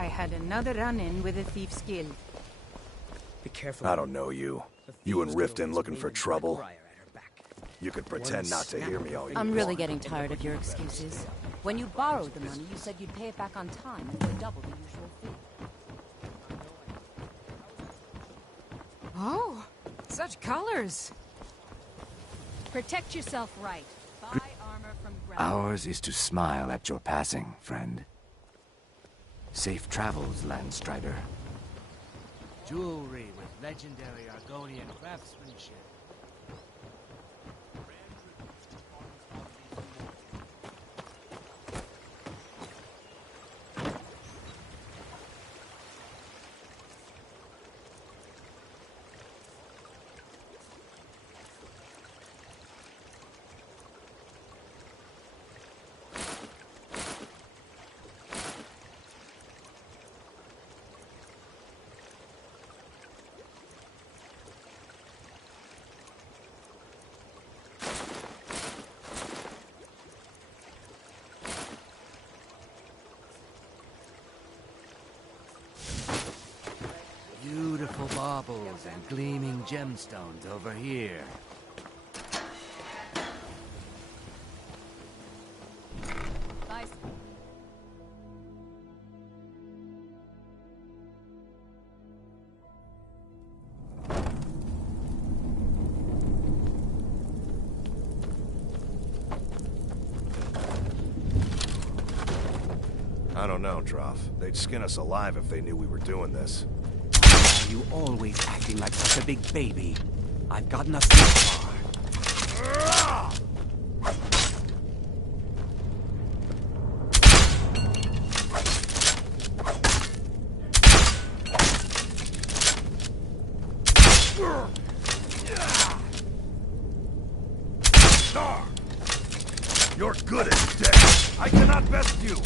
I had another run-in with a thief's guild. Be careful. I don't know you. You and Riften looking for trouble? You could pretend not to hear me all you I'm really want. getting tired of your excuses. When you borrowed the money, you said you'd pay it back on time and for double the usual fee. Oh, such colors. Protect yourself right. Buy armor from ground. Ours is to smile at your passing, friend. Safe travels, Landstrider. Jewelry with legendary Argonian craftsmanship. Beautiful baubles and gleaming gemstones over here. Bye. I don't know, Droff. They'd skin us alive if they knew we were doing this. You always acting like such a big baby. I've gotten us this far. You're good at death. I cannot best you.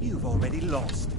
You've already lost.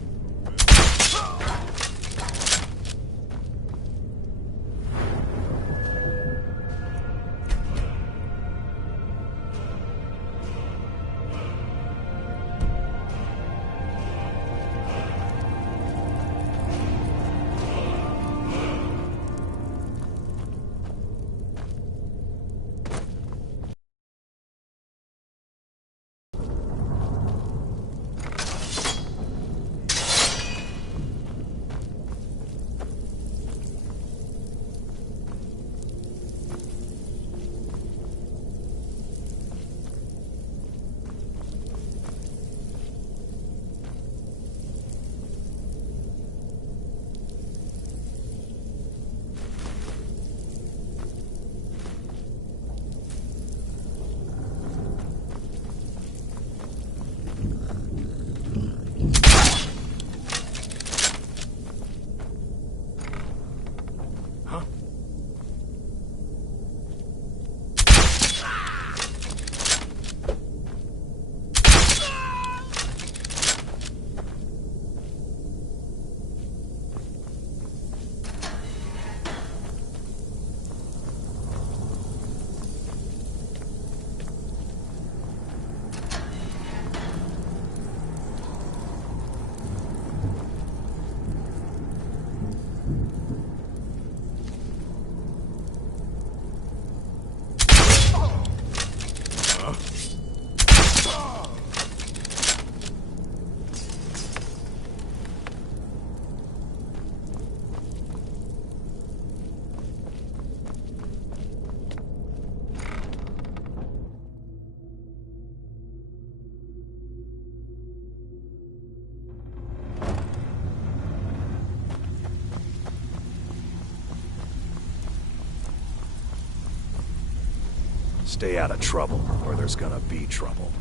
Stay out of trouble, or there's gonna be trouble.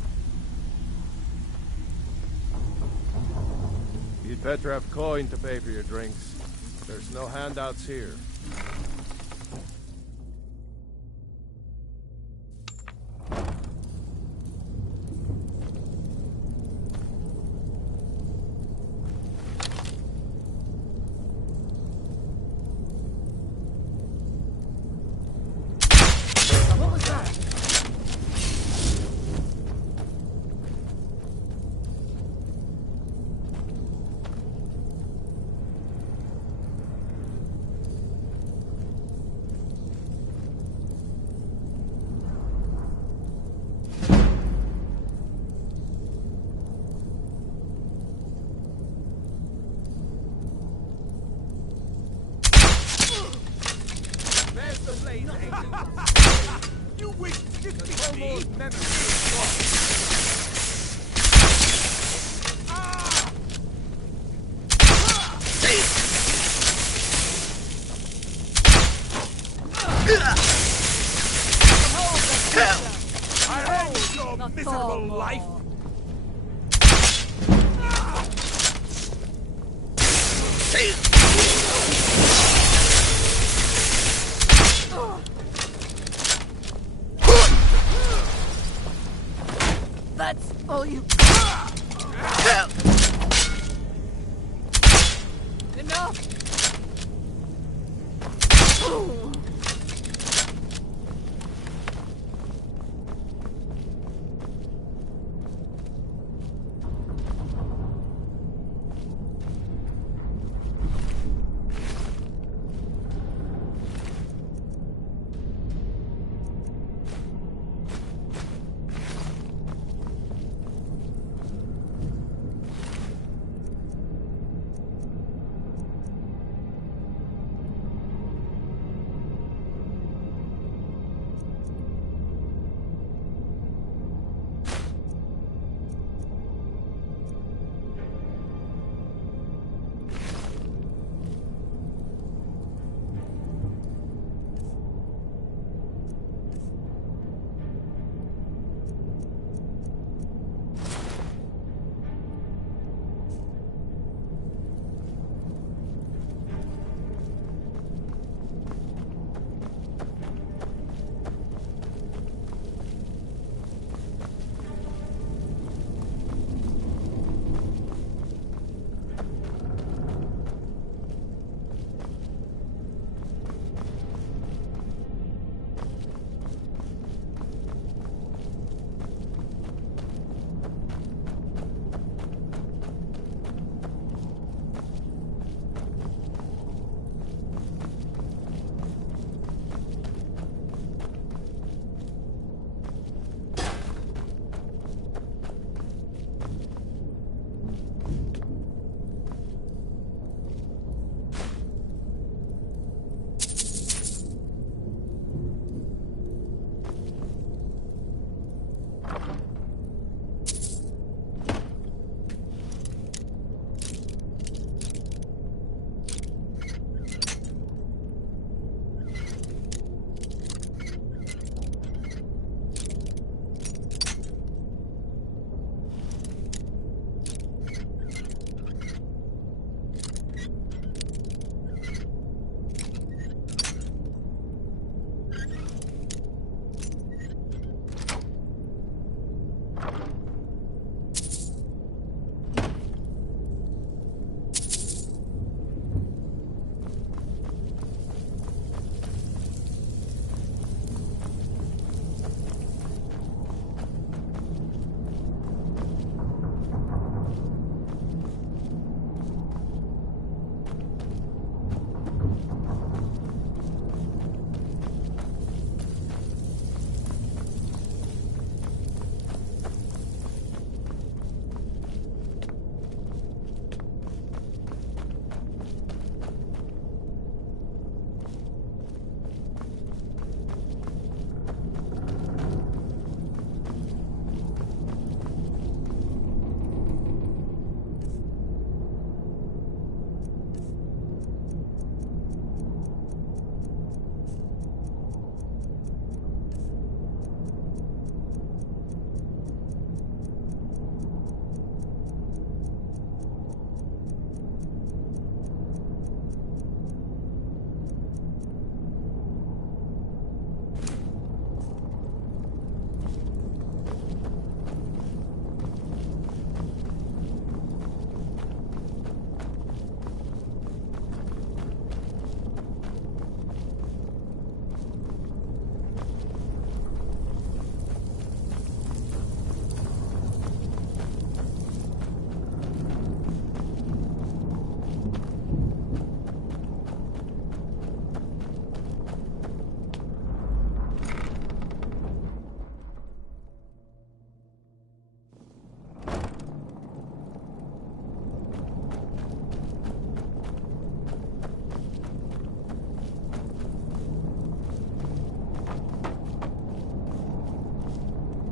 You'd better have coin to pay for your drinks. There's no handouts here. Your miserable life! That's all you... Enough!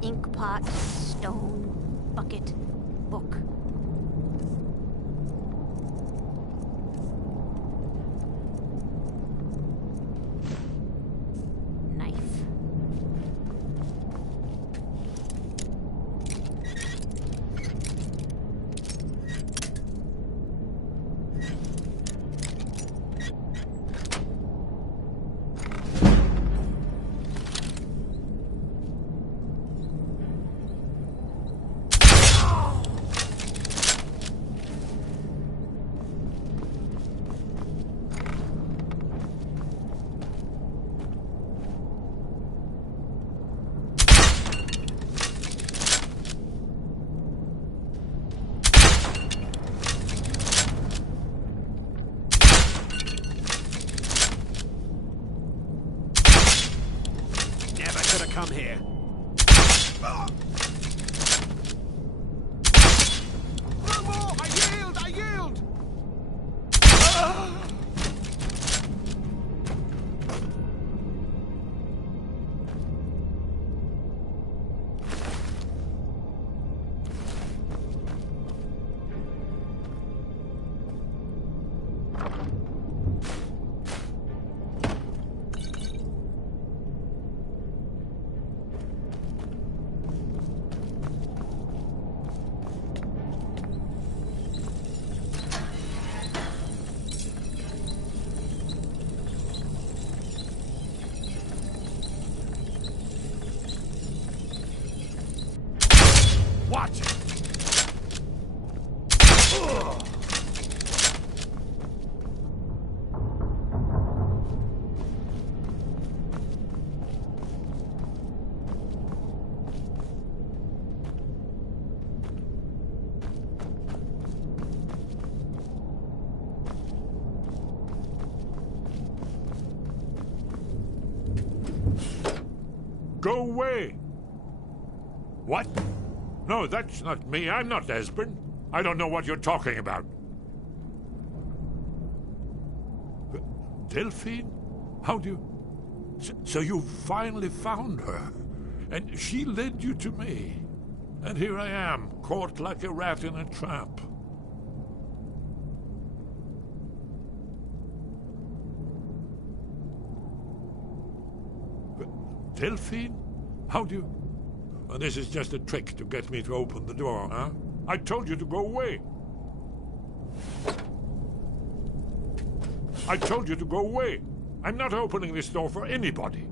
ink pot, stone, bucket, book. Knife. Come here. No more! I yield! I yield! Watch it! Go away! What? No, that's not me. I'm not Esbern. I don't know what you're talking about. Delphine? How do you... So you finally found her, and she led you to me. And here I am, caught like a rat in a trap. Delphine? How do you... Well, this is just a trick to get me to open the door, huh? I told you to go away. I told you to go away. I'm not opening this door for anybody.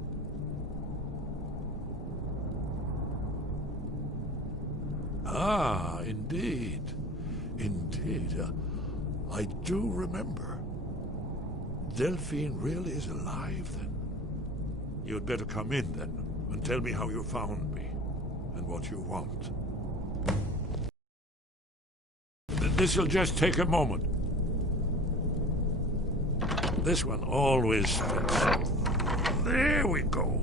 Ah, indeed. Indeed. I do remember. Delphine really is alive, then. You'd better come in, then, and tell me how you found me, and what you want. This'll just take a moment. This one always fits. There we go.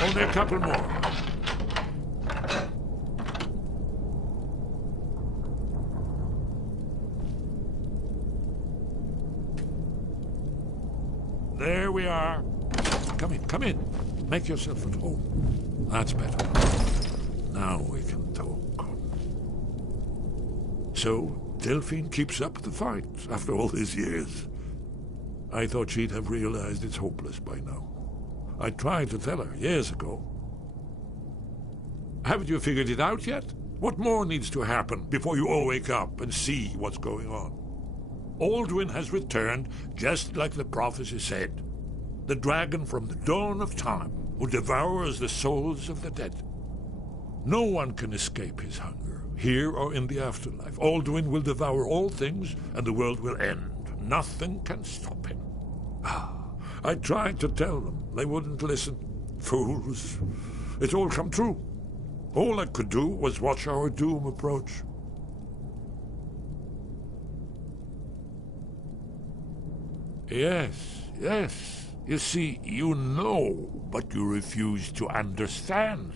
Only a couple more. There we are. Come in, come in. Make yourself at home. That's better. Now we can talk. So, Delphine keeps up the fight after all these years. I thought she'd have realized it's hopeless by now. I tried to tell her years ago. Haven't you figured it out yet? What more needs to happen before you all wake up and see what's going on? Alduin has returned just like the prophecy said. The dragon from the dawn of time who devours the souls of the dead. No one can escape his hunger, here or in the afterlife. Alduin will devour all things, and the world will end. Nothing can stop him. I tried to tell them. They wouldn't listen. Fools. It's all come true. All I could do was watch our doom approach. Yes, yes. You see, you know, but you refuse to understand.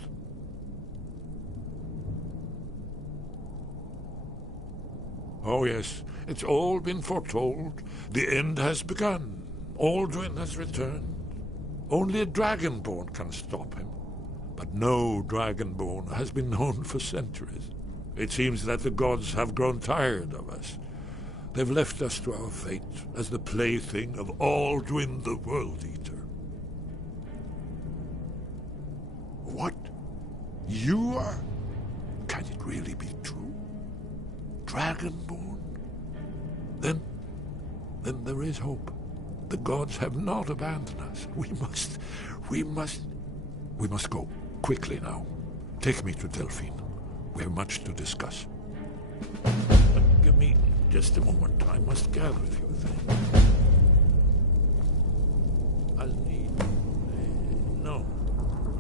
Oh yes, it's all been foretold. The end has begun. Alduin has returned. Only a dragonborn can stop him. that no dragonborn has been known for centuries. It seems that the gods have grown tired of us. They've left us to our fate as the plaything of Aldwin the World Eater. What? You are? Can it really be true? Dragonborn? Then there is hope. The gods have not abandoned us. We must go. Quickly now. Take me to Delphine. We have much to discuss. Give me just a moment. I must gather a few things. I'll need... No,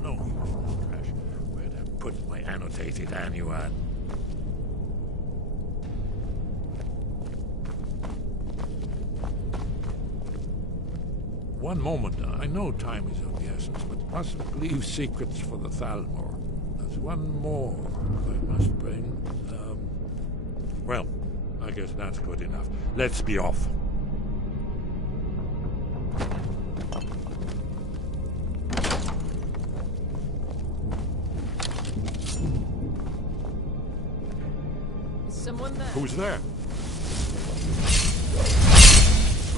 useless trash. Where'd I put my annotated annual? One moment. I know time is of the essence, but mustn't leave secrets for the Thalmor. There's one more I must bring. Well, I guess that's good enough. Let's be off. Is someone there? Who's there?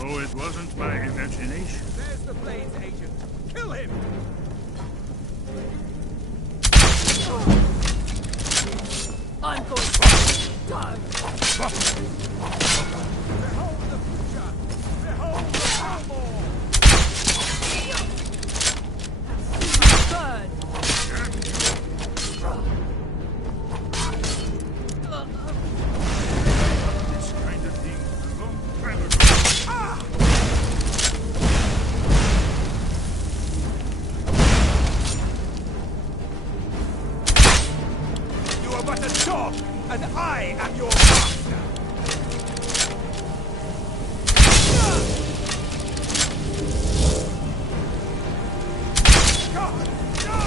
Oh, it wasn't my imagination. There's the Blades agent. Kill him! I'm going to die. Behold the future! Behold the Thalmor! Burn. This kind of thing a long time ago. You are but a dog, and I am your master! God, no!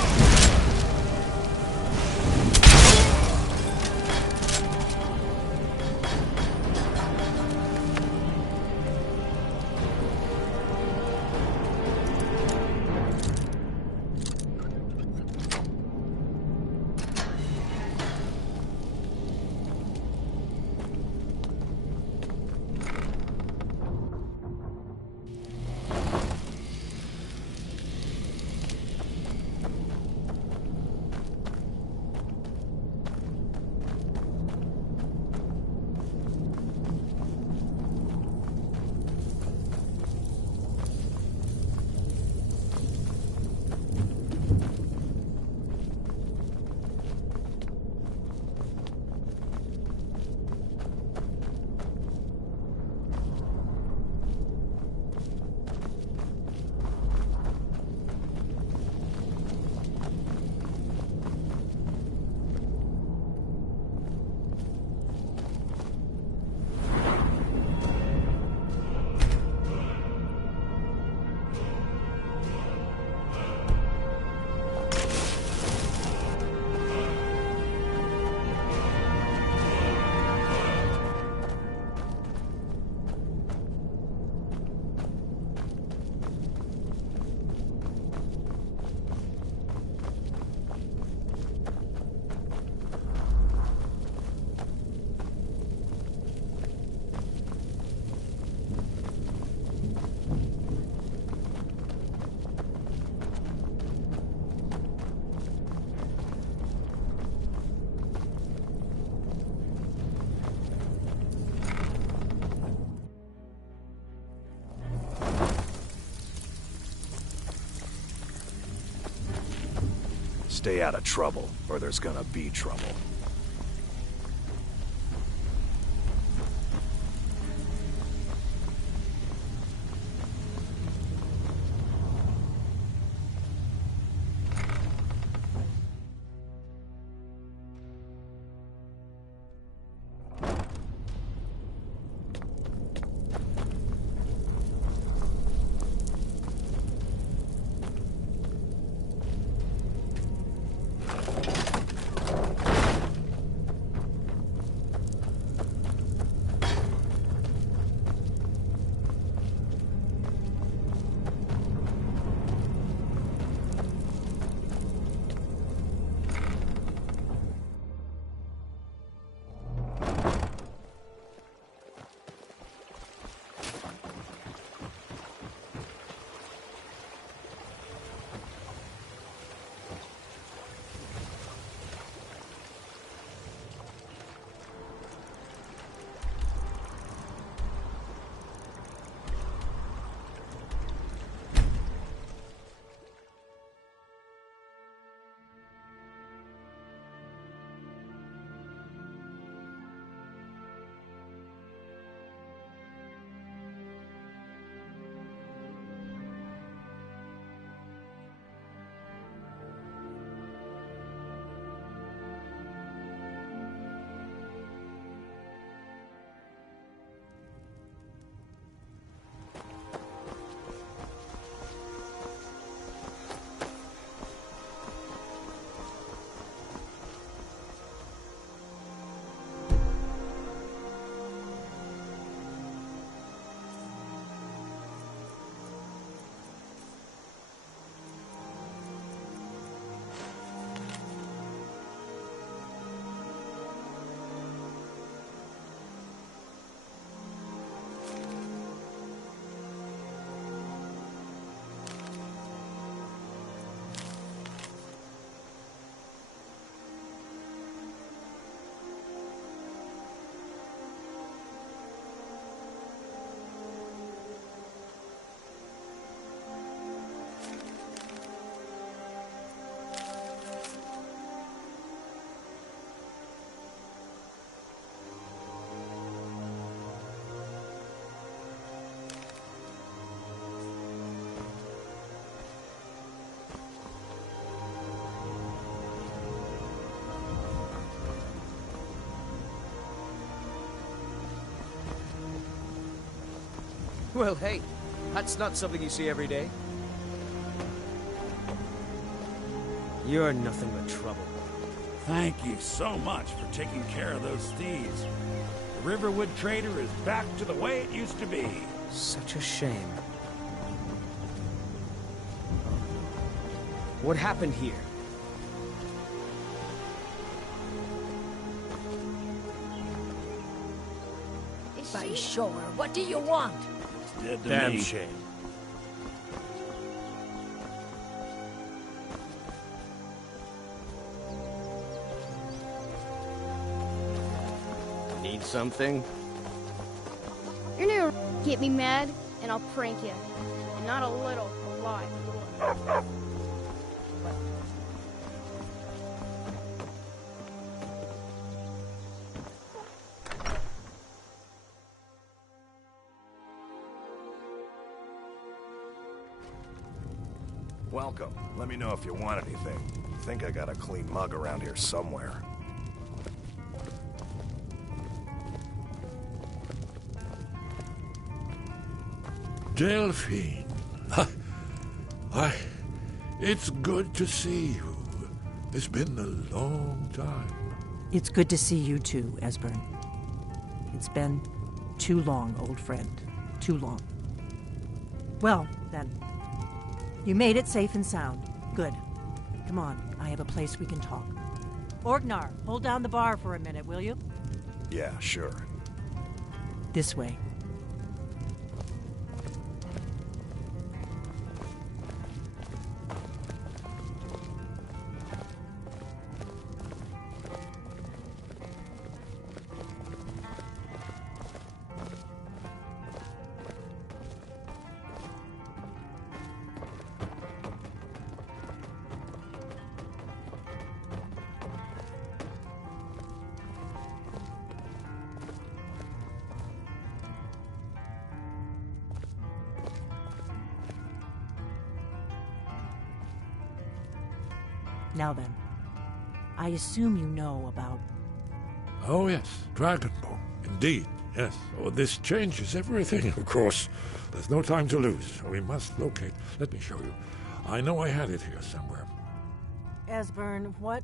Stay out of trouble, or there's gonna be trouble. Well, hey, that's not something you see every day. You're nothing but trouble. Thank you so much for taking care of those thieves. The Riverwood Trader is back to the way it used to be. Such a shame. What happened here? By sure. What do you want? It's dead to Damn me. shame. Need something? You're gonna get me mad, and I'll prank you. And not a little, a lot. Welcome. Let me know if you want anything. I think I got a clean mug around here somewhere. Delphine. It's good to see you. It's been a long time. It's good to see you too, Esbern. It's been too long, old friend. Too long. Well, then. You made it safe and sound. Good. Come on, I have a place we can talk. Orgnar, hold down the bar for a minute, will you? Yeah, sure. This way. Now then, I assume you know about... Oh, yes, Dragonborn. Indeed, yes. Oh, this changes everything, of course. There's no time to lose. We must locate. Let me show you. I know I had it here somewhere. Esbern, what?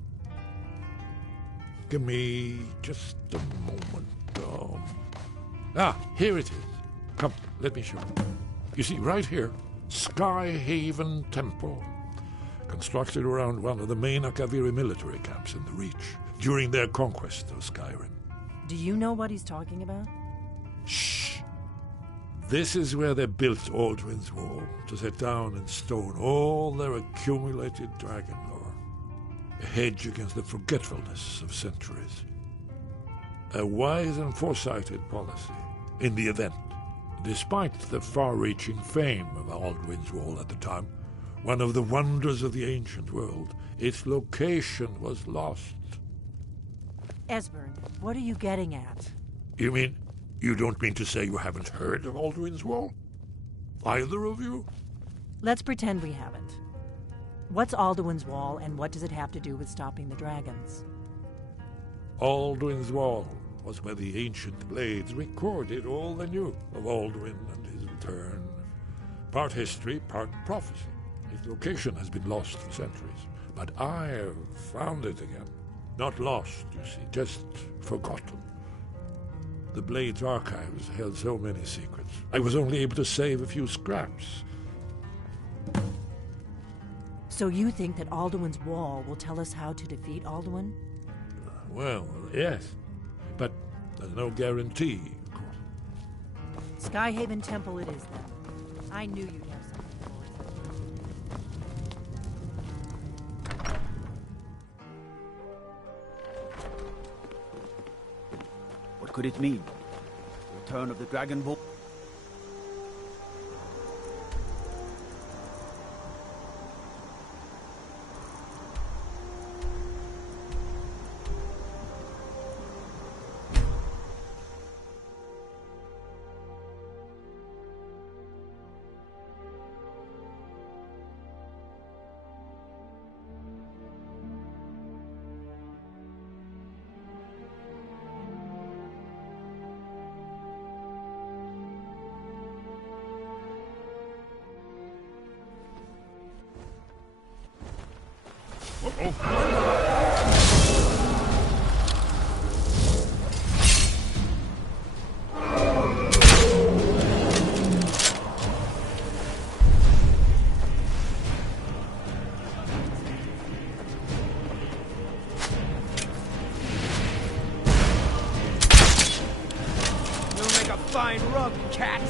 Give me just a moment. Here it is. Come, let me show you. You see, right here, Skyhaven Temple. Constructed around one of the main Akaviri military camps in the Reach during their conquest of Skyrim. Do you know what he's talking about? Shh! This is where they built Aldrin's Wall, to set down in stone all their accumulated dragon lore. A hedge against the forgetfulness of centuries. A wise and foresighted policy, in the event, despite the far-reaching fame of Aldrin's Wall at the time, one of the wonders of the ancient world, its location was lost. Esbern, what are you getting at? You mean, you don't mean to say you haven't heard of Aldrin's Wall? Either of you? Let's pretend we haven't. What's Alduin's Wall, and what does it have to do with stopping the dragons? Aldrin's Wall was where the ancient blades recorded all they knew of Aldrin and his return. Part history, part prophecy. Its location has been lost for centuries, but I have found it again. Not lost, you see, just forgotten. The Blade's archives held so many secrets. I was only able to save a few scraps. So you think that Alduin's Wall will tell us how to defeat Alduin? Well, yes, but there's no guarantee, of course. Skyhaven Temple it is, then. I knew you'd have something for us. What could it mean? Return of the Dragonborn? You'll make a fine rug, cat.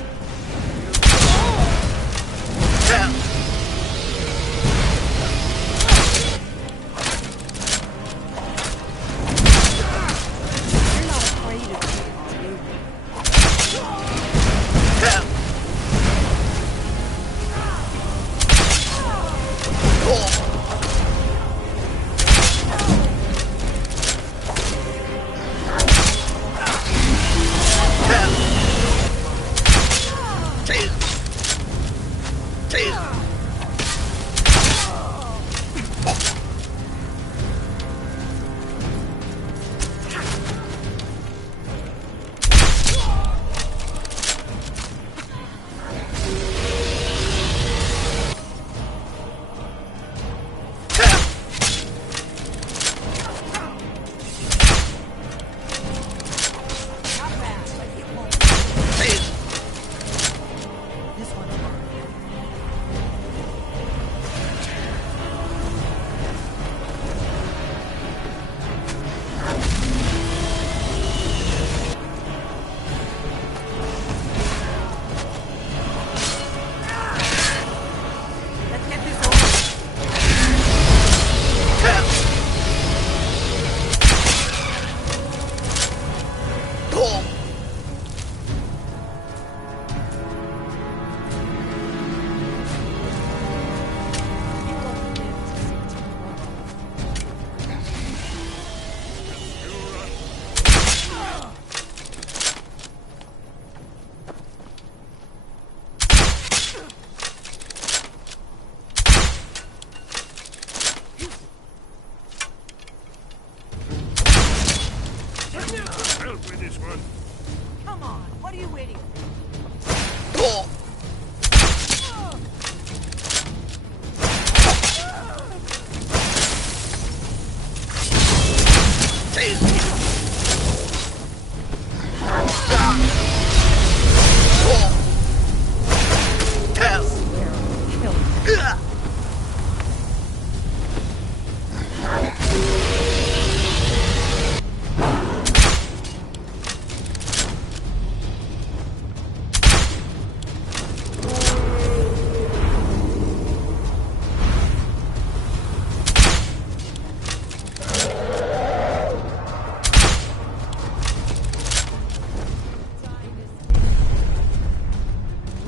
Help with this one. Come on, what are you waiting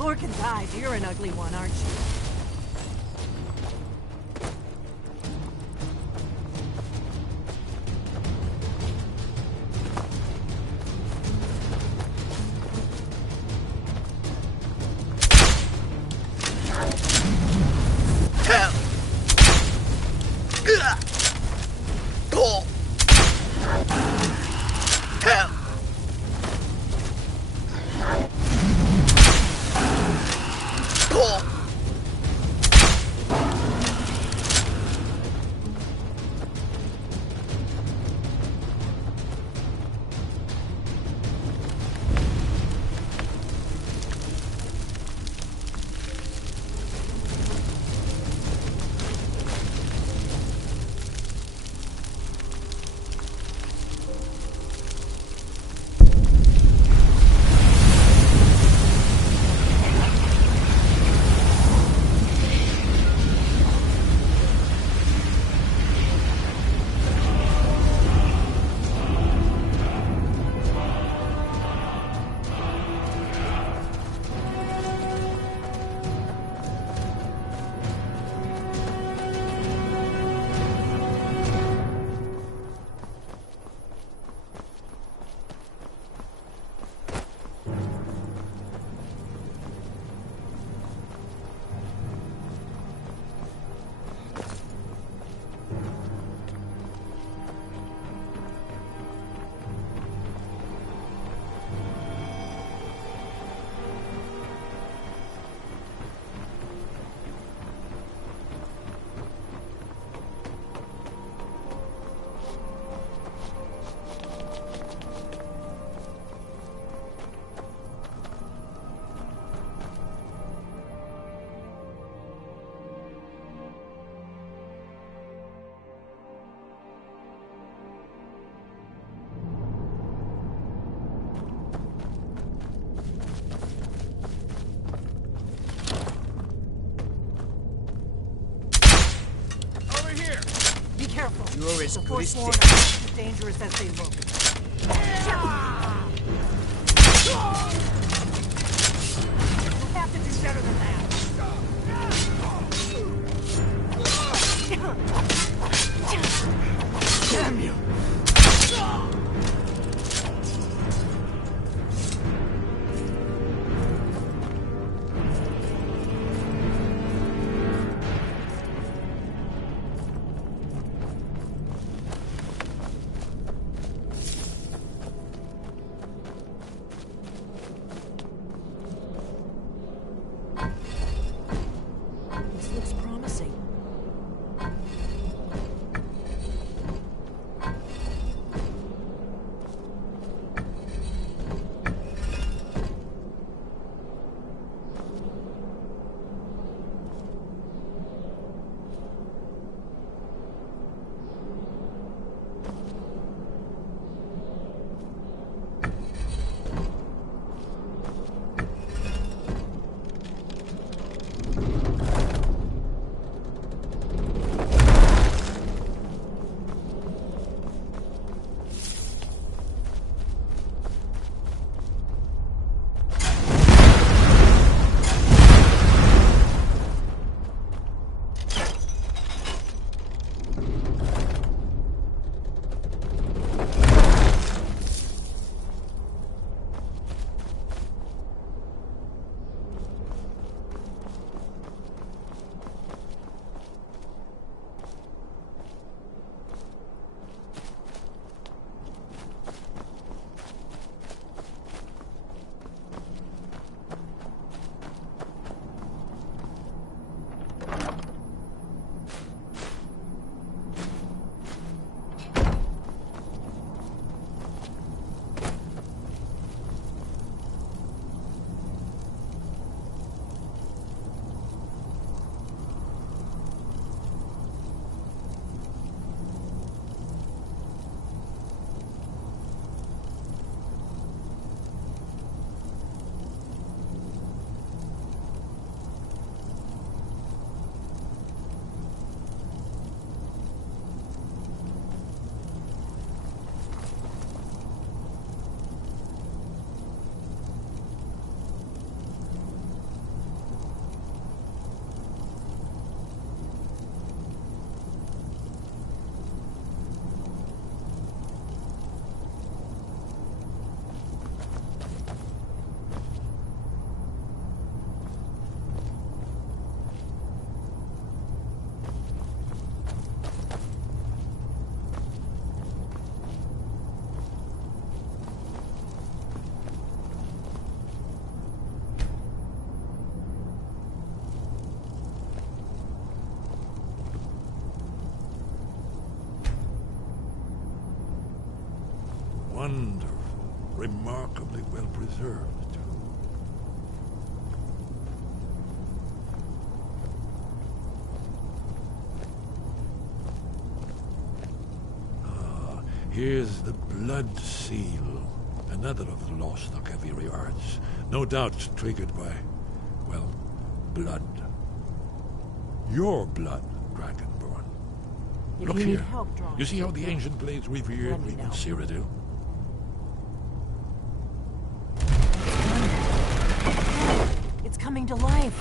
Lorcan died. You're an ugly one, aren't you? Careful. You're as The good as Forsworn dead. are just as dangerous as they look. You'll have to do better than that. Damn you! This looks promising. Wonderful. Remarkably well preserved, too. Here's the Blood Seal, another of the lost Akaviri arts. No doubt triggered by, well, blood. Your blood, Dragonborn. If Look you need here. help drawing, You see how the ancient blades revered Let me even know. Cyrodiil? It's coming to life.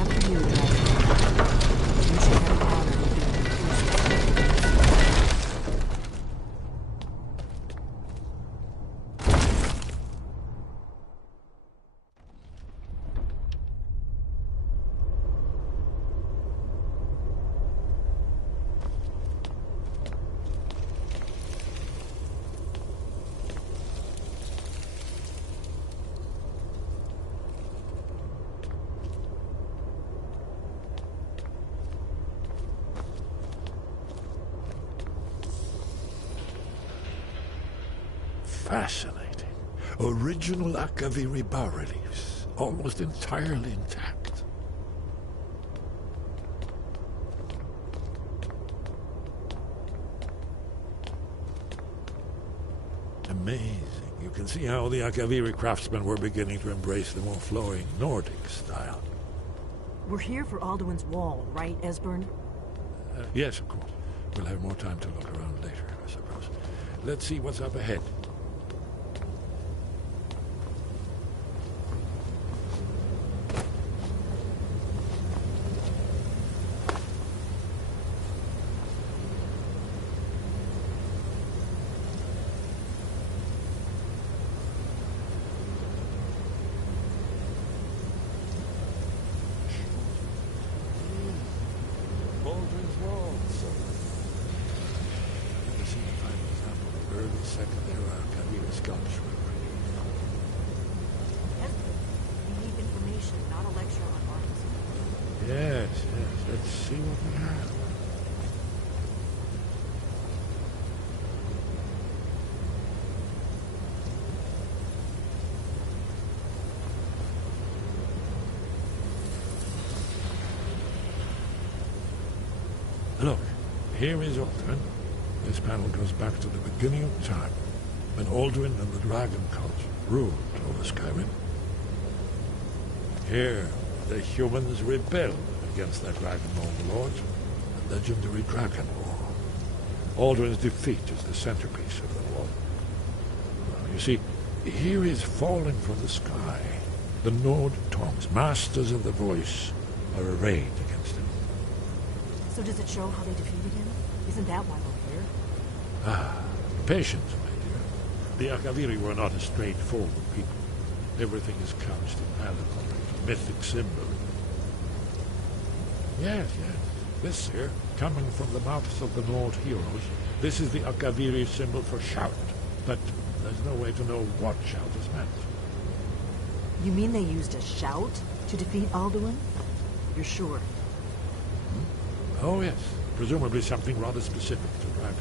After you, Dragon. You should have the honor of being the Fascinating. Original Akaviri bas-reliefs, almost entirely intact. Amazing. You can see how the Akaviri craftsmen were beginning to embrace the more flowing Nordic style. We're here for Alduin's wall, right, Esbern? Yes, of course. We'll have more time to look around later, I suppose. Let's see what's up ahead. Let's see what we have. Look, here is Alduin. This panel goes back to the beginning of time, when Alduin and the Dragon Cult ruled over Skyrim. Here, the humans rebelled against their dragon overlords, the legendary Dragon War. Alduin's defeat is the centerpiece of the war. You see, here is falling from the sky. The Nord tongues, masters of the voice, are arrayed against him. So does it show how they defeated him? Isn't that why we're here? Ah, patience, my dear. The Akaviri were not a straightforward people. Everything is couched in allegory, mythic symbol. Yes. This here, coming from the mouths of the Nord heroes, this is the Akaviri symbol for shout. But there's no way to know what shout is meant. You mean they used a shout to defeat Alduin? You're sure? Oh, yes. Presumably something rather specific to dragons.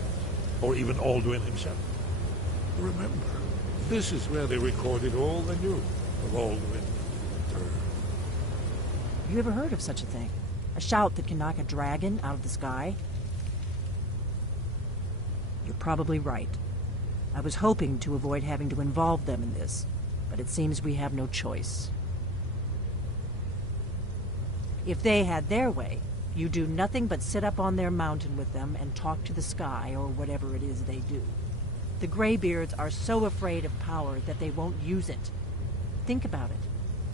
Or even Alduin himself. Remember, this is where they recorded all they knew of Alduin. You ever heard of such a thing? A shout that can knock a dragon out of the sky? You're probably right. I was hoping to avoid having to involve them in this, but it seems we have no choice. If they had their way, you do nothing but sit up on their mountain with them and talk to the sky, or whatever it is they do. The Greybeards are so afraid of power that they won't use it. Think about it.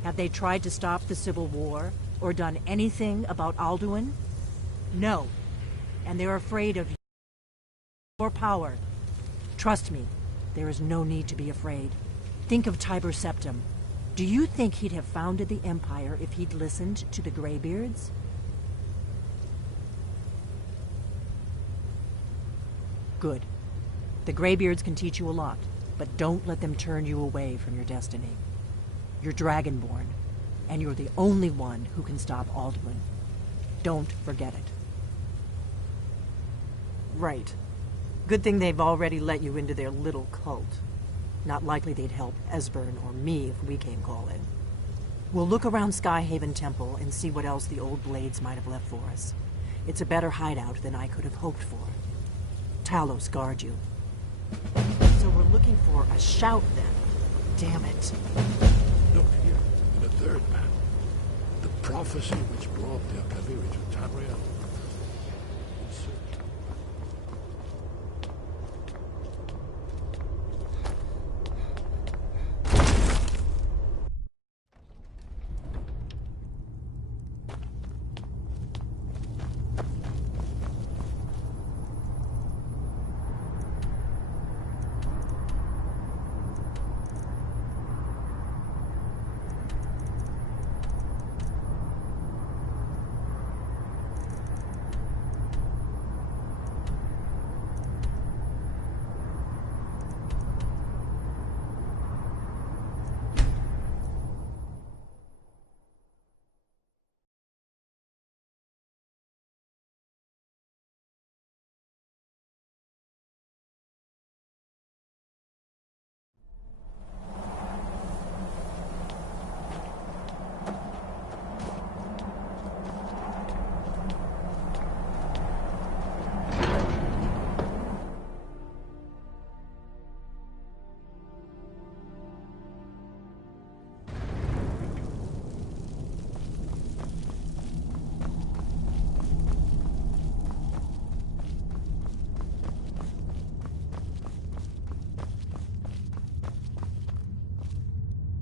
Have they tried to stop the Civil War, or done anything about Alduin? No. And they're afraid of your power. Trust me, there is no need to be afraid. Think of Tiber Septim. Do you think he'd have founded the Empire if he'd listened to the Greybeards? Good. The Greybeards can teach you a lot, but don't let them turn you away from your destiny. You're Dragonborn, and you're the only one who can stop Alduin. Don't forget it. Right. Good thing they've already let you into their little cult. Not likely they'd help Esbern or me if we came calling. We'll look around Skyhaven Temple and see what else the old blades might have left for us. It's a better hideout than I could have hoped for. Talos guard you. So we're looking for a shout then. Damn it. Look here, in the third panel. The prophecy which brought the Akaviri to Tamriel.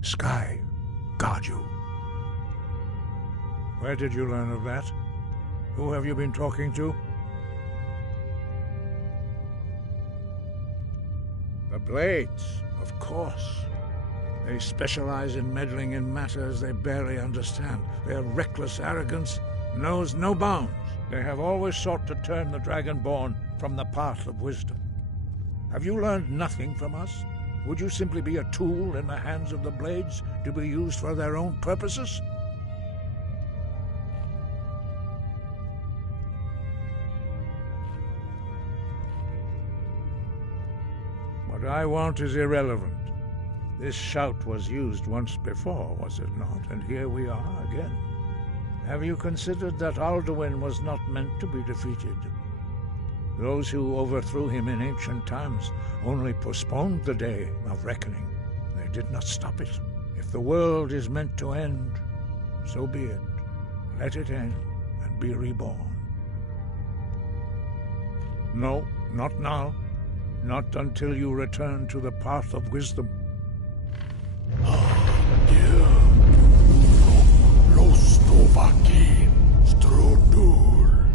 sky guard you. Where did you learn of that? Who have you been talking to? The Blades, of course. They specialize in meddling in matters they barely understand. Their reckless arrogance knows no bounds. They have always sought to turn the Dragonborn from the path of wisdom. Have you learned nothing from us? Would you simply be a tool in the hands of the Blades to be used for their own purposes? What I want is irrelevant. This shout was used once before, was it not? And here we are again. Have you considered that Alduin was not meant to be defeated? Those who overthrew him in ancient times only postponed the day of reckoning. They did not stop it. If the world is meant to end, so be it. Let it end and be reborn. No, not now. Not until you return to the path of wisdom. Lostovakin, Strudur,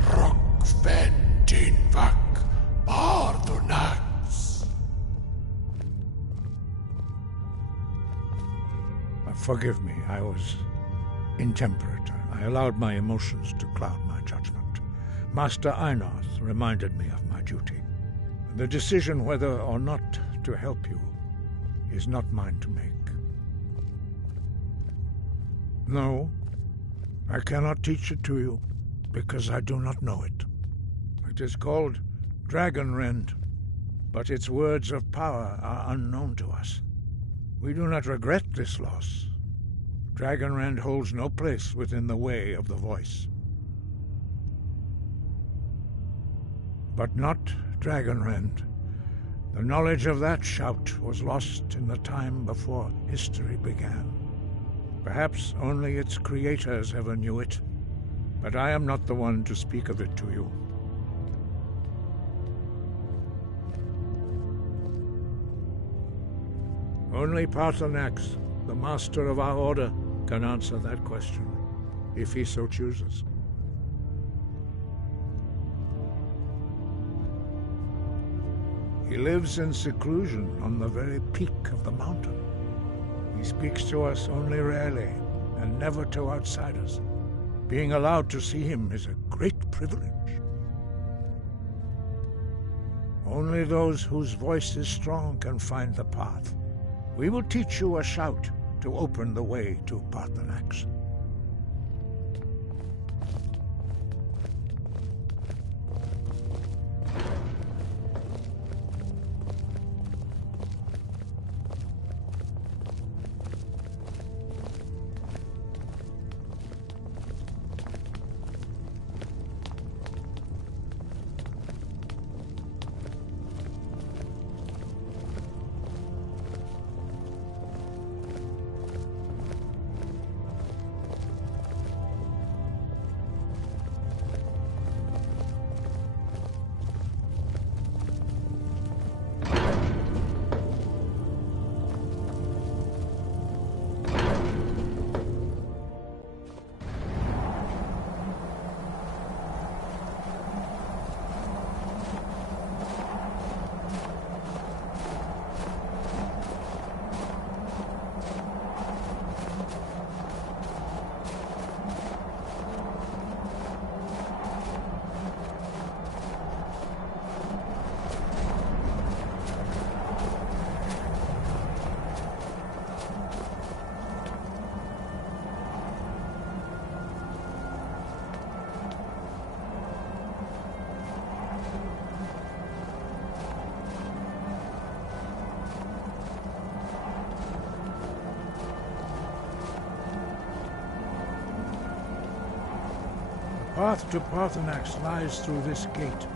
Rockventinvak, Bardonax. Forgive me, I was intemperate. I allowed my emotions to cloud my judgment. Master Einarth reminded me of my duty. The decision whether or not to help you is not mine to make. No, I cannot teach it to you, because I do not know it. It is called Dragonrend, but its words of power are unknown to us. We do not regret this loss. Dragonrend holds no place within the way of the voice. But not Dragonrend. The knowledge of that shout was lost in the time before history began. Perhaps only its creators ever knew it, but I am not the one to speak of it to you. Only Paarthurnax, the master of our order, can answer that question, if he so chooses. He lives in seclusion on the very peak of the mountain. He speaks to us only rarely, and never to outsiders. Being allowed to see him is a great privilege. Only those whose voice is strong can find the path. We will teach you a shout to open the way to Paarthurnax. The path to Paarthurnax lies through this gate.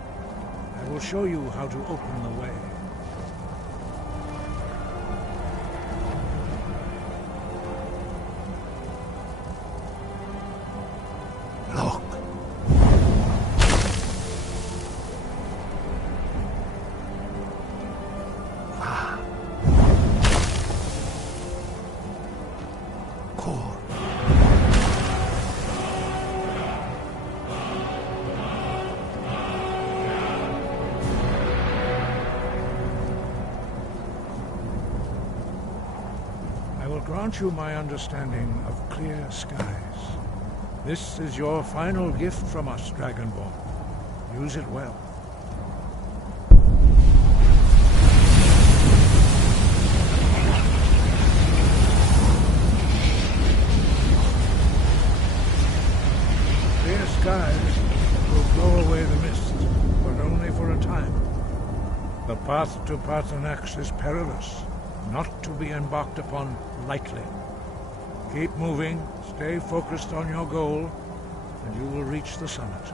I will show you how to open the way. Look. grant you my understanding of clear skies. This is your final gift from us, Dragonborn. Use it well. Clear skies will blow away the mist, but only for a time. The path to Paarthurnax is perilous, not to be embarked upon lightly. Keep moving, stay focused on your goal, and you will reach the summit.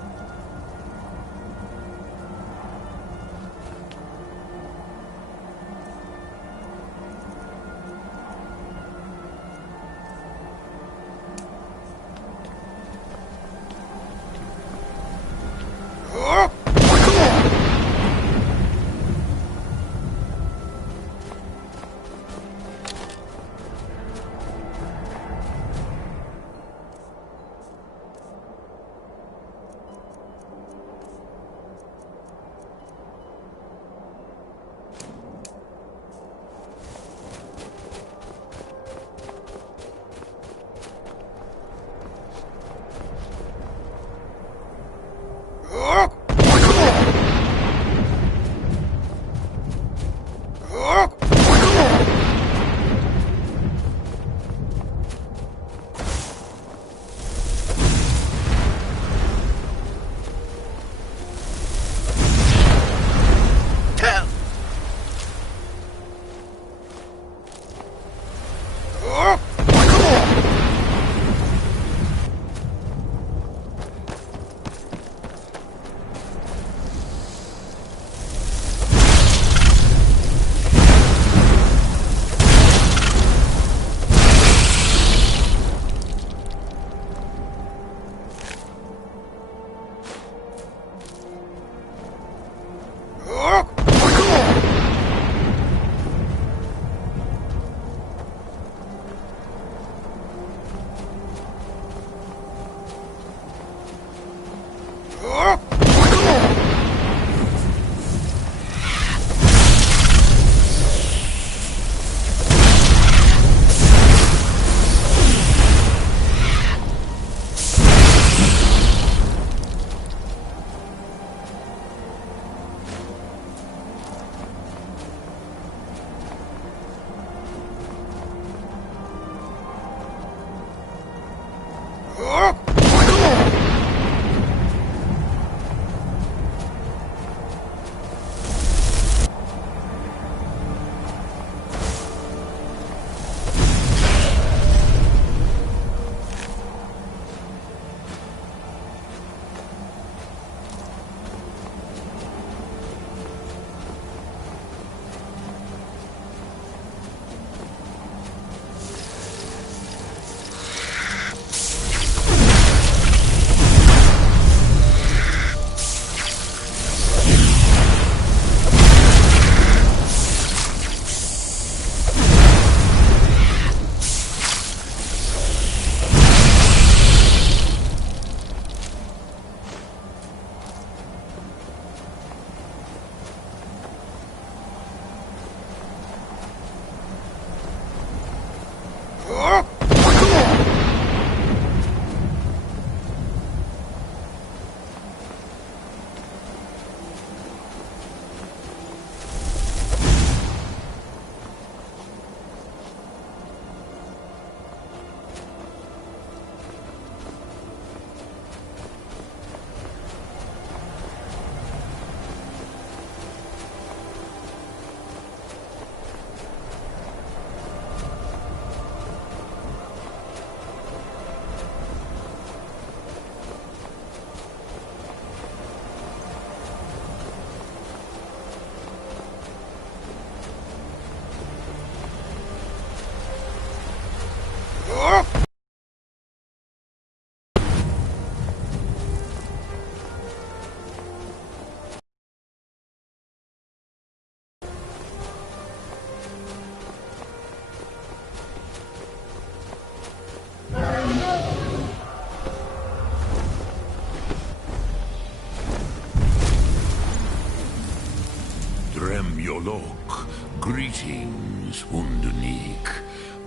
Greetings, Undunik.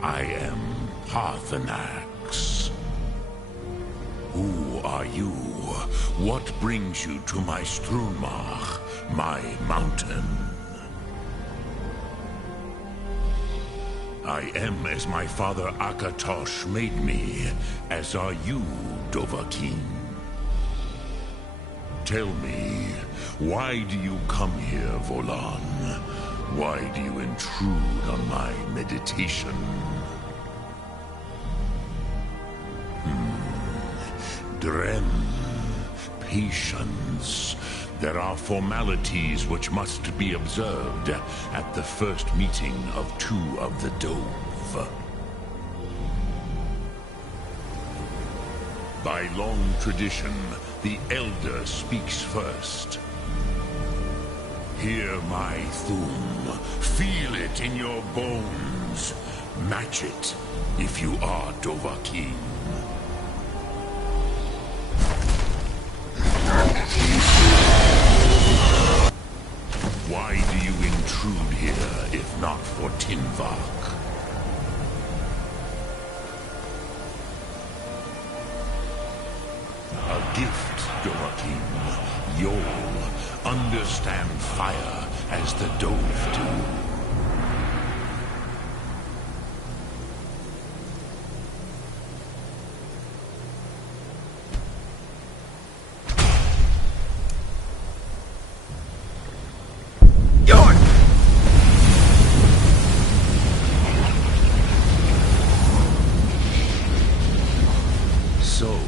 I am Parthenax. Who are you? What brings you to my Strunmach, my mountain? I am as my father Akatosh made me, as are you, Dovahkiin. Tell me, why do you come here, Volan? Why do you intrude on my meditation? Drem, patience. There are formalities which must be observed at the first meeting of two of the Dove. By long tradition, the Elder speaks first. Hear my Thum. Feel it in your bones. Match it if you are Dovahkiin. Why do you intrude here if not for Tinvak? A gift, Dovahkiin. You'll understand fire as the Dove do. So,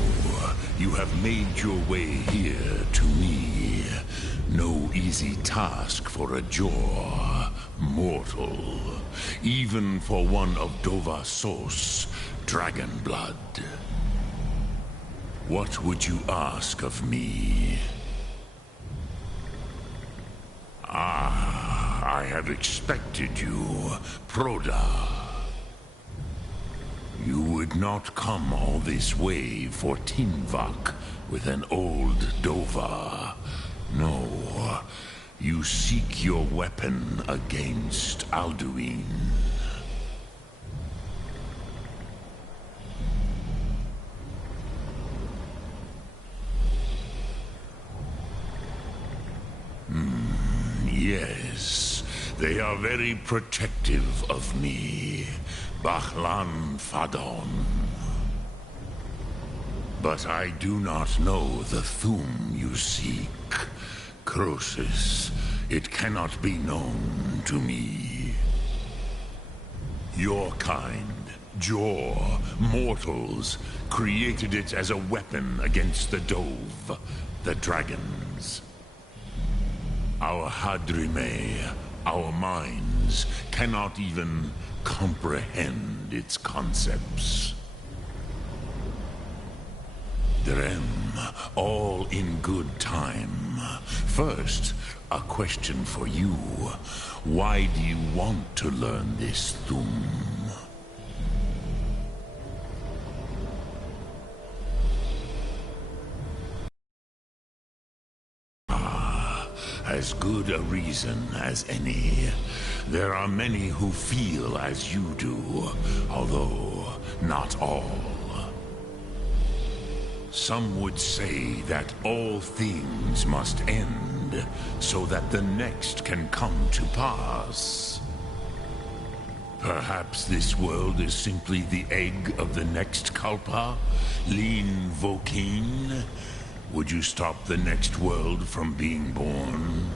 you have made your way here to me. No easy task for a Jor, mortal. Even for one of Dovahsos, dragon blood. What would you ask of me? I have expected you, Proda. You would not come all this way for Tinvak with an old Dova. No, you seek your weapon against Alduin. Yes, they are very protective of me. Bahlan Fadon. But I do not know the Thum you seek. Croesus, it cannot be known to me. Your kind, Jor, mortals, created it as a weapon against the Dove, the dragons. Our Hadrime, our minds, cannot even comprehend its concepts. Drem, all in good time. First, a question for you. Why do you want to learn this Thum? As good a reason as any. There are many who feel as you do, although not all. Some would say that all things must end, so that the next can come to pass. Perhaps this world is simply the egg of the next Kalpa, Lean Vokeen. Would you stop the next world from being born?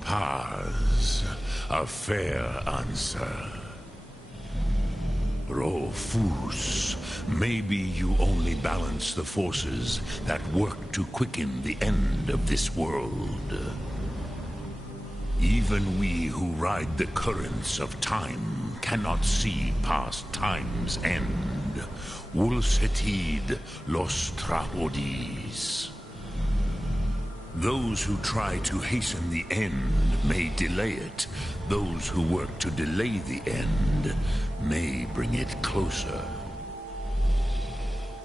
Paz, a fair answer. Rofus, maybe you only balance the forces that work to quicken the end of this world. Even we who ride the currents of time cannot see past time's end. Wulsetid los trahodis. Those who try to hasten the end may delay it. Those who work to delay the end may bring it closer.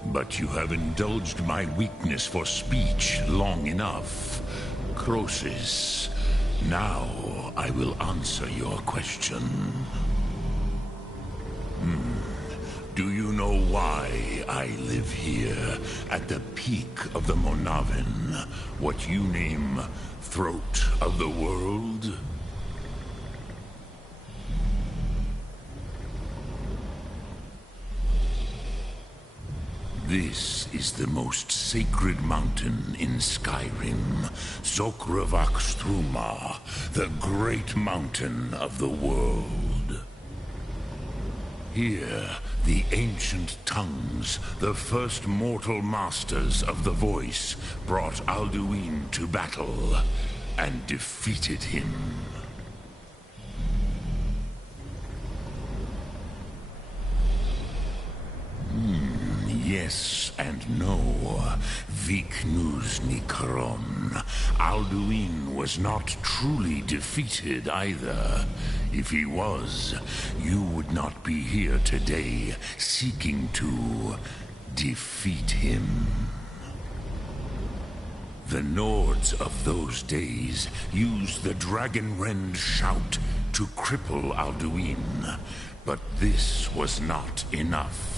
But you have indulged my weakness for speech long enough. Croesus, now I will answer your question. Do you know why I live here at the peak of the Monavin, what you name Throat of the World? This is the most sacred mountain in Skyrim, Zokravakstruma, the great mountain of the world. Here, the ancient tongues, the first mortal masters of the voice, brought Alduin to battle and defeated him. Yes and no. Viknus Nikron. Alduin was not truly defeated either. If he was, you would not be here today seeking to defeat him. The Nords of those days used the Dragonrend shout to cripple Alduin, but this was not enough.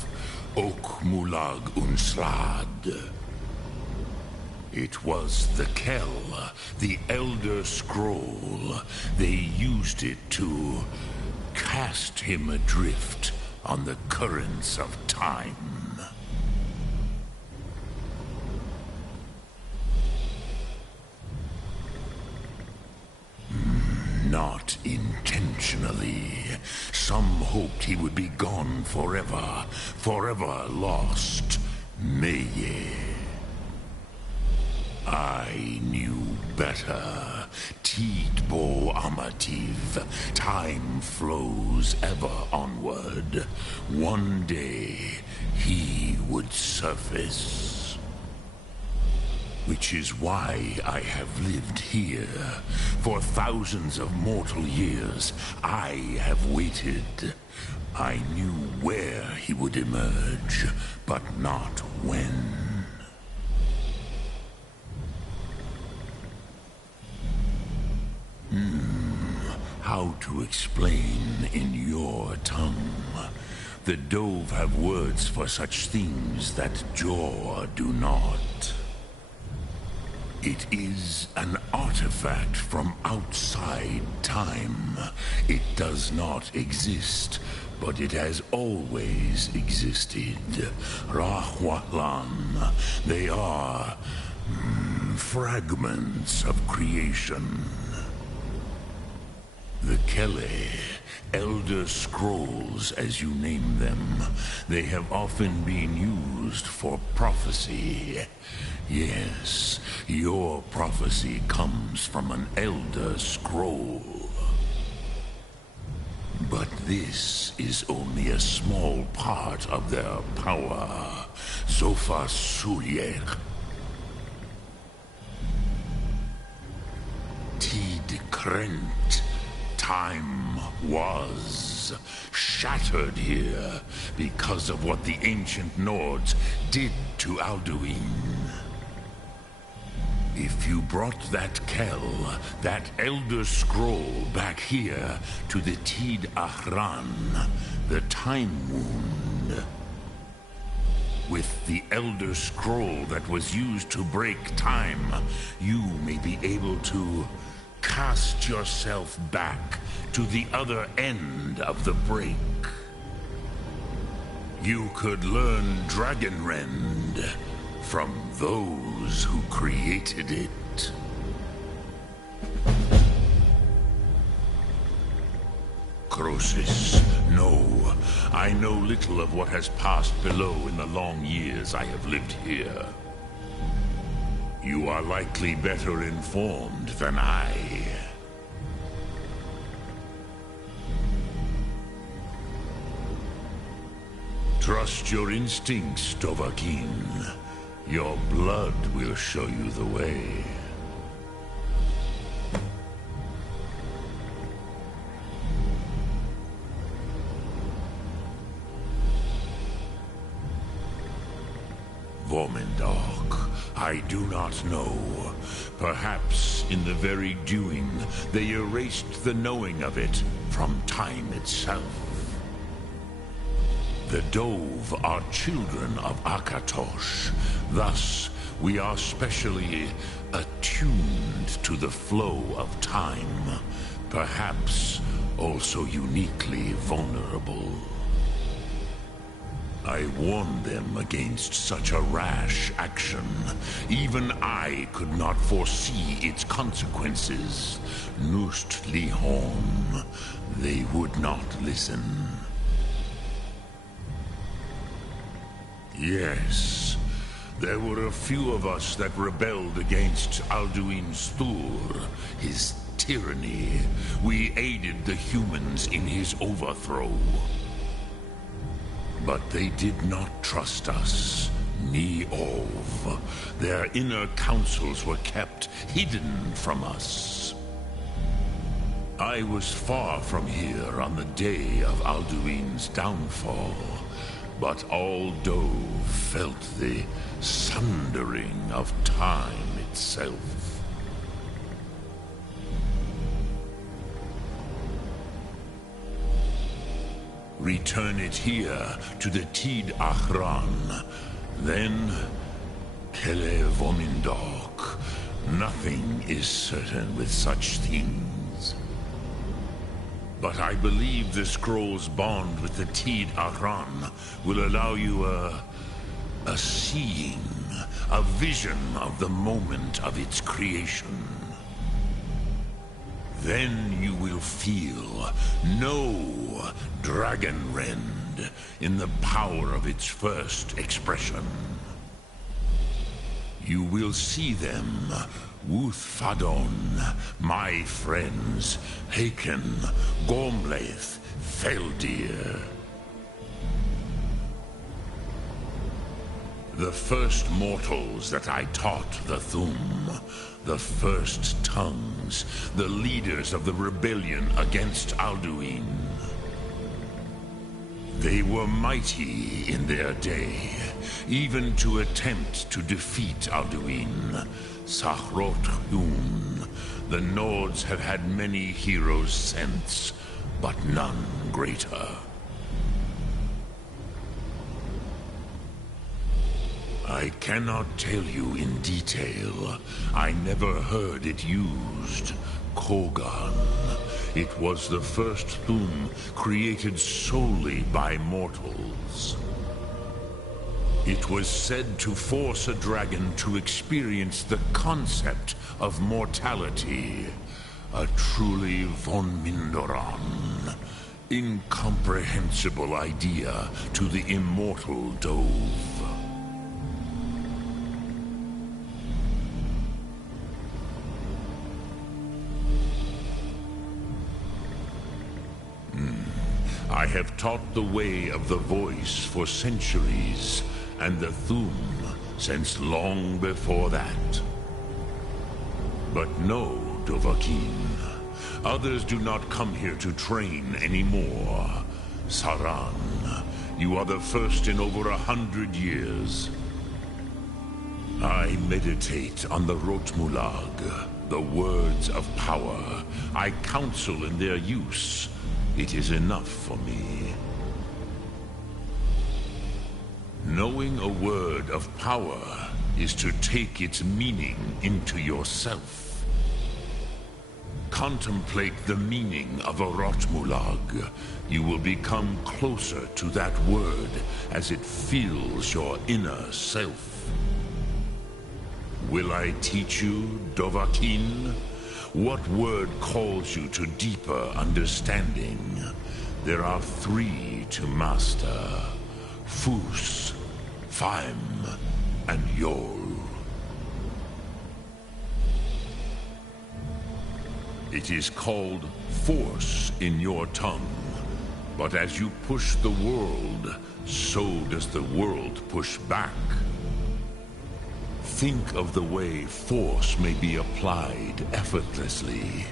Ok Mulag Unslad. It was the Kell, the Elder Scroll. They used it to cast him adrift on the currents of time. Not intentionally. Some hoped he would be gone forever, forever lost. Meye. I knew better. Tidbo Amativ. Time flows ever onward. One day, he would surface. Which is why I have lived here. For thousands of mortal years, I have waited. I knew where he would emerge, but not when. How to explain in your tongue? The Dove have words for such things that Jor do not. It is an artifact from outside time. It does not exist, but it has always existed. Rahwatlan. They are fragments of creation. The Kele, Elder Scrolls as you name them, they have often been used for prophecy. Yes, your prophecy comes from an Elder Scroll. But this is only a small part of their power. Zofa Sulyek. Tid Krent. Time was shattered here because of what the ancient Nords did to Alduin. If you brought that Kell, that Elder Scroll back here to the Tid Ahran, the Time Wound, with the Elder Scroll that was used to break time, you may be able to cast yourself back to the other end of the break. You could learn Dragonrend from those who created it. Croesus, no. I know little of what has passed below in the long years I have lived here. You are likely better informed than I. Trust your instincts, Dovahkiin. Your blood will show you the way. Vomendok, I do not know. Perhaps in the very doing, they erased the knowing of it from time itself. The Dove are children of Akatosh. Thus, we are specially attuned to the flow of time. Perhaps also uniquely vulnerable. I warned them against such a rash action. Even I could not foresee its consequences. Nust Lihon, they would not listen. Yes, there were a few of us that rebelled against Alduin Stur, his tyranny. We aided the humans in his overthrow. But they did not trust us, ni Ov. Their inner counsels were kept hidden from us. I was far from here on the day of Alduin's downfall, but all Dove felt the sundering of time itself. Return it here to the Tid Achran. Then, Kele Vomindok. Nothing is certain with such things. But I believe the scroll's bond with the Tid Achran will allow you a seeing, a vision of the moment of its creation. Then you will feel, know Dragonrend in the power of its first expression. You will see them, Wuthfadon, my friends, Haken, Gormlaith, Feldir. The first mortals that I taught the Thum, the first tongues, the leaders of the rebellion against Alduin. They were mighty in their day, even to attempt to defeat Alduin. Sahrot Hun, the Nords have had many heroes since, but none greater. I cannot tell you in detail. I never heard it used. Kogan. It was the first Thum created solely by mortals. It was said to force a dragon to experience the concept of mortality. A truly von Mindoran. Incomprehensible idea to the immortal Dove. I have taught the way of the voice for centuries, and the Thum since long before that. But no, Dovahkiin. Others do not come here to train anymore. Saran, you are the first in over 100 years. I meditate on the Rotmulag, the words of power. I counsel in their use. It is enough for me. Knowing a word of power is to take its meaning into yourself. Contemplate the meaning of a Rotmulag. You will become closer to that word as it fills your inner self. Will I teach you, Dovahkiin? What word calls you to deeper understanding? There are 3 to master. Fus, Faim, and Yol. It is called force in your tongue. But as you push the world, so does the world push back. Think of the way force may be applied effortlessly.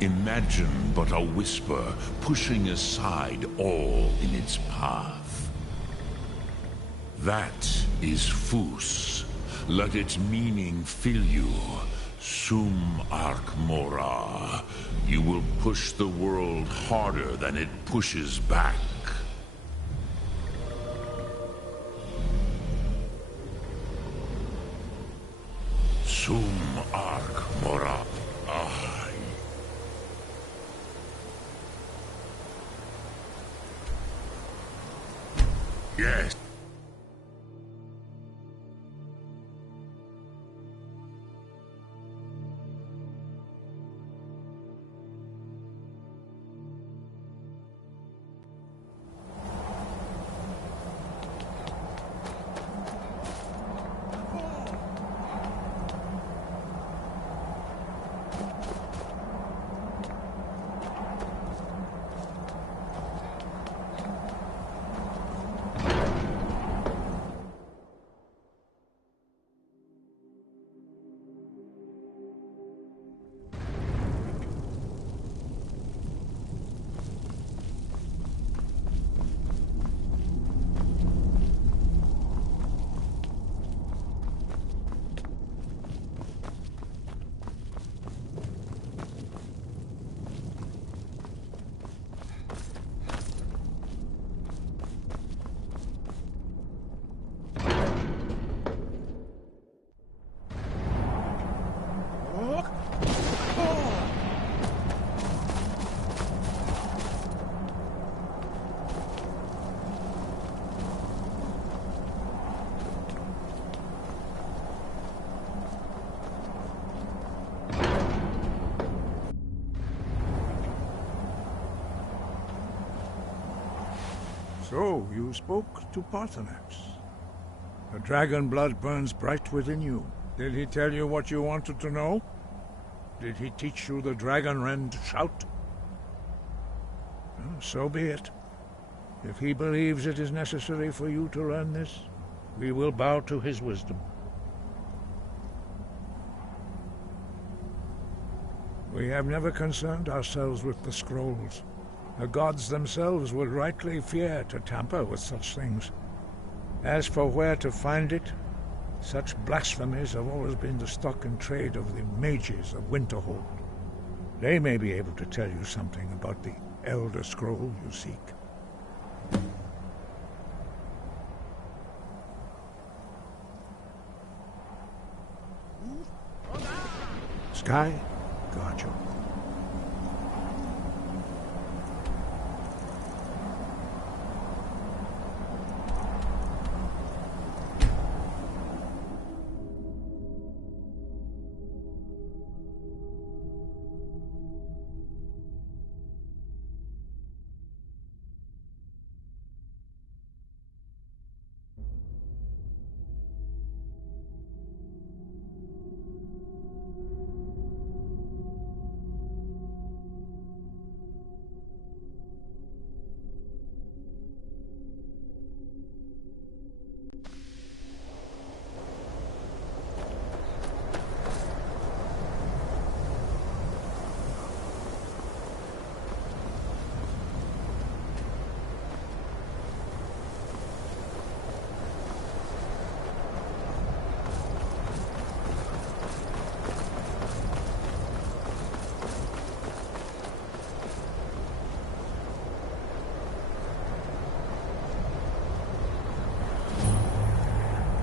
Imagine but a whisper pushing aside all in its path. That is Fus, Let its meaning fill you. Sum Arc Mora. You will push the world harder than it pushes back. Sum Arc Mora. Yes. So, you spoke to Parthenax. The dragon blood burns bright within you. Did he tell you what you wanted to know? Did he teach you the dragon rend shout? Well, so be it. If he believes it is necessary for you to learn this, we will bow to his wisdom. We have never concerned ourselves with the scrolls. The gods themselves would rightly fear to tamper with such things. As for where to find it, such blasphemies have always been the stock and trade of the mages of Winterhold. They may be able to tell you something about the Elder Scroll you seek. Sky, guard you.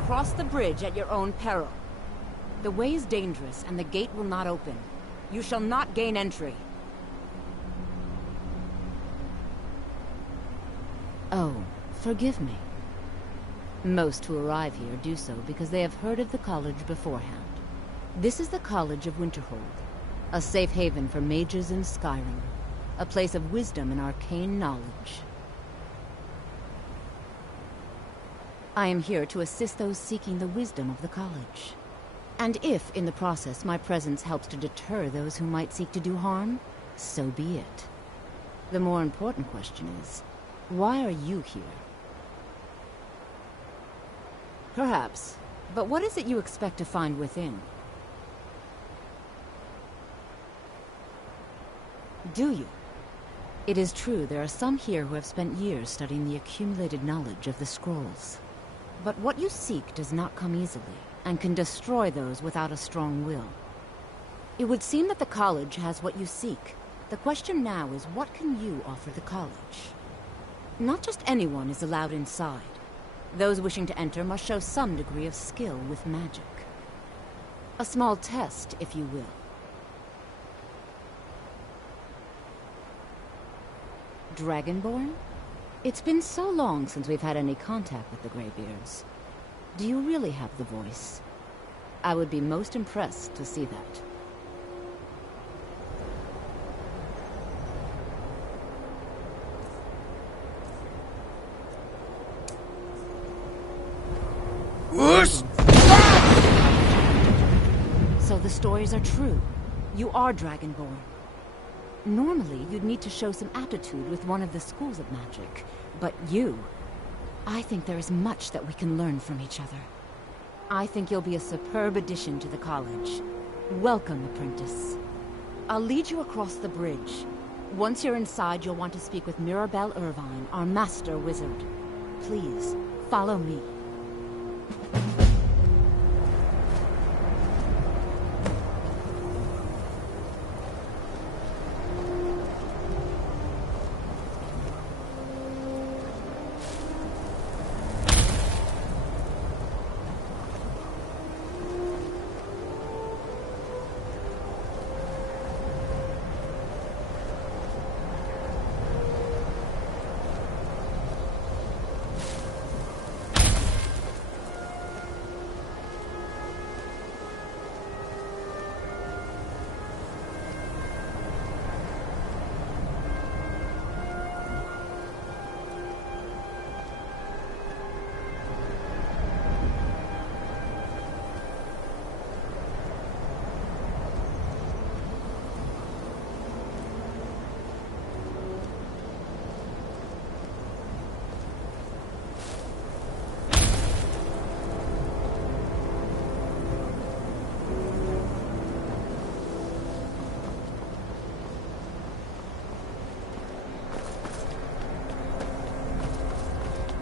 Cross the bridge at your own peril. The way is dangerous, and the gate will not open. You shall not gain entry. Oh, forgive me. Most who arrive here do so because they have heard of the college beforehand. This is the College of Winterhold, a safe haven for mages in Skyrim, a place of wisdom and arcane knowledge. I am here to assist those seeking the wisdom of the college. And if, in the process, my presence helps to deter those who might seek to do harm, so be it. The more important question is, why are you here? Perhaps, but what is it you expect to find within? Do you? It is true there are some here who have spent years studying the accumulated knowledge of the scrolls. But what you seek does not come easily, and can destroy those without a strong will. It would seem that the college has what you seek. The question now is, what can you offer the college? Not just anyone is allowed inside. Those wishing to enter must show some degree of skill with magic. A small test, if you will. Dragonborn? It's been so long since we've had any contact with the Greybeards. Do you really have the voice? I would be most impressed to see that. So the stories are true. You are Dragonborn. Normally, you'd need to show some aptitude with one of the schools of magic. But you... I think there is much that we can learn from each other. I think you'll be a superb addition to the college. Welcome, apprentice. I'll lead you across the bridge. Once you're inside, you'll want to speak with Mirabelle Irvine, our master wizard. Please, follow me.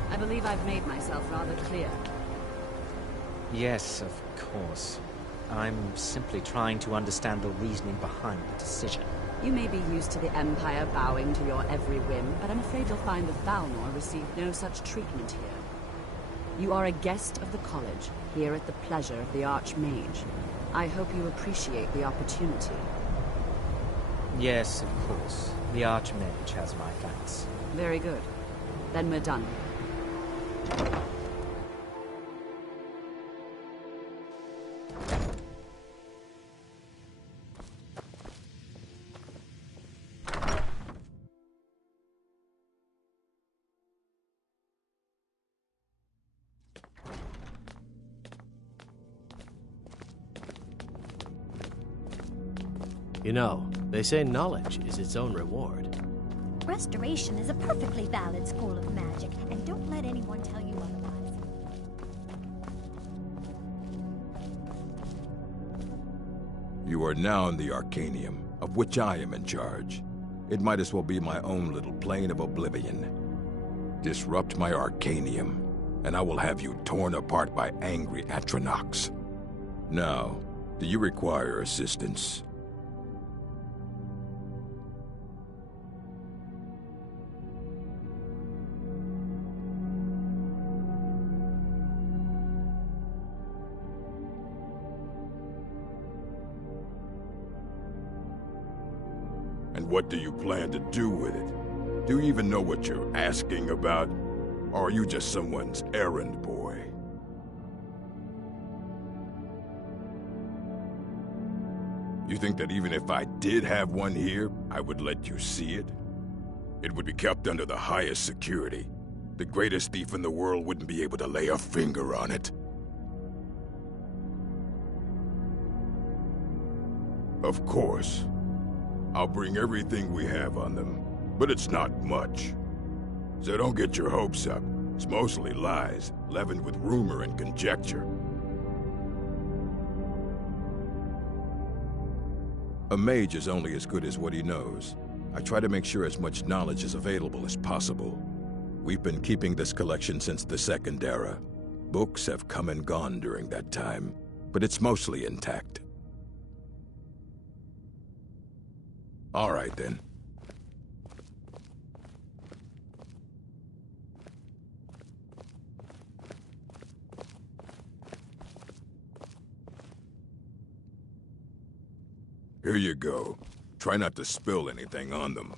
I believe I've made myself rather clear. Yes, of course. I'm simply trying to understand the reasoning behind the decision. You may be used to the Empire bowing to your every whim, but I'm afraid you'll find that Valnor received no such treatment here. You are a guest of the college, here at the pleasure of the Archmage. I hope you appreciate the opportunity. Yes, of course. The Archmage has my thanks. Very good. Then we're done. You know, they say knowledge is its own reward. Restoration is a perfectly valid school of magic, and don't let anyone tell you otherwise. You are now in the Arcanium, of which I am in charge. It might as well be my own little plane of oblivion. Disrupt my Arcanium, and I will have you torn apart by angry Atronachs. Now, do you require assistance? And what do you plan to do with it? Do you even know what you're asking about? Or are you just someone's errand boy? You think that even if I did have one here, I would let you see it? It would be kept under the highest security. The greatest thief in the world wouldn't be able to lay a finger on it. Of course. I'll bring everything we have on them, but it's not much. So don't get your hopes up. It's mostly lies, leavened with rumor and conjecture. A mage is only as good as what he knows. I try to make sure as much knowledge is available as possible. We've been keeping this collection since the Second Era. Books have come and gone during that time, but it's mostly intact. All right, then. Here you go. Try not to spill anything on them.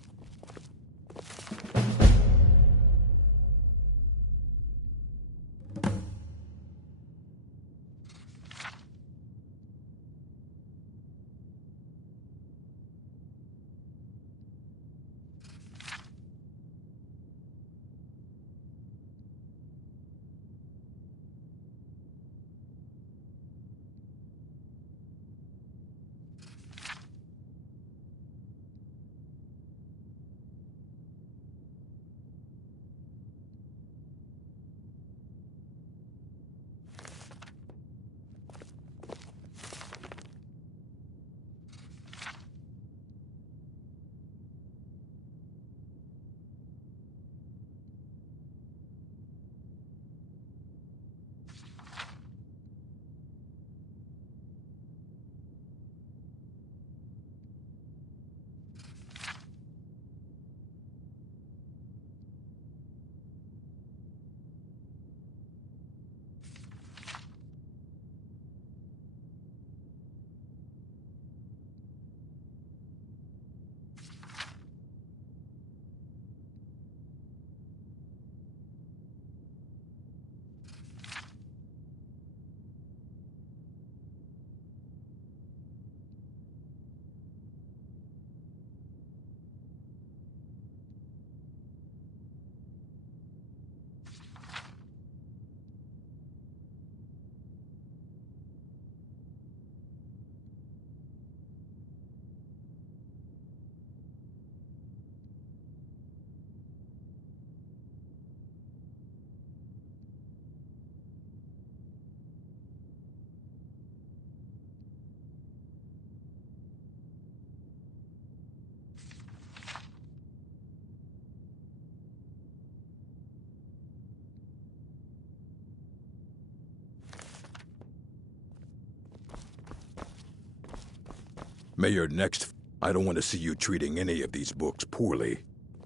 Mayor, next, I don't want to see you treating any of these books poorly.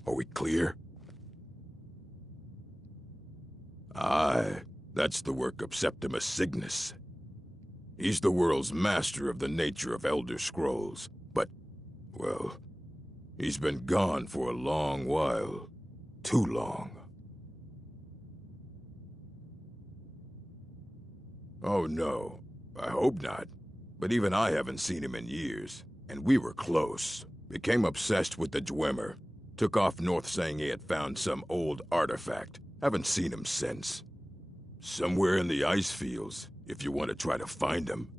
Are we clear? Aye, that's the work of Septimus Cygnus. He's the world's master of the nature of Elder Scrolls, but, well, he's been gone for a long while. Too long. Oh no, I hope not. But even I haven't seen him in years, and we were close. Became obsessed with the Dwemer. Took off north saying he had found some old artifact. Haven't seen him since. Somewhere in the ice fields, if you want to try to find him.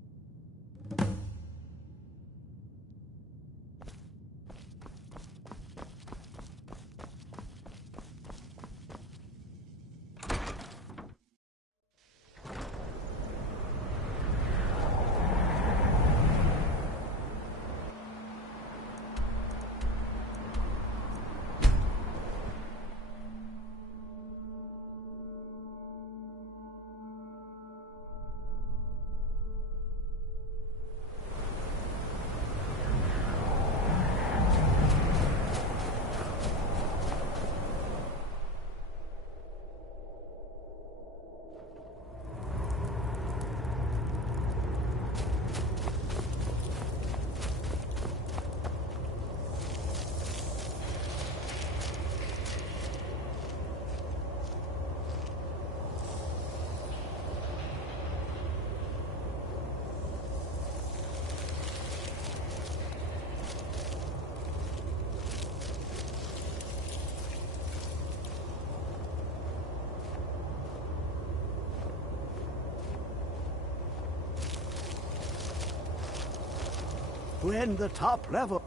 When the top level...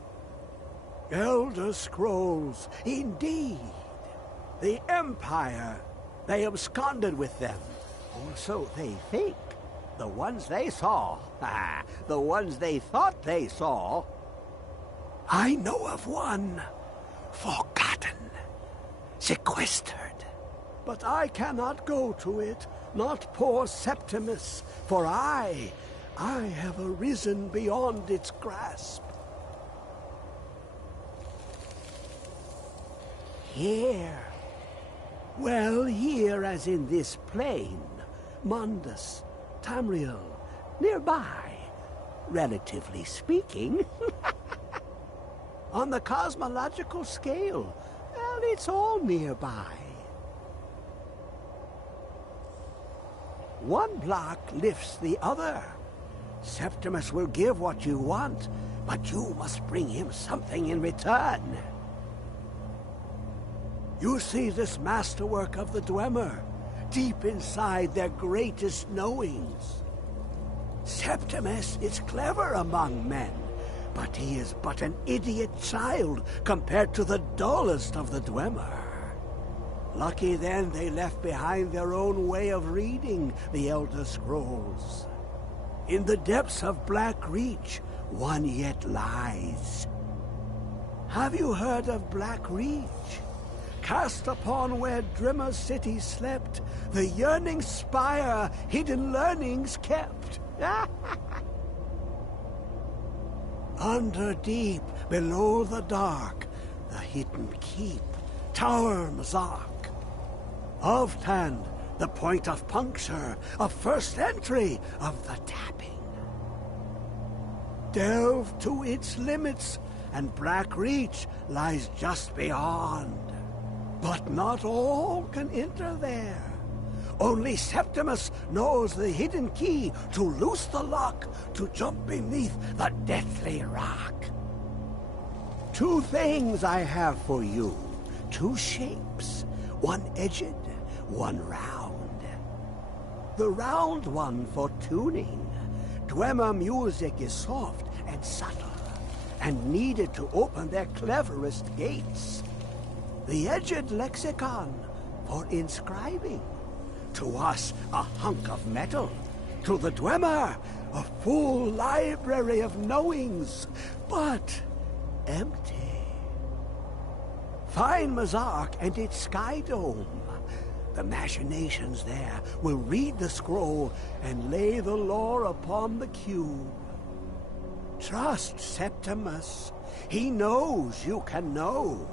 Elder Scrolls, indeed. The Empire. They absconded with them. Or so they think. The ones they saw. The ones they thought they saw. I know of one. Forgotten. Sequestered. But I cannot go to it not poor Septimus, for I have arisen beyond its grasp. Here. Well, here as in this plain, Mundus, Tamriel, nearby, relatively speaking. On the cosmological scale, well, it's all nearby. One block lifts the other. Septimus will give what you want, but you must bring him something in return. You see this masterwork of the Dwemer, deep inside their greatest knowings. Septimus is clever among men, but he is but an idiot child compared to the dullest of the Dwemer. Lucky then they left behind their own way of reading the Elder Scrolls. In the depths of Black Reach, one yet lies. Have you heard of Black Reach? Cast upon where Drimmer's city slept, the yearning spire hidden learnings kept. Under deep, below the dark, the hidden keep, Tower Mazark. Of Tand, the point of puncture, of first entry, of the tapping. Delve to its limits, and Black Reach lies just beyond. But not all can enter there. Only Septimus knows the hidden key to loose the lock, to jump beneath the deathly rock. Two things I have for you. Two shapes. One edged, one round. The round one for tuning. Dwemer music is soft and subtle, and needed to open their cleverest gates. The edged lexicon for inscribing. To us, a hunk of metal. To the Dwemer, a full library of knowings, but empty. Find Mazark and its sky dome. The machinations there will read the scroll and lay the lore upon the cube. Trust Septimus. He knows you can know.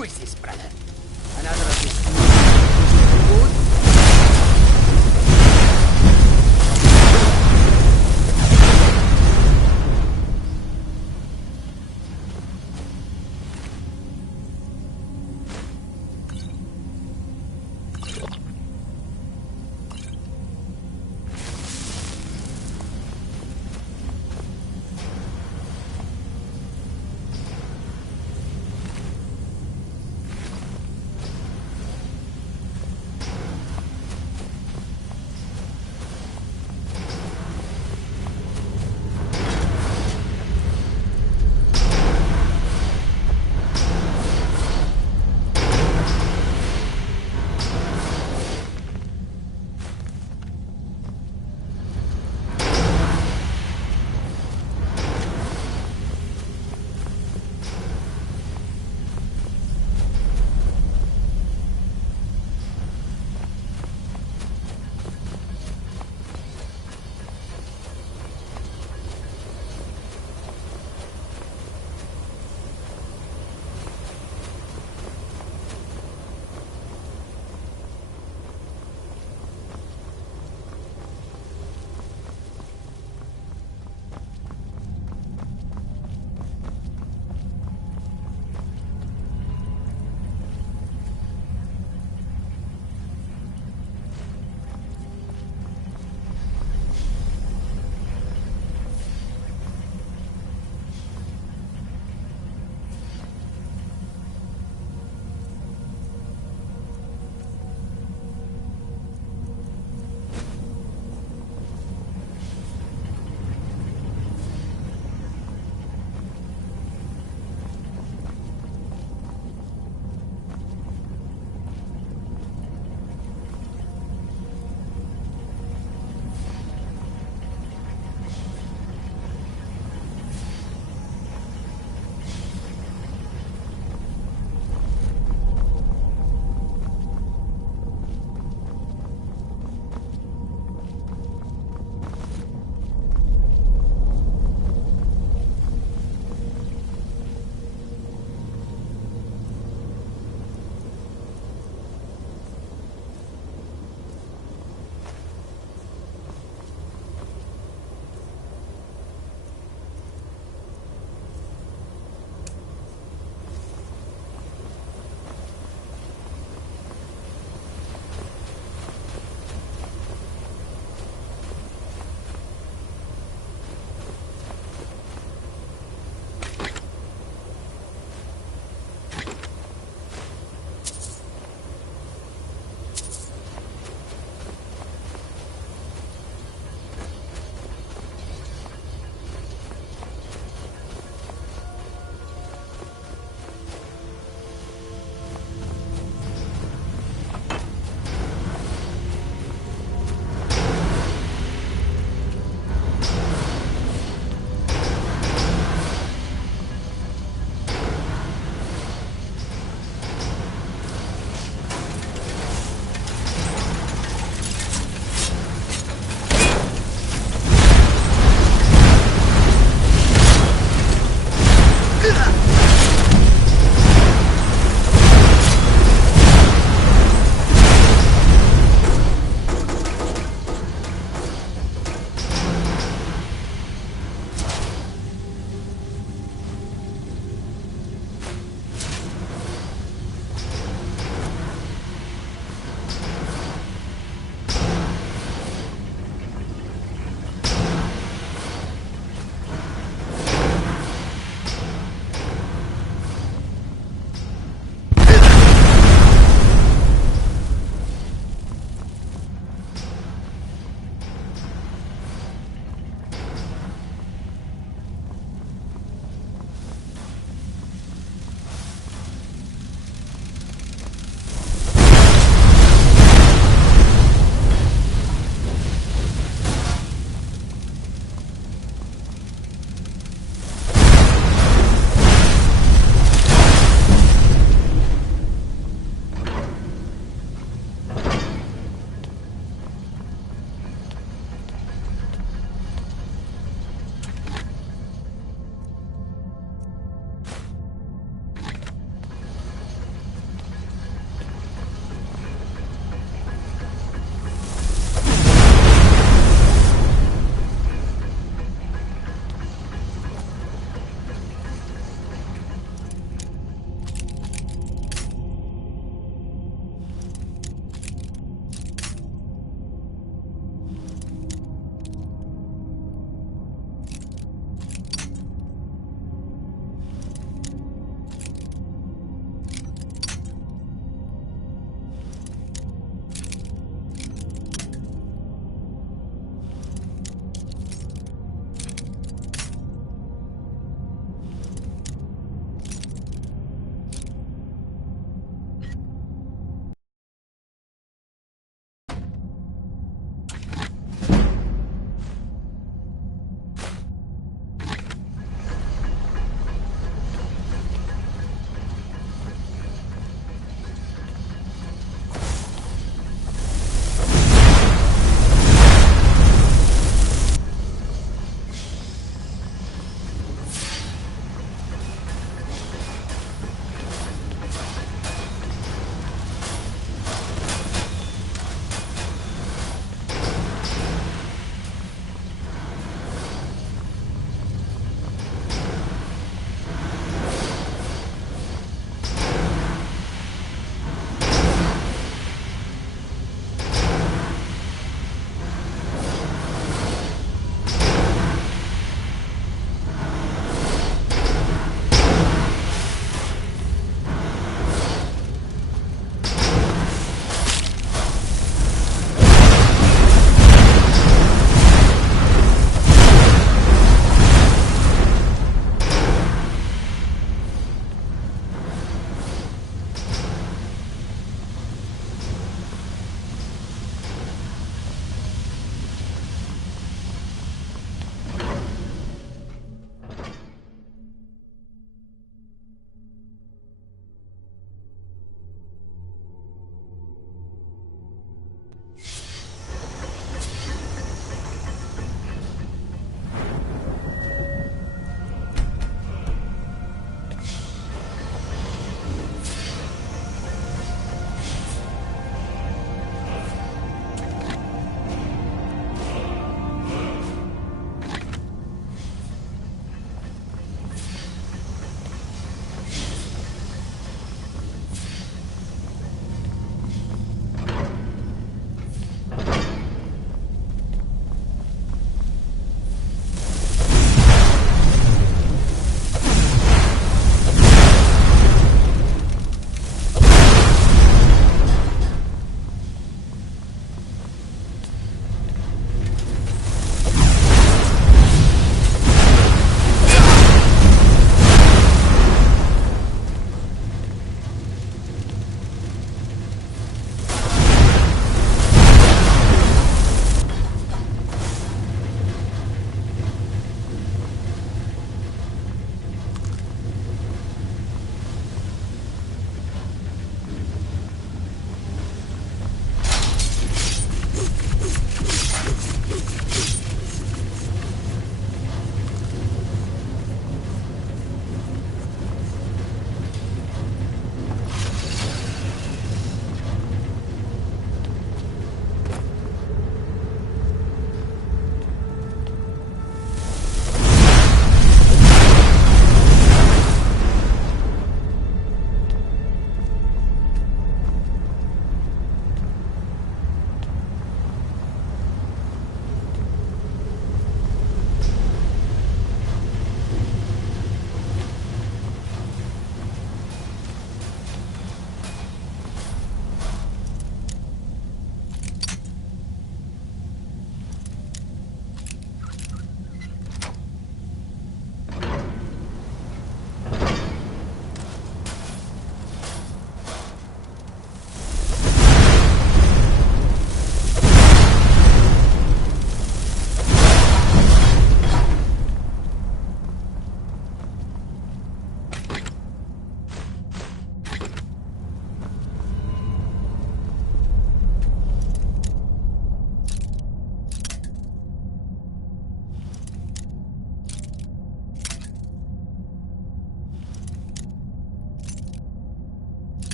Who is this, brother? Another of these good?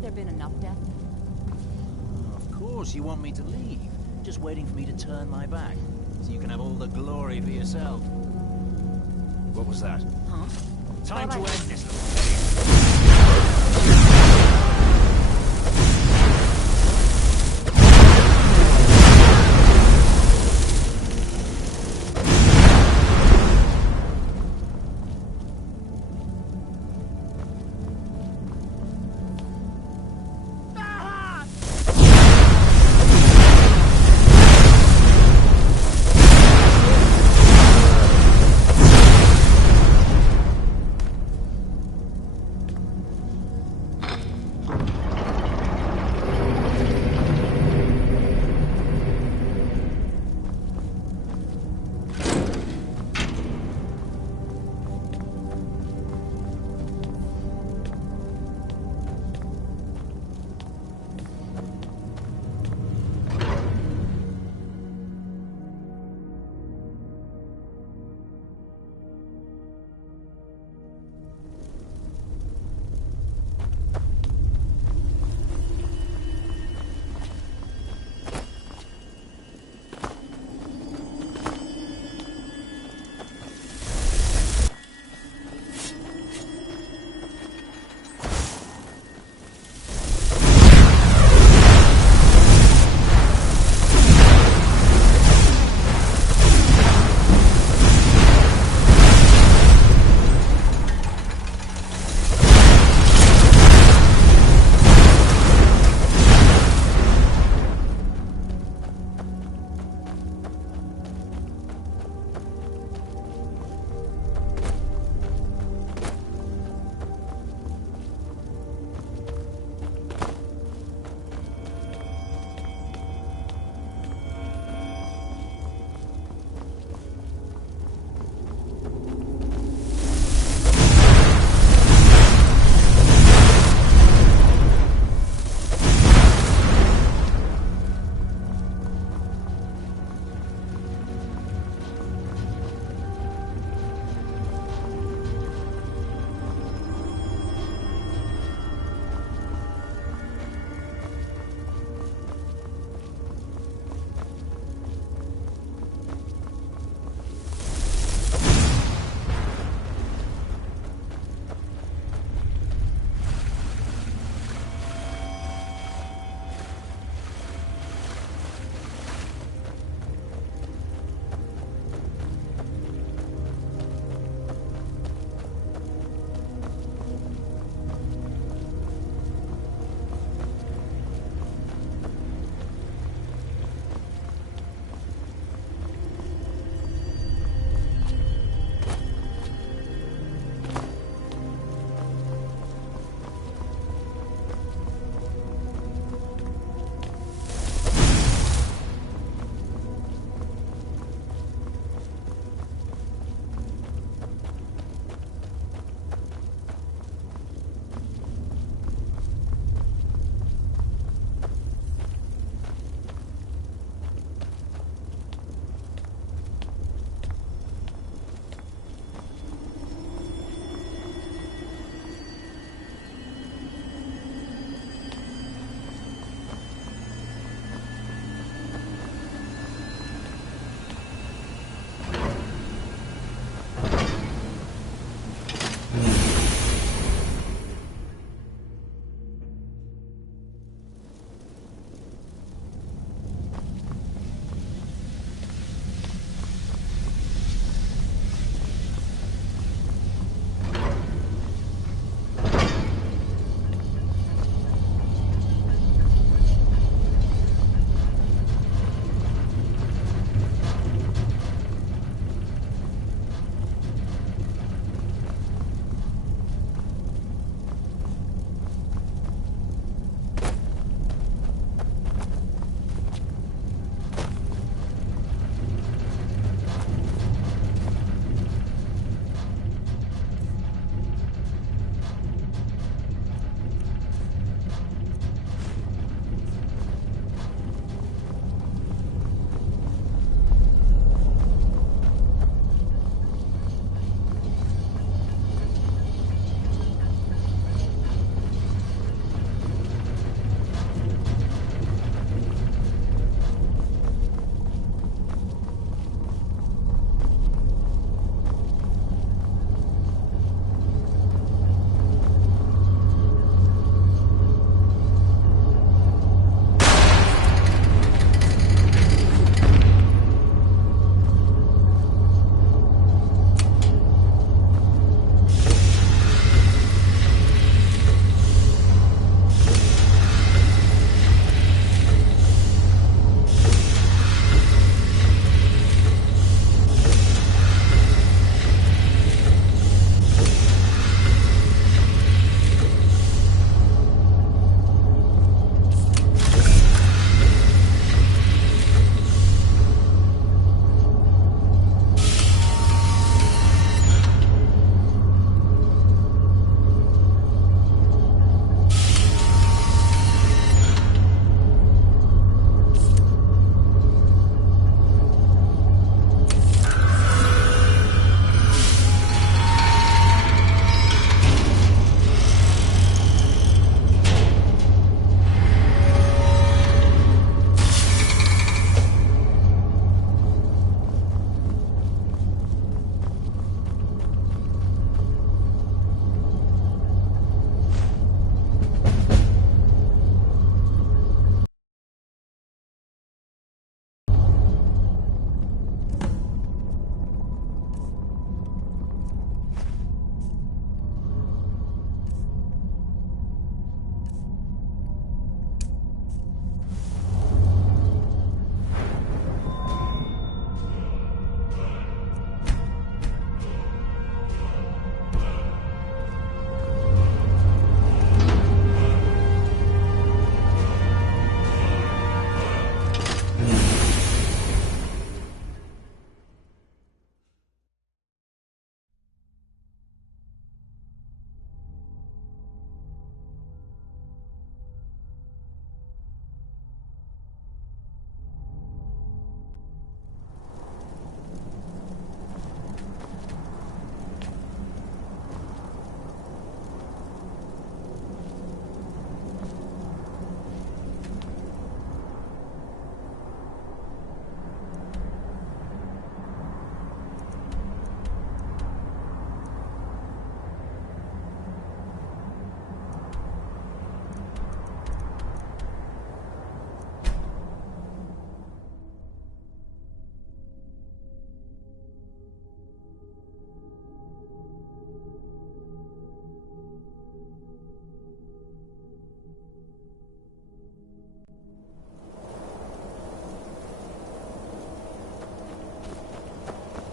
Hasn't there been enough death? Of course you want me to leave. Just waiting for me to turn my back, so you can have all the glory for yourself. What was that? Huh? Time to end this little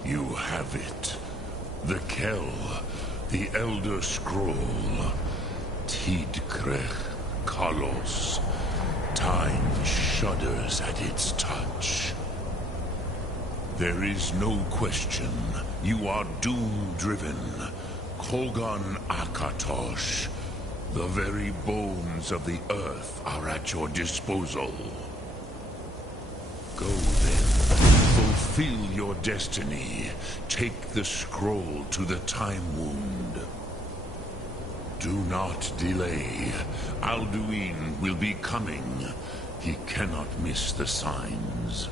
You have it. The Kell, the Elder Scroll. Tidkrech Kalos. Time shudders at its touch. There is no question. You are doom-driven. Kogan Akatosh. The very bones of the earth are at your disposal. Go then. Fulfill your destiny. Take the scroll to the Time Wound. Do not delay. Alduin will be coming. He cannot miss the signs.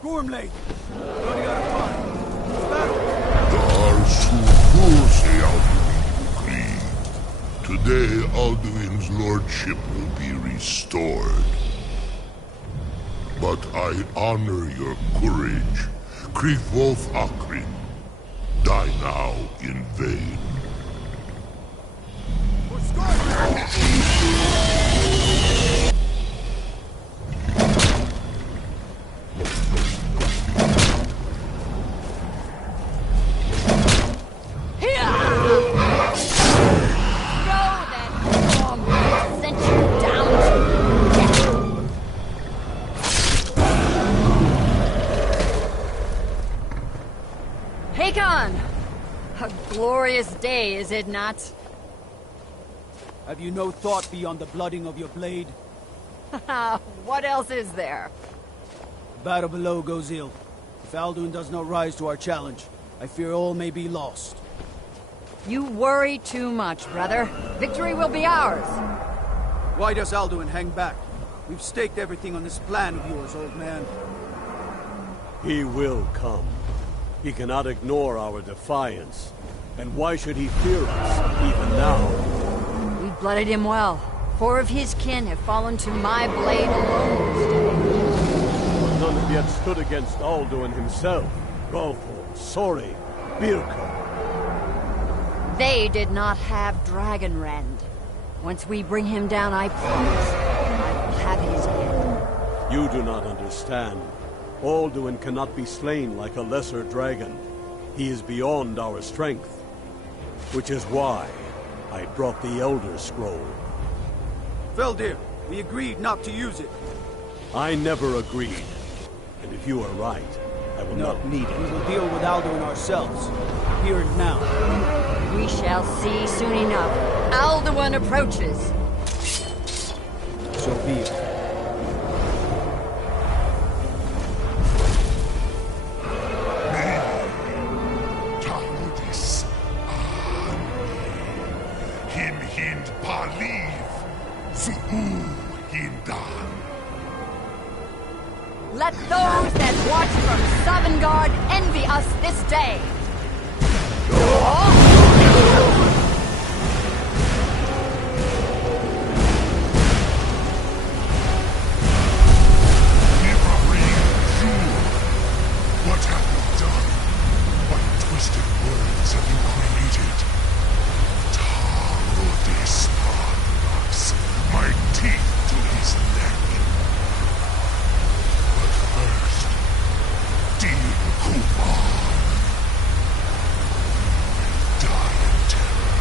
Gormley! Running out of time. Today, Alduin's lordship will be restored. But I honor your courage. Krithwolf Akrin. Die now in vain. Glorious day, is it not? Have you no thought beyond the blooding of your blade? What else is there? The battle below goes ill. If Alduin does not rise to our challenge, I fear all may be lost. You worry too much, brother. Victory will be ours. Why does Alduin hang back? We've staked everything on this plan of yours, old man. He will come. He cannot ignore our defiance. And why should he fear us, even now? We blooded him well. 4 of his kin have fallen to my blade alone this day. But none have yet stood against Alduin himself. Golfo, Sori, Birka. They did not have Dragonrend. Once we bring him down, I promise, I will have his head. You do not understand. Alduin cannot be slain like a lesser dragon. He is beyond our strength. Which is why I brought the Elder Scroll. Feldir, we agreed not to use it. I never agreed. And if you are right, I will not need it. We will deal with Alduin ourselves. Here and now. We shall see soon enough. Alduin approaches. So be it. Let those that watch from Sovngarde envy us this day. What have you done? What twisted words have you created? Tarudis knocks my teeth to his neck. But first, Dean Kumar. Die in terror,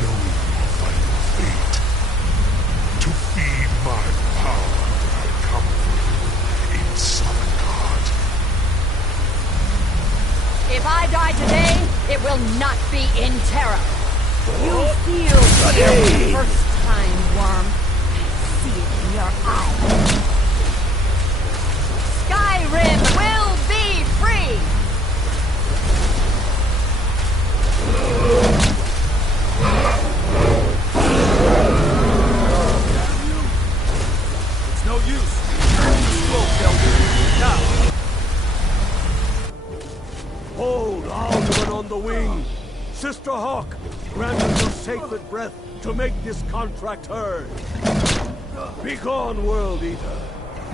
knowing your final fate. To feed my power that I come for you in Sovngarde. If I die today, it will not be in terror. You feel fear for the first time, Worm. I see it in your eyes. Skyrim will be free! grant us your sacred breath to make this contract heard. Begone, World Eater.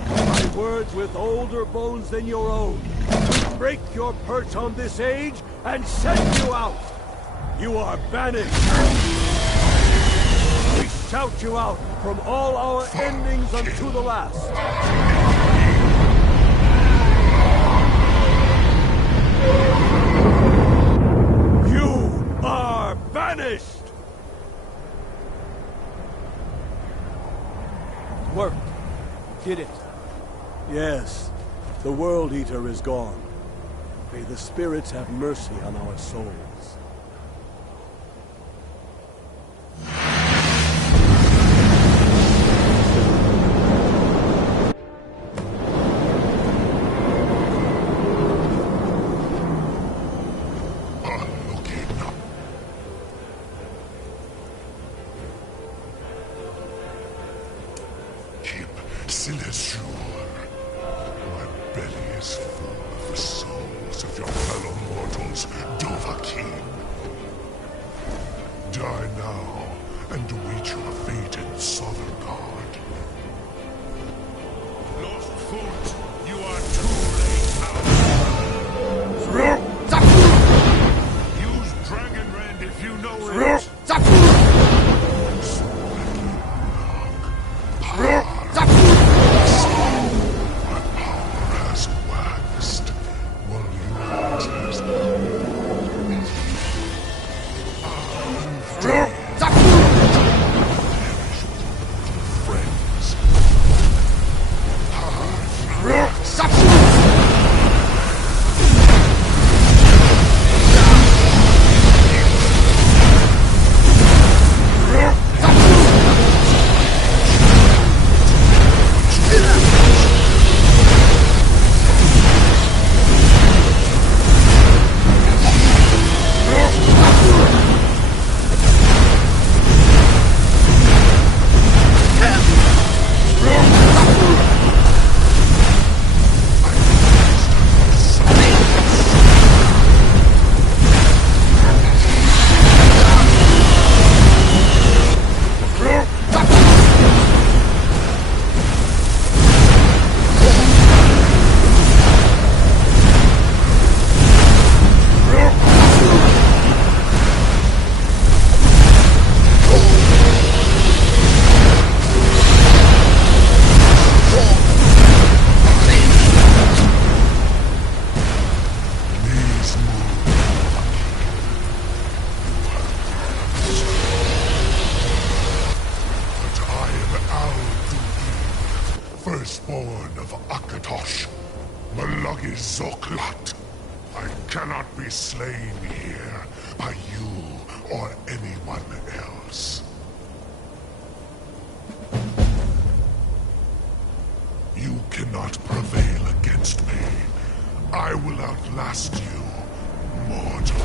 My words with older bones than your own. We break your perch on this age and send you out. You are banished. We shout you out from all our endings unto the last. You are banished! Worked. Did it. Yes, the World Eater is gone. May the spirits have mercy on our souls. Firstborn of Akatosh, Malagi Zoklat. I cannot be slain here by you or anyone else. You cannot prevail against me. I will outlast you, mortal.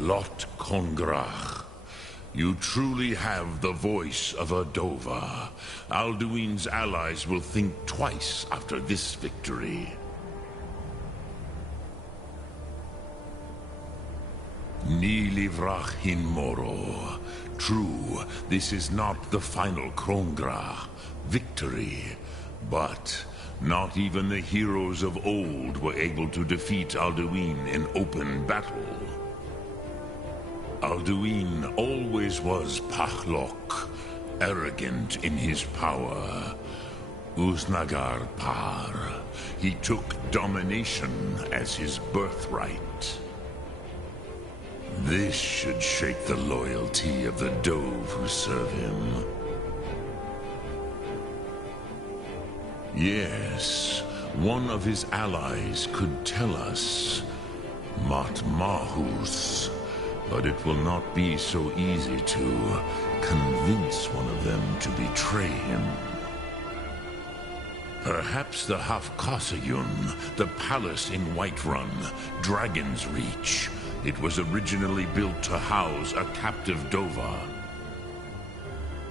Lot Kongrach, you truly have the voice of a Dova. Alduin's allies will think twice after this victory. Ni livrach hin moro. True, this is not the final Kongrach victory, but not even the heroes of old were able to defeat Alduin in open battle. Alduin always was Pachlok, arrogant in his power. Uznagar Par, he took domination as his birthright. This should shake the loyalty of the Dove who serve him. Yes, one of his allies could tell us, Matmahus. But it will not be so easy to convince one of them to betray him. Perhaps the Hafkasayun, the palace in Whiterun, Dragon's Reach. It was originally built to house a captive Dova.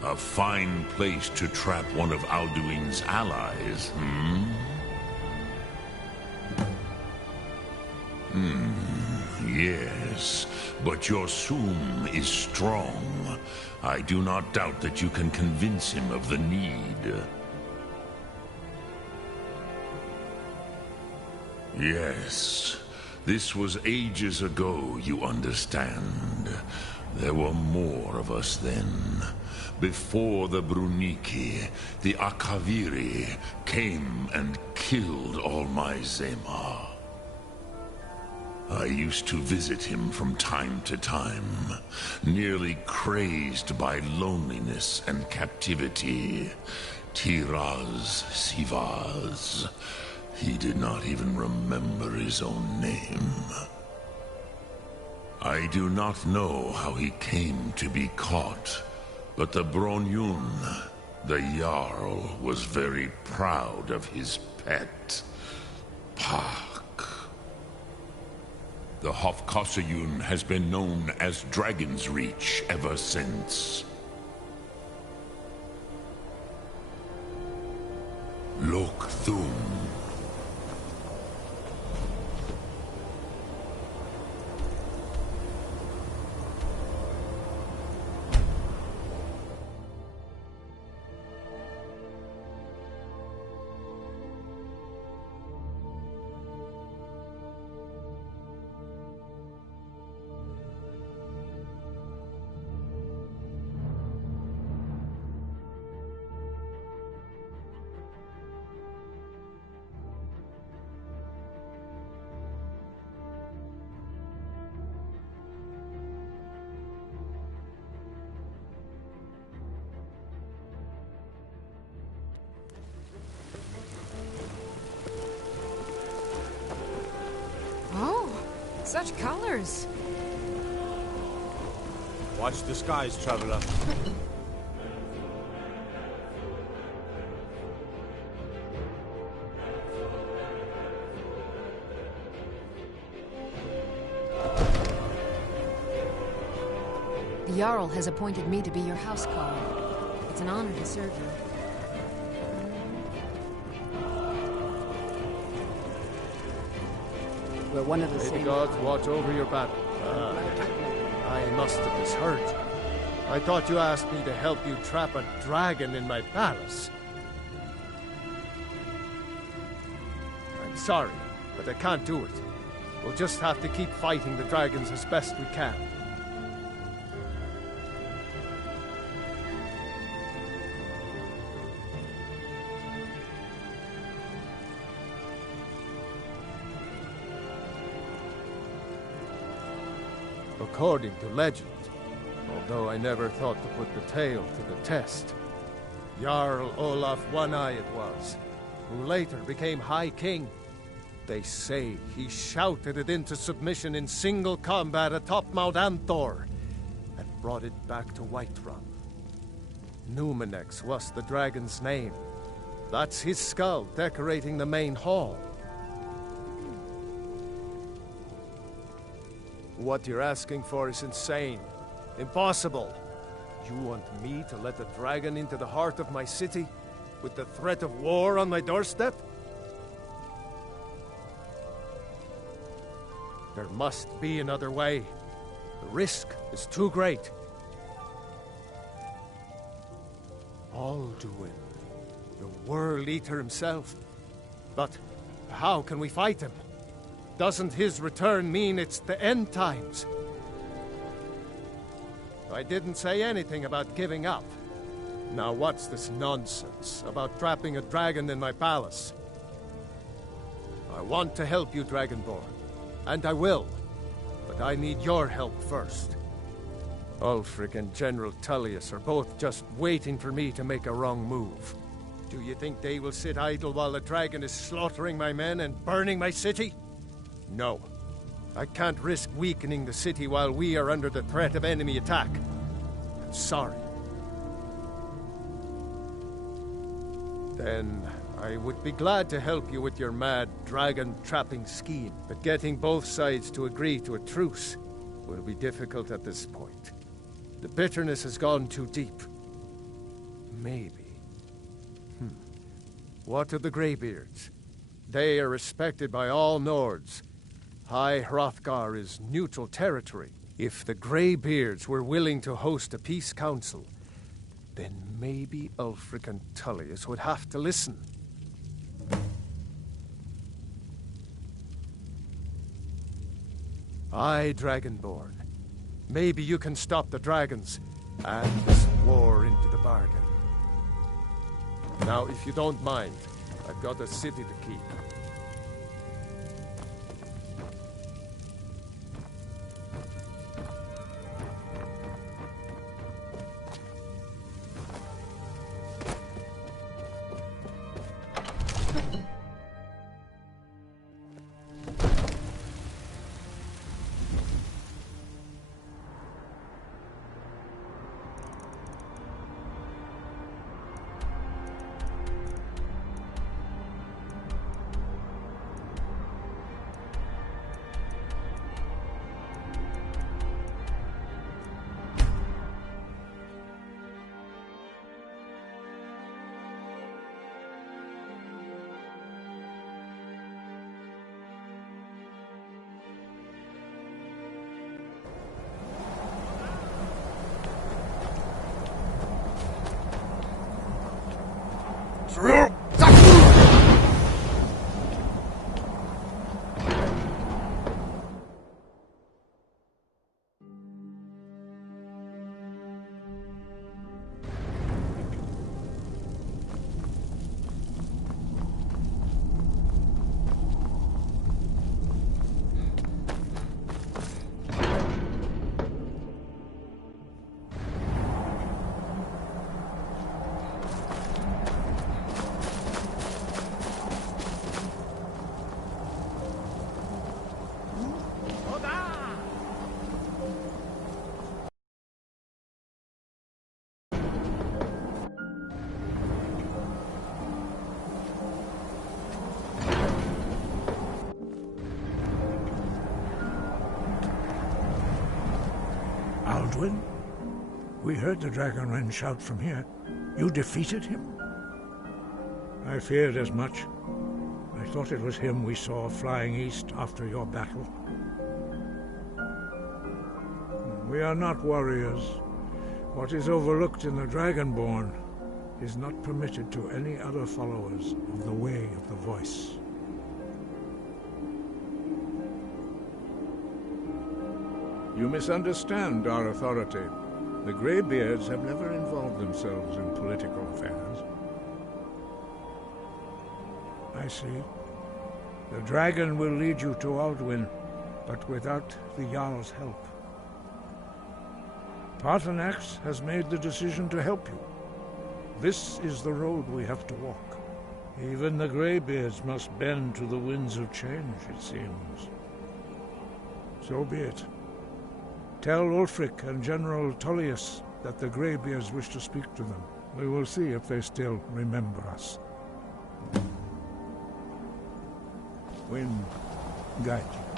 A fine place to trap one of Alduin's allies, Yes, but your Soom is strong. I do not doubt that you can convince him of the need. Yes, this was ages ago, you understand. There were more of us then. Before the Bruniki, the Akaviri came and killed all my Zema. I used to visit him from time to time, nearly crazed by loneliness and captivity. Tiraz Sivaz. He did not even remember his own name. I do not know how he came to be caught, but the Bronyun, the Jarl, was very proud of his pet, Pak. The Hofkosayun has been known as Dragon's Reach ever since. Lok Thum. Such colors. Watch the skies, traveler. The Jarl has appointed me to be your housecarl. It's an honor to serve you. We're one of the May same. the gods watch over your battle. I must have misheard you. I thought you asked me to help you trap a dragon in my palace. I'm sorry, but I can't do it. We'll just have to keep fighting the dragons as best we can. According to legend, although I never thought to put the tale to the test, Jarl Olaf One-Eye it was, who later became High King. They say he shouted it into submission in single combat atop Mount Anthor, and brought it back to Whiterun. Numenex was the dragon's name. That's his skull decorating the main hall. What you're asking for is insane. Impossible. You want me to let a dragon into the heart of my city, with the threat of war on my doorstep? There must be another way. The risk is too great. Alduin, the World Eater himself. But how can we fight him? Doesn't his return mean it's the end times? I didn't say anything about giving up. Now what's this nonsense about trapping a dragon in my palace? I want to help you, Dragonborn, and I will. But I need your help first. Ulfric and General Tullius are both just waiting for me to make a wrong move. Do you think they will sit idle while the dragon is slaughtering my men and burning my city? No. I can't risk weakening the city while we are under the threat of enemy attack. I'm sorry. Then I would be glad to help you with your mad dragon-trapping scheme, but getting both sides to agree to a truce will be difficult at this point. The bitterness has gone too deep. Maybe. What of the Greybeards? They are respected by all Nords. High Hrothgar is neutral territory. If the Greybeards were willing to host a peace council, then maybe Ulfric and Tullius would have to listen. Aye, Dragonborn. Maybe you can stop the dragons and this war into the bargain. Now, if you don't mind, I've got a city to keep. Alduin? We heard the Dragonren shout from here. You defeated him? I feared as much. I thought it was him we saw flying east after your battle. We are not warriors. What is overlooked in the Dragonborn is not permitted to any other followers of the Way of the Voice. You misunderstand our authority. The Greybeards have never involved themselves in political affairs. I see. The dragon will lead you to Alduin, but without the Jarl's help. Paarthurnax has made the decision to help you. This is the road we have to walk. Even the Greybeards must bend to the winds of change, it seems. So be it. Tell Ulfric and General Tullius that the Greybeards wish to speak to them. We will see if they still remember us. Wind, guide you.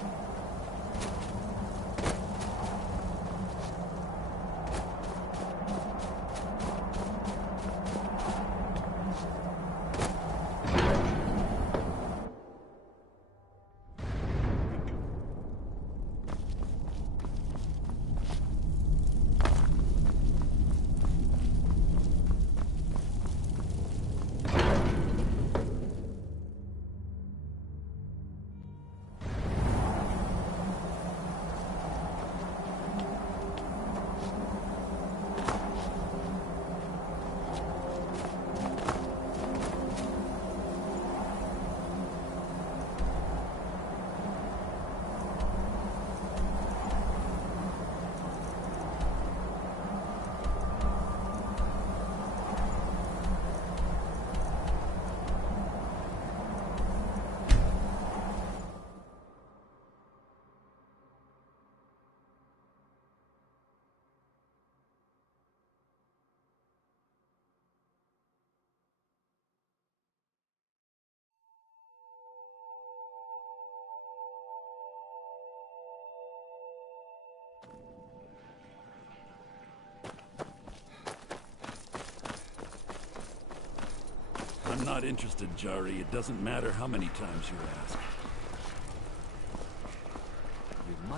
not interested, Jari. It doesn't matter how many times you ask.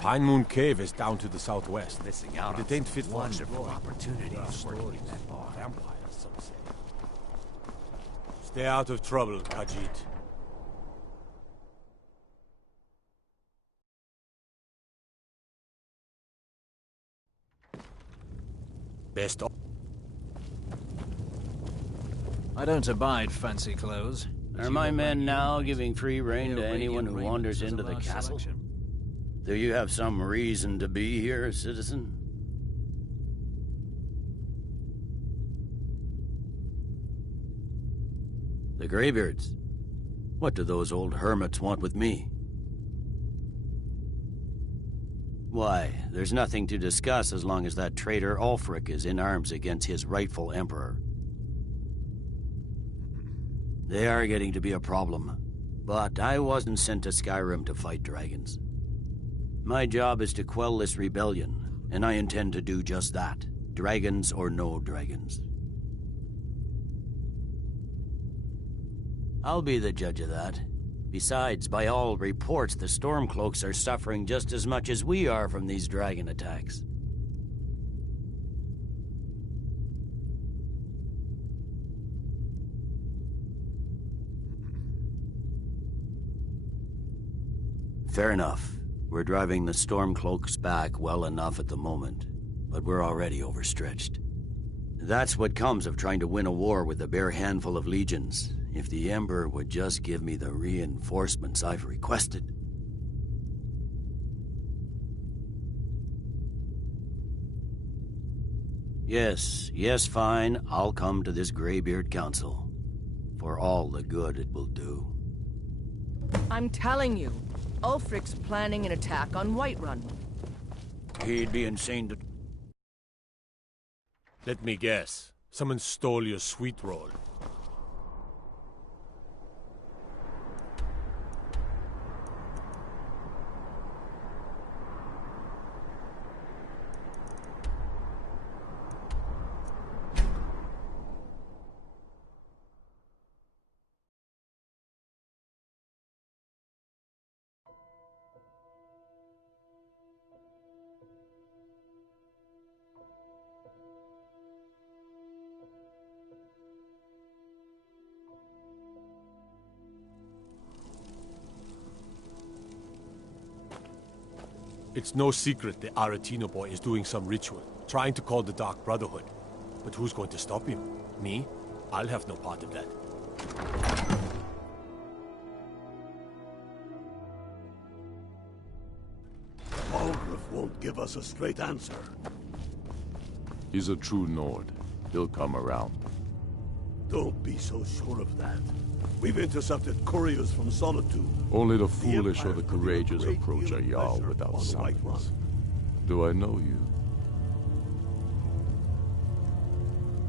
Pine Moon Cave is down to the southwest. Missing out but on it ain't fit for wonderful exploring. opportunities working in that bar. Empire, some say. Stay out of trouble, Khajiit. Best of. I don't abide fancy clothes. Are my men now giving free rein to anyone who wanders into the castle? Do you have some reason to be here, citizen? The Greybeards. What do those old hermits want with me? Why, there's nothing to discuss as long as that traitor Ulfric is in arms against his rightful emperor. They are getting to be a problem, but I wasn't sent to Skyrim to fight dragons. My job is to quell this rebellion, and I intend to do just that, dragons or no dragons. I'll be the judge of that. Besides, by all reports, the Stormcloaks are suffering just as much as we are from these dragon attacks. Fair enough. We're driving the Stormcloaks back well enough at the moment, but we're already overstretched. That's what comes of trying to win a war with a bare handful of legions. If the Emperor would just give me the reinforcements I've requested. Yes, fine. I'll come to this Greybeard Council. For all the good it will do. I'm telling you, Ulfric's planning an attack on Whiterun. He'd be insane to... Let me guess. Someone stole your sweet roll. It's no secret the Aretino boy is doing some ritual, trying to call the Dark Brotherhood. But who's going to stop him? Me? I'll have no part of that. Balgruuf won't give us a straight answer. He's a true Nord. He'll come around. Don't be so sure of that. We've intercepted couriers from Solitude. Only the foolish or the courageous approach a Jarl without summons. Do I know you?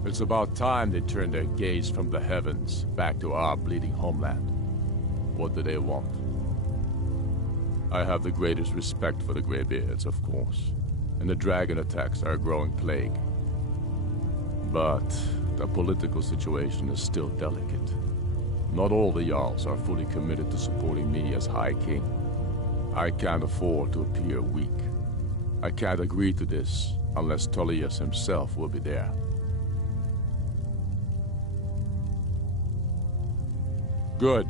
It's about time they turned their gaze from the heavens back to our bleeding homeland. What do they want? I have the greatest respect for the Greybeards, of course, and the dragon attacks are a growing plague. But the political situation is still delicate. Not all the Jarls are fully committed to supporting me as High King. I can't afford to appear weak. I can't agree to this unless Tullius himself will be there. Good.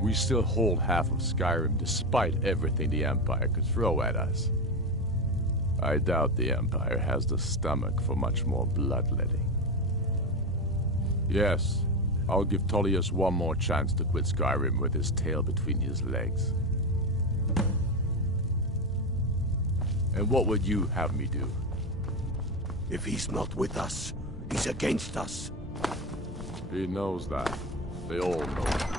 We still hold half of Skyrim despite everything the Empire could throw at us. I doubt the Empire has the stomach for much more bloodletting. Yes, I'll give Tullius one more chance to quit Skyrim with his tail between his legs. And what would you have me do? If he's not with us, he's against us. He knows that. They all know that.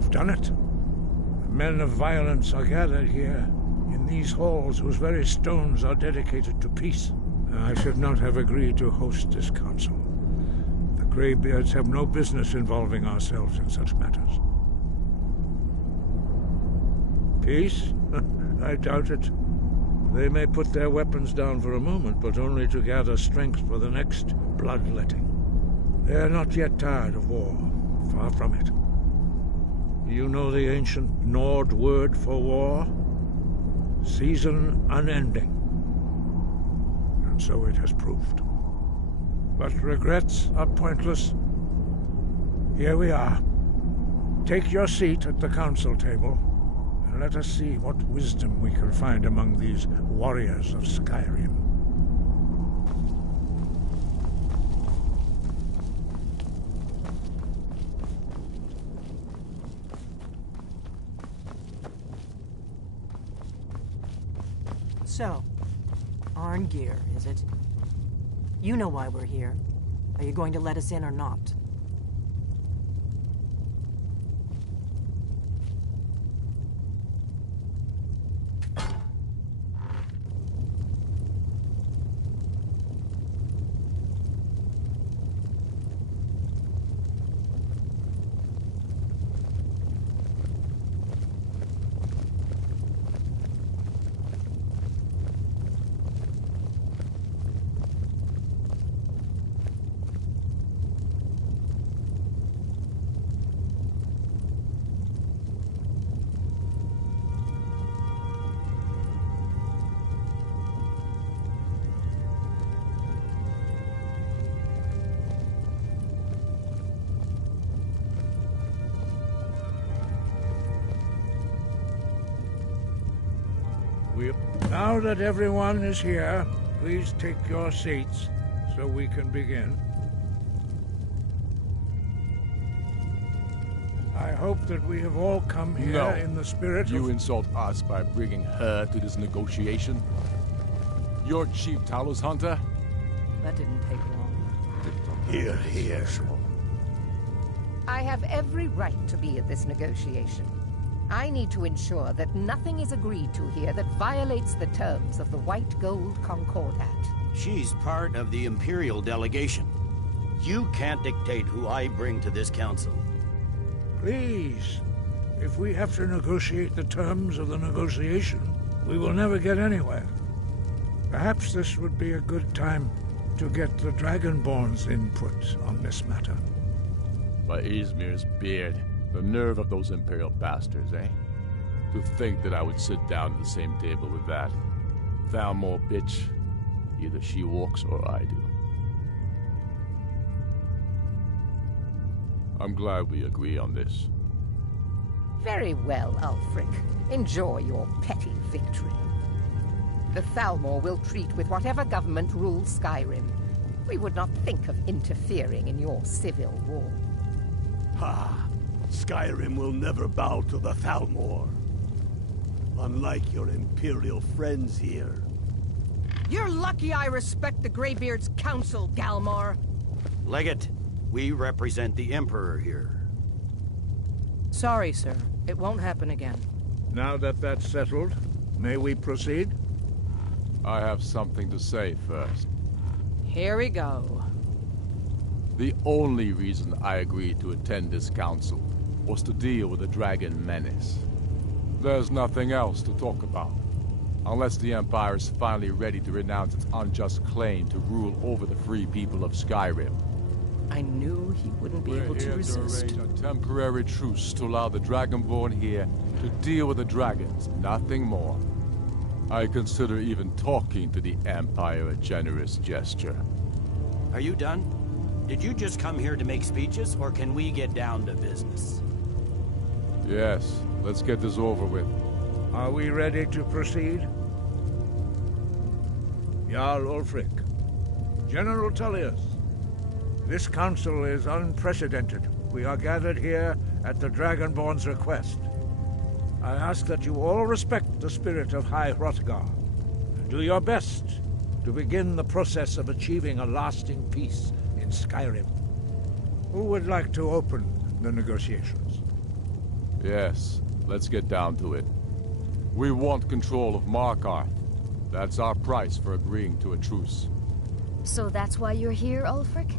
You've done it. The men of violence are gathered here, in these halls whose very stones are dedicated to peace. I should not have agreed to host this council. The Greybeards have no business involving ourselves in such matters. Peace? I doubt it. They may put their weapons down for a moment, but only to gather strength for the next bloodletting. They are not yet tired of war. Far from it. You know the ancient Nord word for war? Season unending. And so it has proved. But regrets are pointless. Here we are. Take your seat at the council table, and let us see what wisdom we can find among these warriors of Skyrim. So, Arngeir, is it? You know why we're here. Are you going to let us in or not? Now that everyone is here, please take your seats so we can begin. I hope that we have all come here in the spirit of... You insult us by bringing her to this negotiation? You're Chief Talos Hunter? That didn't take long. Here, here. I have every right to be at this negotiation. I need to ensure that nothing is agreed to here that violates the terms of the White Gold Concordat. She's part of the Imperial delegation. You can't dictate who I bring to this council. Please, if we have to negotiate the terms of the negotiation, we will never get anywhere. Perhaps this would be a good time to get the Dragonborn's input on this matter. By Izmir's beard. The nerve of those Imperial bastards, eh? To think that I would sit down at the same table with that. Thalmor bitch. Either she walks or I do. I'm glad we agree on this. Very well, Ulfric. Enjoy your petty victory. The Thalmor will treat with whatever government rules Skyrim. We would not think of interfering in your civil war. Ha! Skyrim will never bow to the Thalmor. Unlike your Imperial friends here. You're lucky I respect the Greybeard's counsel, Galmar. Legate, we represent the Emperor here. Sorry, sir. It won't happen again. Now that that's settled, may we proceed? I have something to say first. Here we go. The only reason I agreed to attend this council was to deal with the dragon menace. There's nothing else to talk about. Unless the Empire is finally ready to renounce its unjust claim to rule over the free people of Skyrim. I knew he wouldn't be able to resist. To arrange a temporary truce to allow the Dragonborn here to deal with the dragons, nothing more. I consider even talking to the Empire a generous gesture. Are you done? Did you just come here to make speeches, or can we get down to business? Yes, let's get this over with. Are we ready to proceed? Jarl Ulfric, General Tullius, this council is unprecedented. We are gathered here at the Dragonborn's request. I ask that you all respect the spirit of High Hrothgar, and do your best to begin the process of achieving a lasting peace in Skyrim. Who would like to open the negotiations? Yes, let's get down to it. We want control of Markarth. That's our price for agreeing to a truce. So that's why you're here, Ulfric?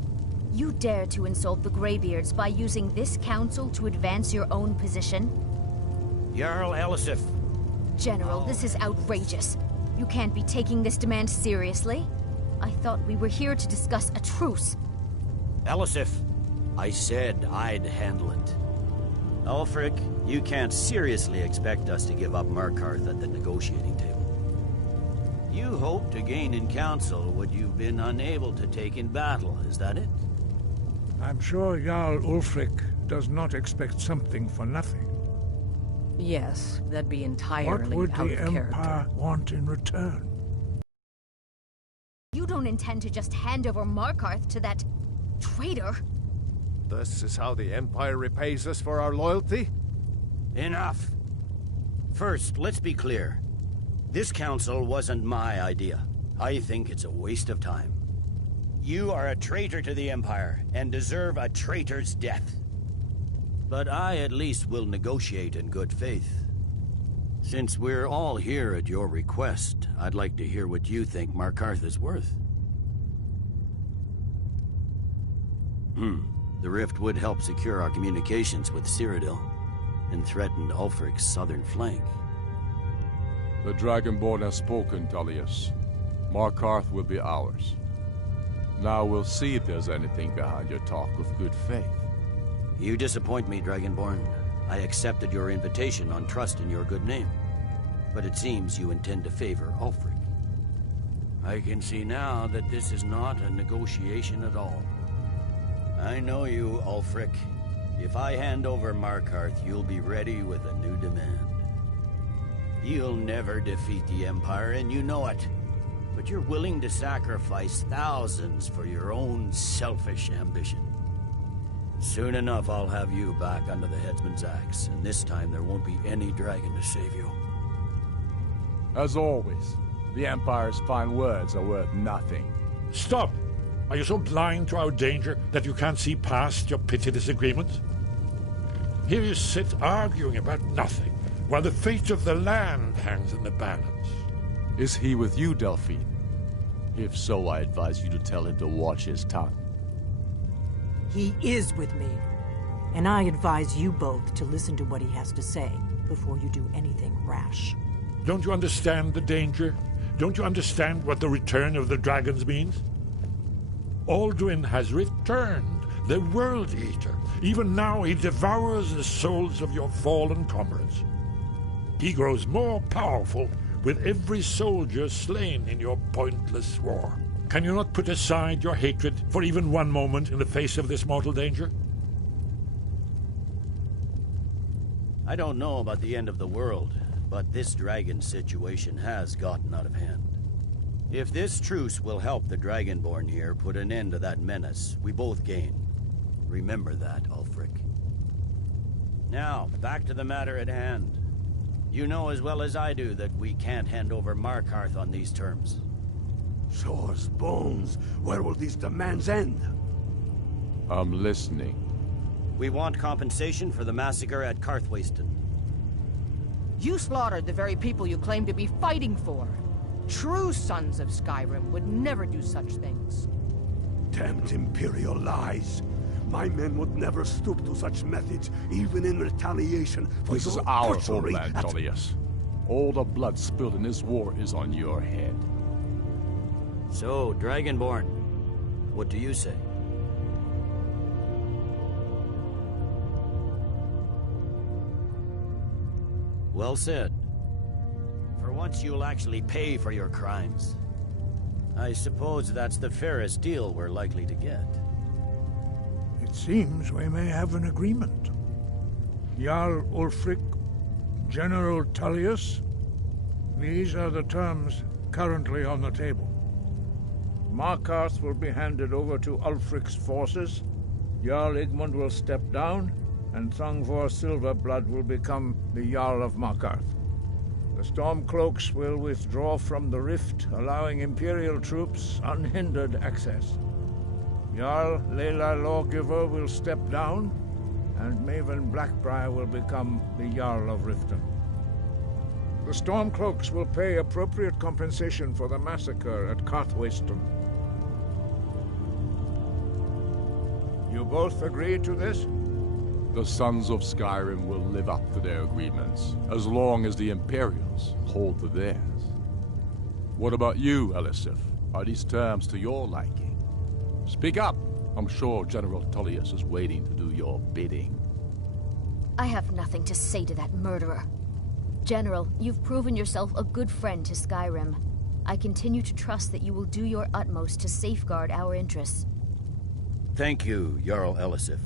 You dare to insult the Greybeards by using this council to advance your own position? Jarl Elisif. General, this is outrageous. You can't be taking this demand seriously. I thought we were here to discuss a truce. Elisif, I said I'd handle it. Ulfric, you can't seriously expect us to give up Markarth at the negotiating table. You hoped to gain in council what you've been unable to take in battle, is that it? I'm sure Jarl Ulfric does not expect something for nothing. Yes, that'd be entirely What would out the of character. Empire want in return? You don't intend to just hand over Markarth to that traitor? This is how the Empire repays us for our loyalty? Enough. First, let's be clear. This council wasn't my idea. I think it's a waste of time. You are a traitor to the Empire, and deserve a traitor's death. But I at least will negotiate in good faith. Since we're all here at your request, I'd like to hear what you think Markarth is worth. The rift would help secure our communications with Cyrodiil, and threaten Ulfric's southern flank. The Dragonborn has spoken, Tullius. Markarth will be ours. Now we'll see if there's anything behind your talk of good faith. You disappoint me, Dragonborn. I accepted your invitation on trust in your good name. But it seems you intend to favor Ulfric. I can see now that this is not a negotiation at all. I know you, Ulfric. If I hand over Markarth, you'll be ready with a new demand. You'll never defeat the Empire, and you know it. But you're willing to sacrifice thousands for your own selfish ambition. Soon enough, I'll have you back under the headsman's axe, and this time there won't be any dragon to save you. As always, the Empire's fine words are worth nothing. Stop! Are you so blind to our danger that you can't see past your petty disagreements? Here you sit arguing about nothing, while the fate of the land hangs in the balance. Is he with you, Delphine? If so, I advise you to tell him to watch his tongue. He is with me. And I advise you both to listen to what he has to say before you do anything rash. Don't you understand the danger? Don't you understand what the return of the dragons means? Alduin has returned, the World Eater. Even now he devours the souls of your fallen comrades. He grows more powerful with every soldier slain in your pointless war. Can you not put aside your hatred for even one moment in the face of this mortal danger? I don't know about the end of the world, but this dragon situation has gotten out of hand. If this truce will help the Dragonborn here put an end to that menace, we both gain. Remember that, Ulfric. Now, back to the matter at hand. You know as well as I do that we can't hand over Markarth on these terms. Show us bones. Where will these demands end? I'm listening. We want compensation for the massacre at Karthwasten. You slaughtered the very people you claim to be fighting for. True sons of Skyrim would never do such things. Damned Imperial lies. My men would never stoop to such methods, even in retaliation for This is your our butchery homeland, at... Tullius. All the blood spilled in this war is on your head. So, Dragonborn, what do you say? Well said. For once you'll actually pay for your crimes. I suppose that's the fairest deal we're likely to get. It seems we may have an agreement. Jarl Ulfric, General Tullius, these are the terms currently on the table. Markarth will be handed over to Ulfric's forces, Jarl Igmund will step down, and Thungvor Silverblood will become the Jarl of Markarth. The Stormcloaks will withdraw from the rift, allowing Imperial troops unhindered access. Jarl Lela Lawgiver will step down, and Maven Blackbriar will become the Jarl of Riften. The Stormcloaks will pay appropriate compensation for the massacre at Carthwayston. You both agree to this? The Sons of Skyrim will live up to their agreements, as long as the Imperials hold to theirs. What about you, Elisif? Are these terms to your liking? Speak up! I'm sure General Tullius is waiting to do your bidding. I have nothing to say to that murderer. General, you've proven yourself a good friend to Skyrim. I continue to trust that you will do your utmost to safeguard our interests. Thank you, Jarl Elisif.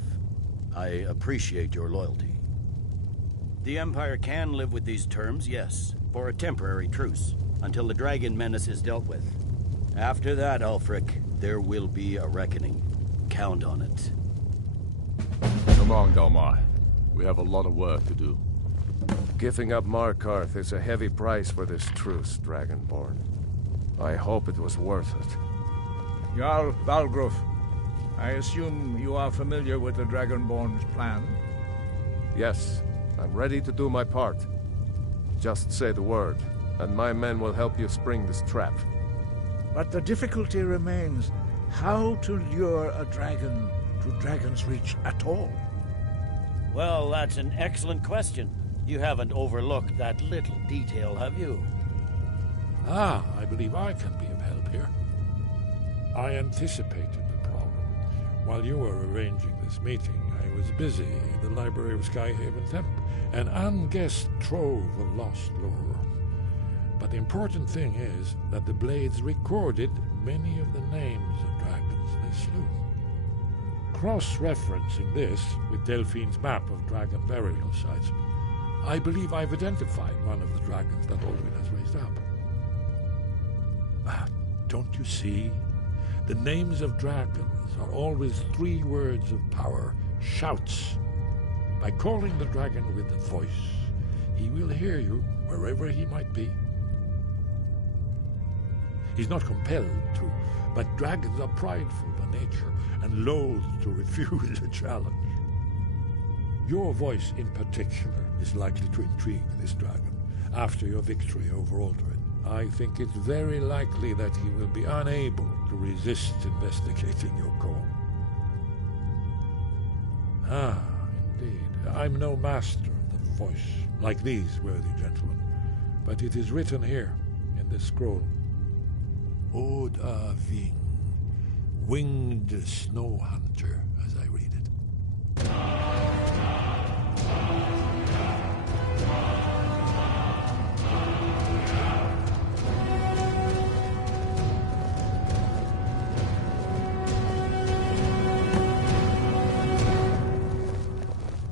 I appreciate your loyalty. The Empire can live with these terms, yes, for a temporary truce, until the dragon menace is dealt with. After that, Ulfric, there will be a reckoning. Count on it. Come on, Dalmar. We have a lot of work to do. Giving up Markarth is a heavy price for this truce, Dragonborn. I hope it was worth it. Jarl Balgruf, I assume you are familiar with the Dragonborn's plan? Yes, I'm ready to do my part. Just say the word, and my men will help you spring this trap. But the difficulty remains how to lure a dragon to Dragon's Reach at all. Well, that's an excellent question. You haven't overlooked that little detail, have you? Ah, I believe I can be of help here. I anticipated the problem. While you were arranging this meeting, I was busy in the library of Skyhaven Temp, an unguessed trove of lost lore. But the important thing is that the Blades recorded many of the names of dragons they slew. Cross-referencing this with Delphine's map of dragon burial sites, I believe I've identified one of the dragons that Alduin has raised up. Don't you see? The names of dragons are always 3 words of power, shouts. By calling the dragon with a voice, he will hear you wherever he might be. He's not compelled to, but dragons are prideful by nature and loath to refuse a challenge. Your voice in particular is likely to intrigue this dragon after your victory over Alduin. I think it's very likely that he will be unable to resist investigating your call. Ah, indeed. I'm no master of the voice, like these worthy gentlemen, but it is written here in this scroll. Od a Ving, winged snow hunter, as I read it.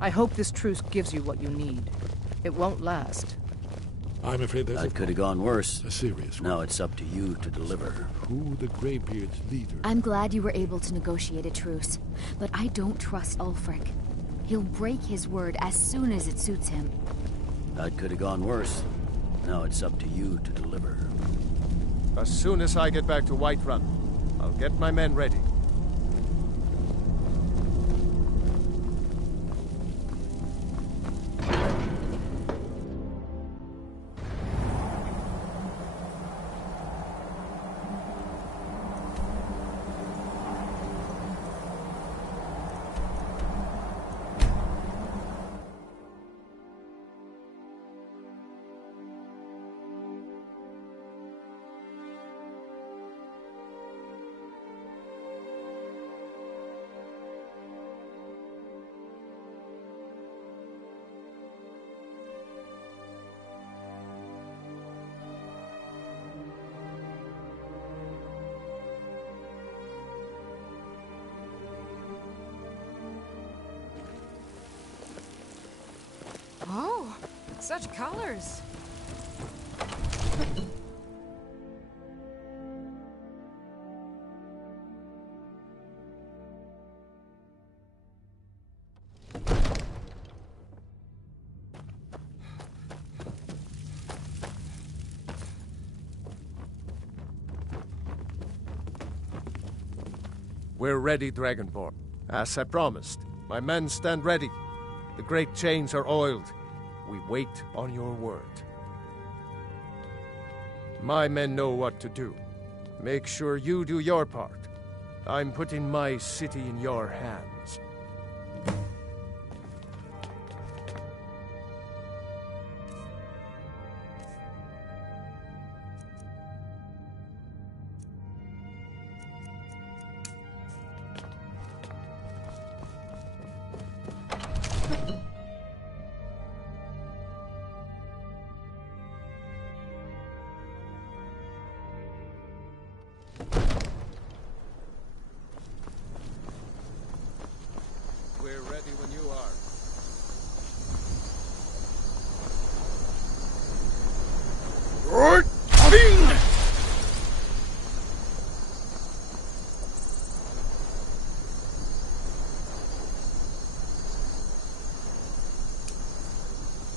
I hope this truce gives you what you need. It won't last. I'm afraid that could have gone worse. A serious one. Now it's up to you to deliver. Who the Greybeard's leader? I'm glad you were able to negotiate a truce, but I don't trust Ulfric. He'll break his word as soon as it suits him. That could have gone worse. Now it's up to you to deliver. As soon as I get back to Whiterun, I'll get my men ready. Oh, such colors. We're ready, Dragonborn. As I promised, my men stand ready. The great chains are oiled. We wait on your word. My men know what to do. Make sure you do your part. I'm putting my city in your hands. We're ready when you are.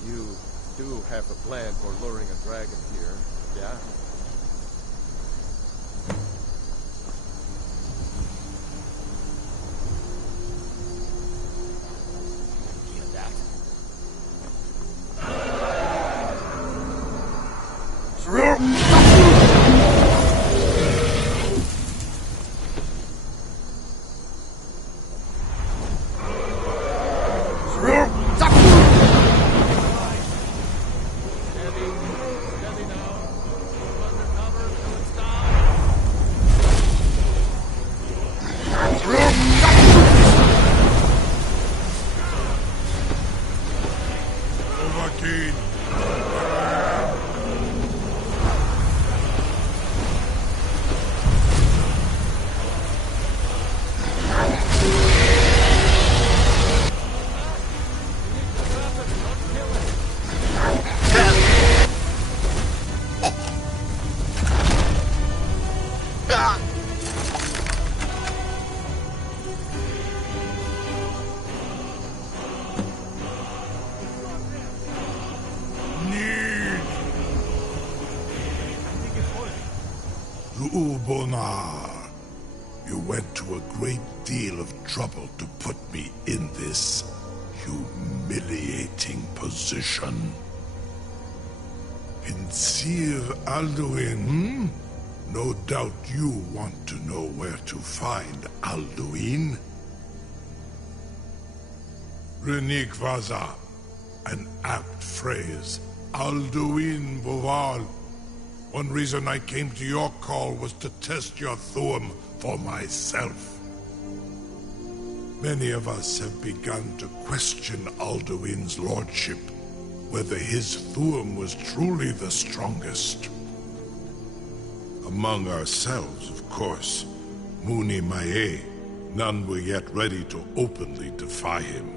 You do have a plan for luring a dragon here, yeah? Ubonar, you went to a great deal of trouble to put me in this humiliating position. Pinsir Alduin, No doubt you want to know where to find Alduin. Renik Vaza, an apt phrase. Alduin Boval. One reason I came to your call was to test your Thuum for myself. Many of us have begun to question Alduin's lordship, whether his Thuum was truly the strongest. Among ourselves, of course, Muni Mae, none were yet ready to openly defy him.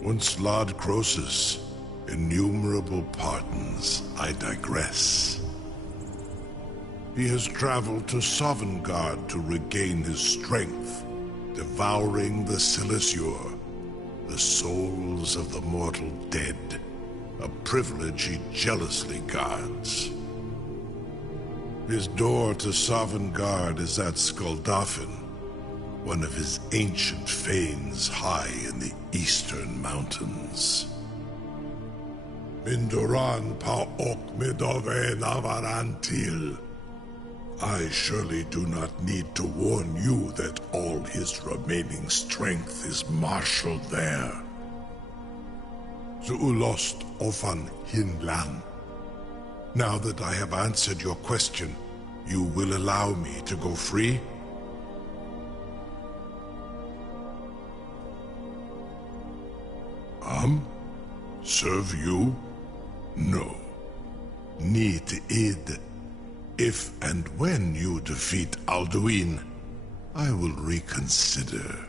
Once Lord Croesus, innumerable pardons, I digress. He has traveled to Sovngarde to regain his strength, devouring the Silesure, the souls of the mortal dead, a privilege he jealously guards. His door to Sovngarde is at Skuldafn, one of his ancient fanes high in the eastern mountains. Mindoran pa ok midove navarantil. I surely do not need to warn you that all his remaining strength is marshaled there. Zuulost ofan hinlan. Now that I have answered your question, you will allow me to go free? Serve you? No. Need id. If and when you defeat Alduin, I will reconsider.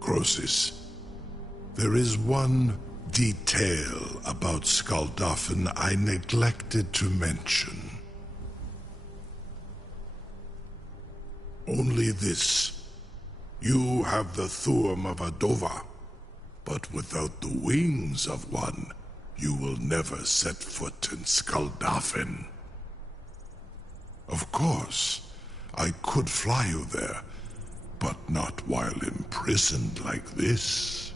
Croesus. There is one detail about Skuldafn I neglected to mention. Only this. You have the Thuum of Adova, but without the wings of one, you will never set foot in Skuldafn. Of course, I could fly you there, But not while imprisoned like this.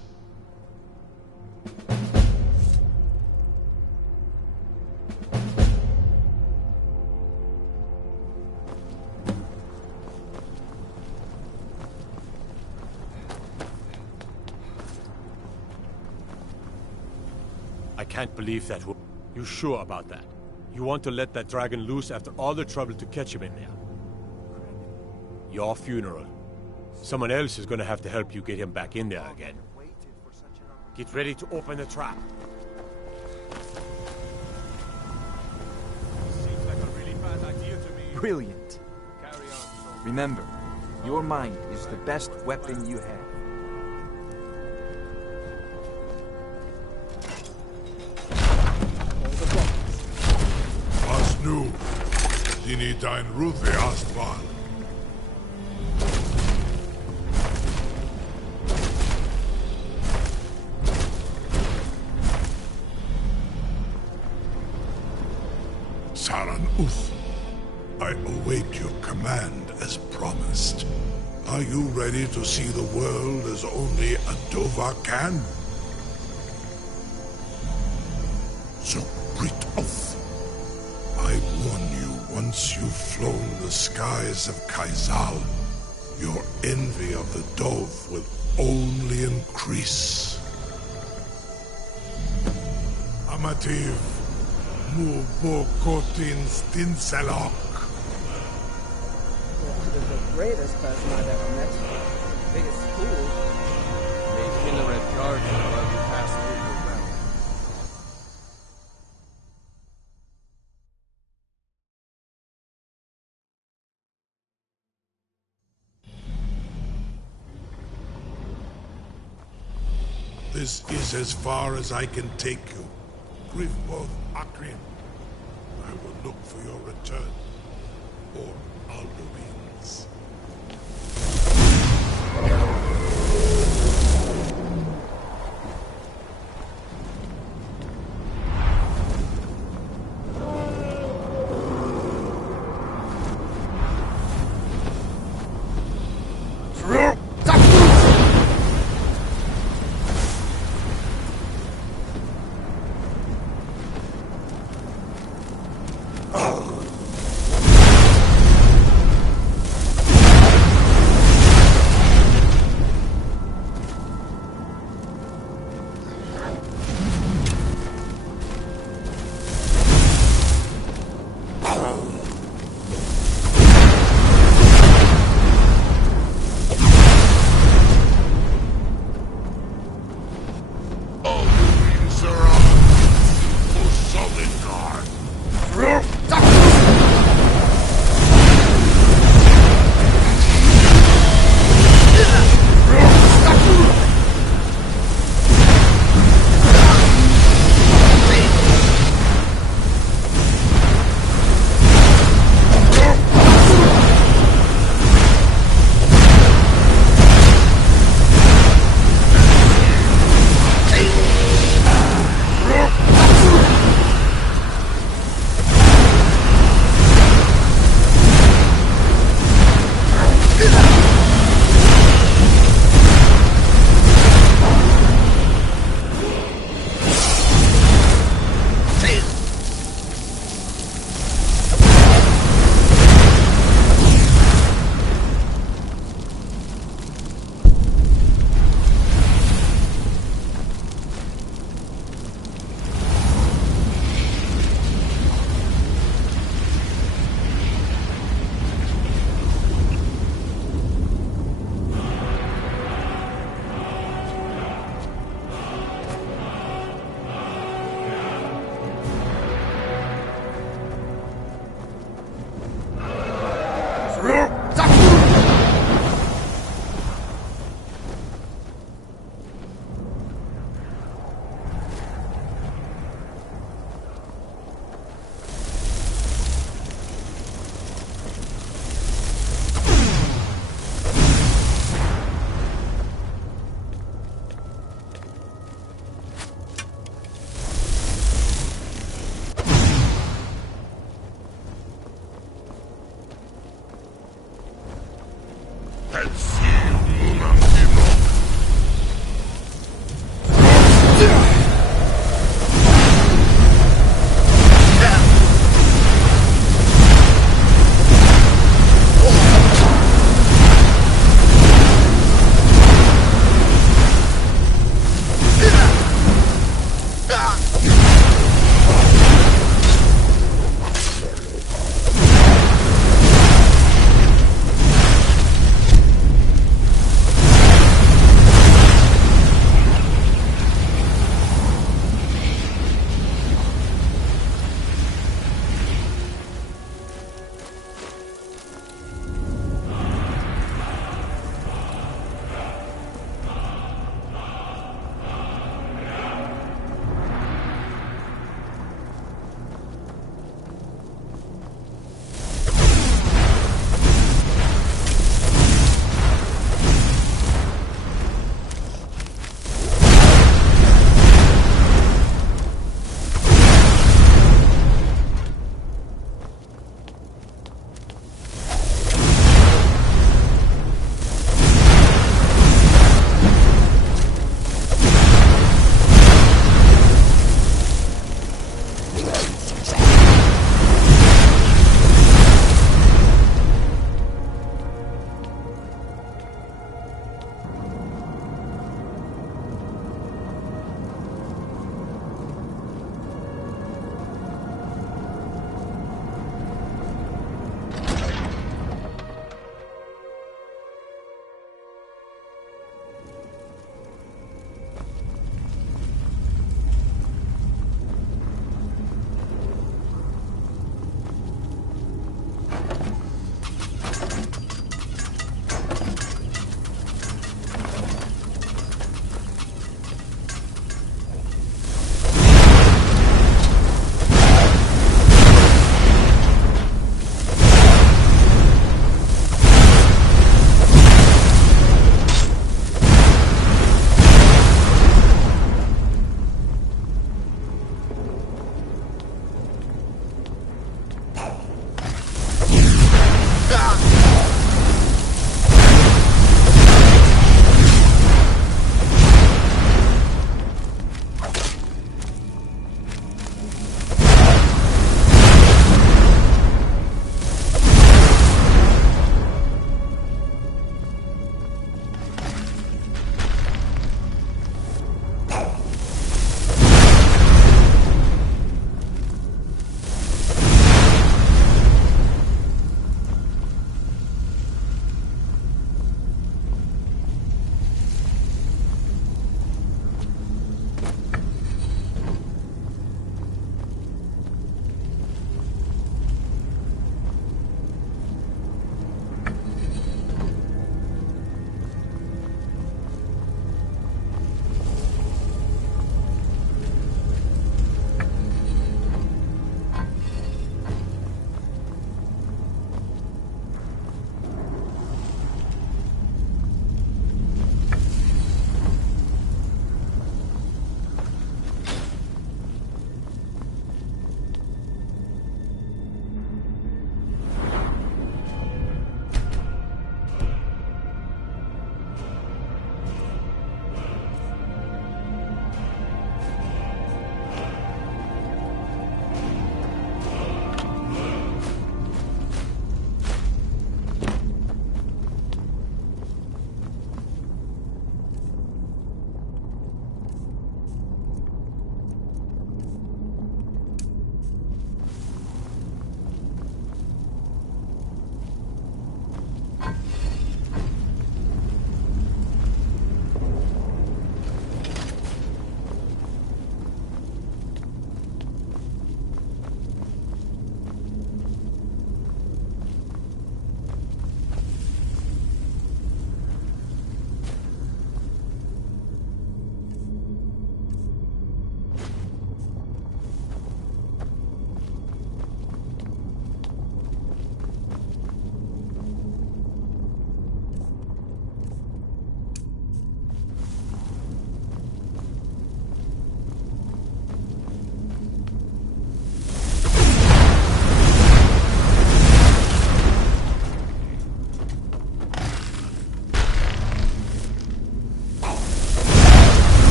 I can't believe that. You sure about that? You want to let that dragon loose after all the trouble to catch him in there? Your funeral. Someone else is gonna have to help you get him back in there again. Get ready to open the trap. Seems like a really bad idea to me. Brilliant. Remember, your mind is the best weapon you have. Was nu, die dein Ruth erst war. Saran Uth, I await your command as promised. Are you ready to see the world as only a Dova can? So, Brit Oath, I warn you, once you've flown the skies of Kaizal, your envy of the Dove will only increase. Amativ, mu bokotin stinselok. You're the greatest person I've ever met. Biggest fool. May Kinneret guard you while you pass through the realm. This is as far as I can take you. Grifboth Akrin. I will look for your return. Or Alduin's.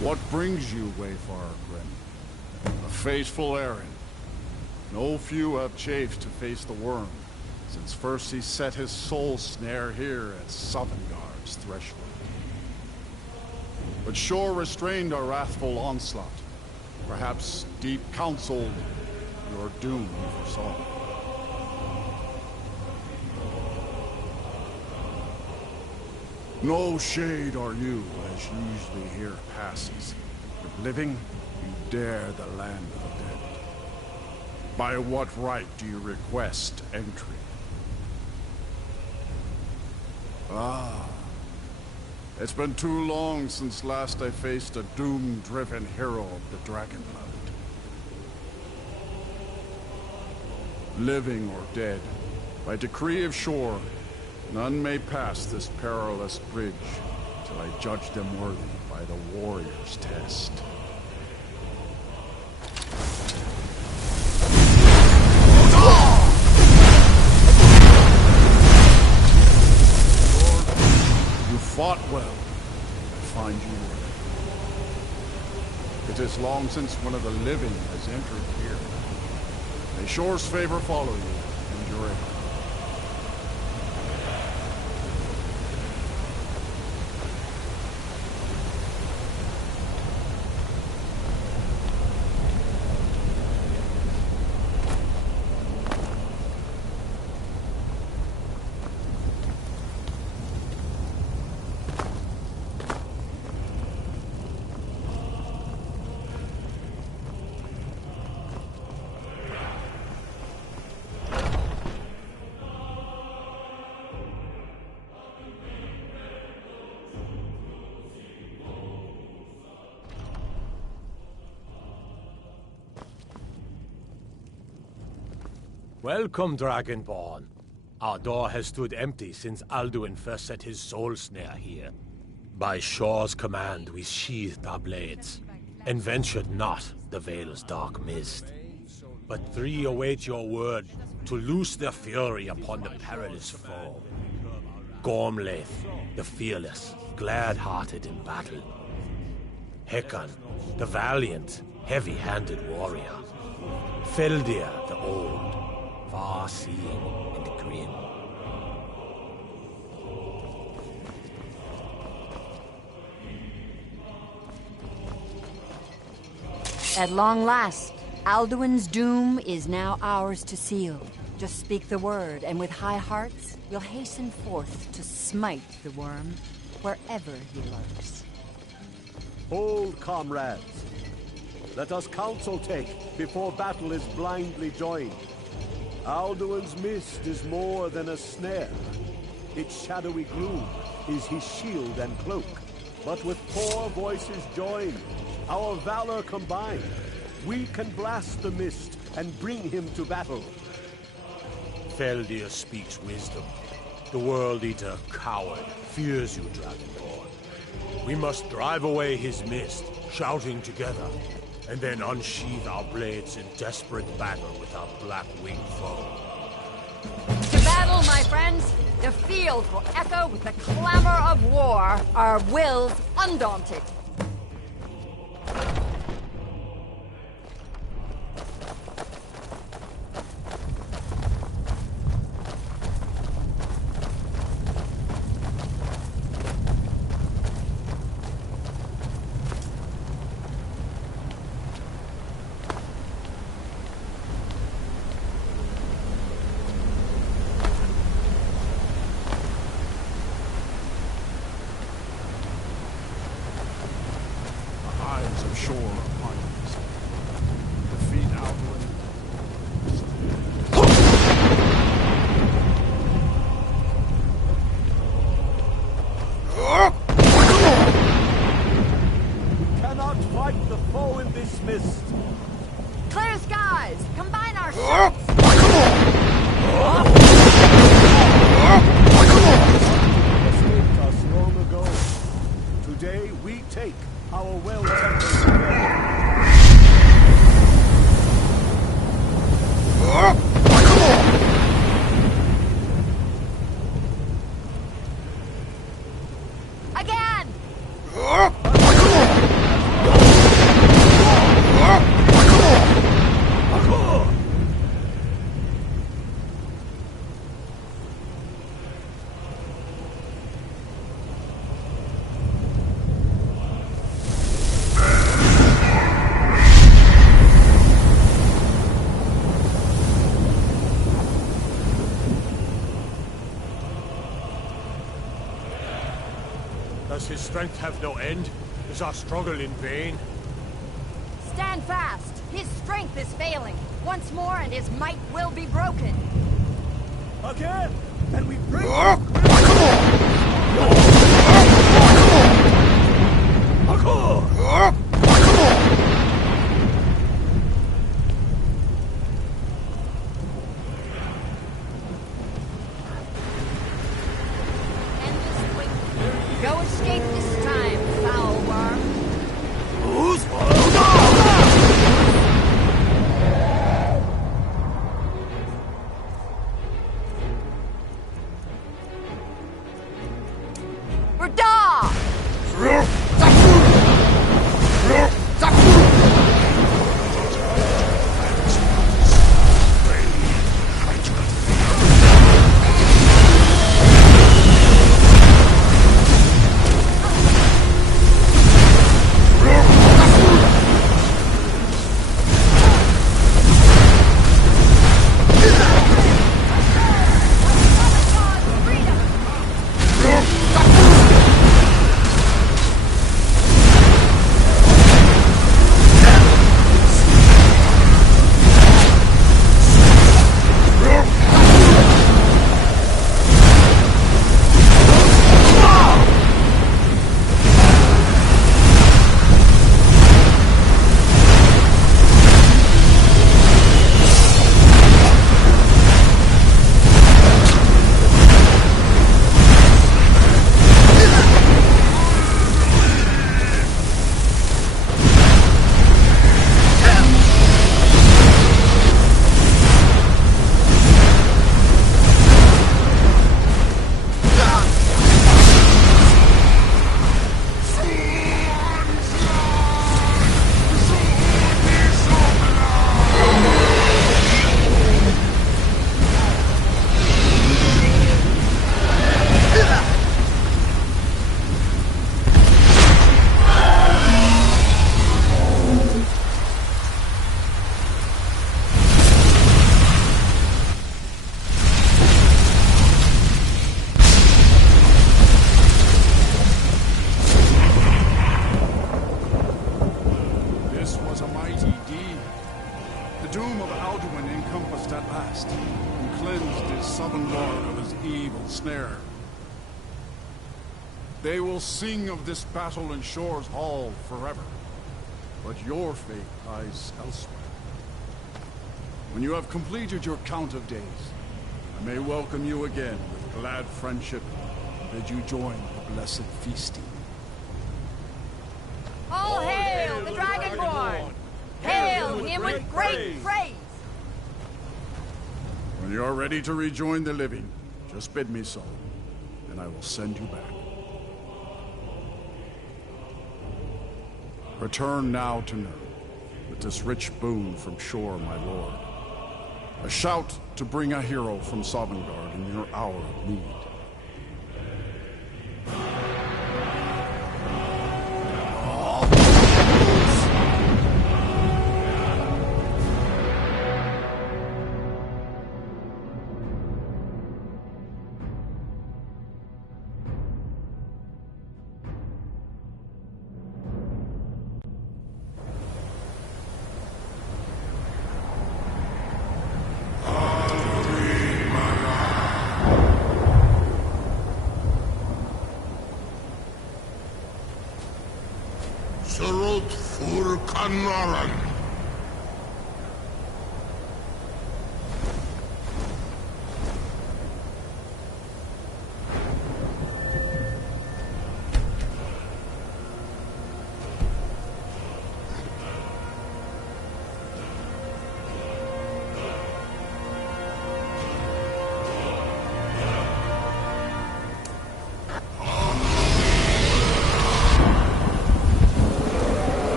What brings you, Wayfarer Grim? A fateful errand. No few have chafed to face the worm, since first he set his soul snare here at Sovngarde's threshold. But Shor restrained our wrathful onslaught. Perhaps deep counseled, your doom he foresaw. No shade are you, as usually here passes. But living, you dare the land of the dead. By what right do you request entry? Ah. It's been too long since last I faced a doom-driven hero of the Dragonblood. Living or dead, by decree of Shor, none may pass this perilous bridge till I judge them worthy by the warrior's test. You fought well. I find you worthy. It is long since one of the living has entered here. May Shor's favor follow you, and your aid. Welcome, Dragonborn. Our door has stood empty since Alduin first set his soul snare here. By Shor's command, we sheathed our blades, and ventured not the Vale's dark mist. But three await your word to loose their fury upon the perilous foe. Gormlaith, the Fearless, glad-hearted in battle. Hecon, the valiant, heavy-handed warrior. Feldir, the old, far-seeing and grim. At long last, Alduin's doom is now ours to seal. Just speak the word, and with high hearts, we'll hasten forth to smite the worm wherever he lurks. Hold, comrades. Let us counsel take before battle is blindly joined. Alduin's mist is more than a snare. Its shadowy gloom is his shield and cloak. But with 4 voices joined, our valor combined, we can blast the mist and bring him to battle. Feldir speaks wisdom. The World Eater, coward, fears you, Dragonborn. We must drive away his mist, shouting together, and then unsheath our blades in desperate battle with our black-winged foe. To battle, my friends! The field will echo with the clamor of war, our wills undaunted. Shore upon us. Defeat Alduin. We cannot fight the foe in this mist. Clear skies! Combine our shots! Escaped us long ago. Today we take our well-tempered revenge. Again! Does his strength have no end? Is our struggle in vain? Stand fast! His strength is failing. Once more and his might will be broken. Again! And we bring Go escape this time, foul worm. Sovngarde of his evil snare. They will sing of this battle in Shore's Hall forever. But your fate lies elsewhere. When you have completed your count of days, I may welcome you again with glad friendship and bid you join the blessed feasting. All hail the Dragonborn! Hail him with great praise! When you are ready to rejoin the living, just bid me so, and I will send you back. Return now to Nurn, with this rich boon from Shore, my lord. A shout to bring a hero from Sovngarde in your hour of need. Surut fur Kanaran.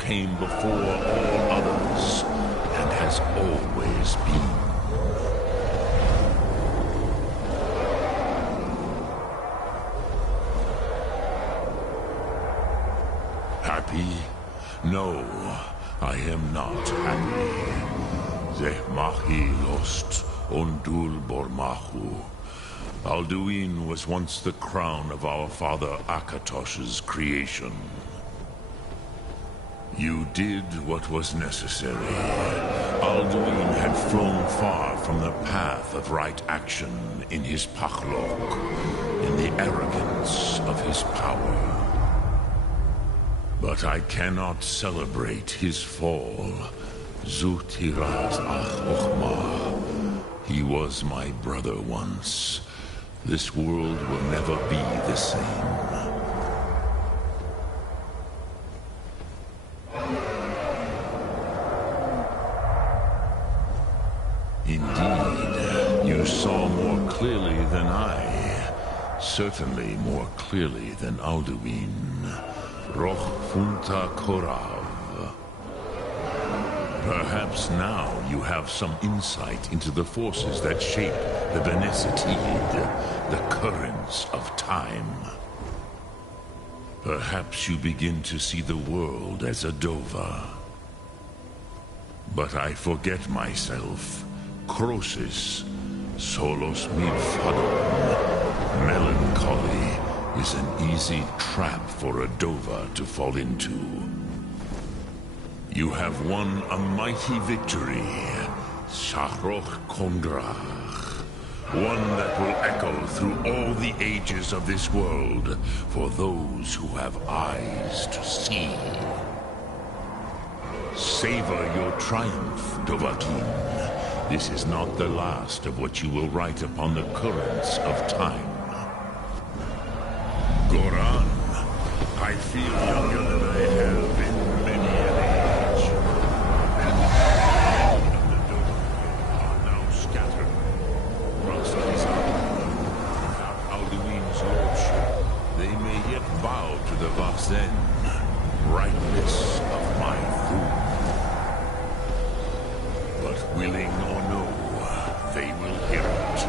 Came before all others, and has always been. Happy? No, I am not happy. Zeh mahi lost ondul bormahu. Alduin was once the crown of our father Akatosh's creation. You did what was necessary. Alduin had flown far from the path of right action in his pachlok, in the arrogance of his power. But I cannot celebrate his fall. Zutirat Ach-Ochma. He was my brother once. This world will never be the same. Indeed, you saw more clearly than I. Certainly more clearly than Alduin. Roch Funta Korav. Perhaps now you have some insight into the forces that shape the Benesitid, the currents of time. Perhaps you begin to see the world as a Dova. But I forget myself. Crosis, solos mid fadon. Melancholy is an easy trap for a Dova to fall into. You have won a mighty victory, Shahroch Kondrach. One that will echo through all the ages of this world for those who have eyes to see. Savor your triumph, Dovahkiin. This is not the last of what you will write upon the currents of time. Goran, I feel younger than I have in many an age. And many of the Dovahkiin are now scattered. Roxley's without Alduin's lordship, they may yet bow to the Vaxen, brightness of my throne. But willing or no, they will hear it.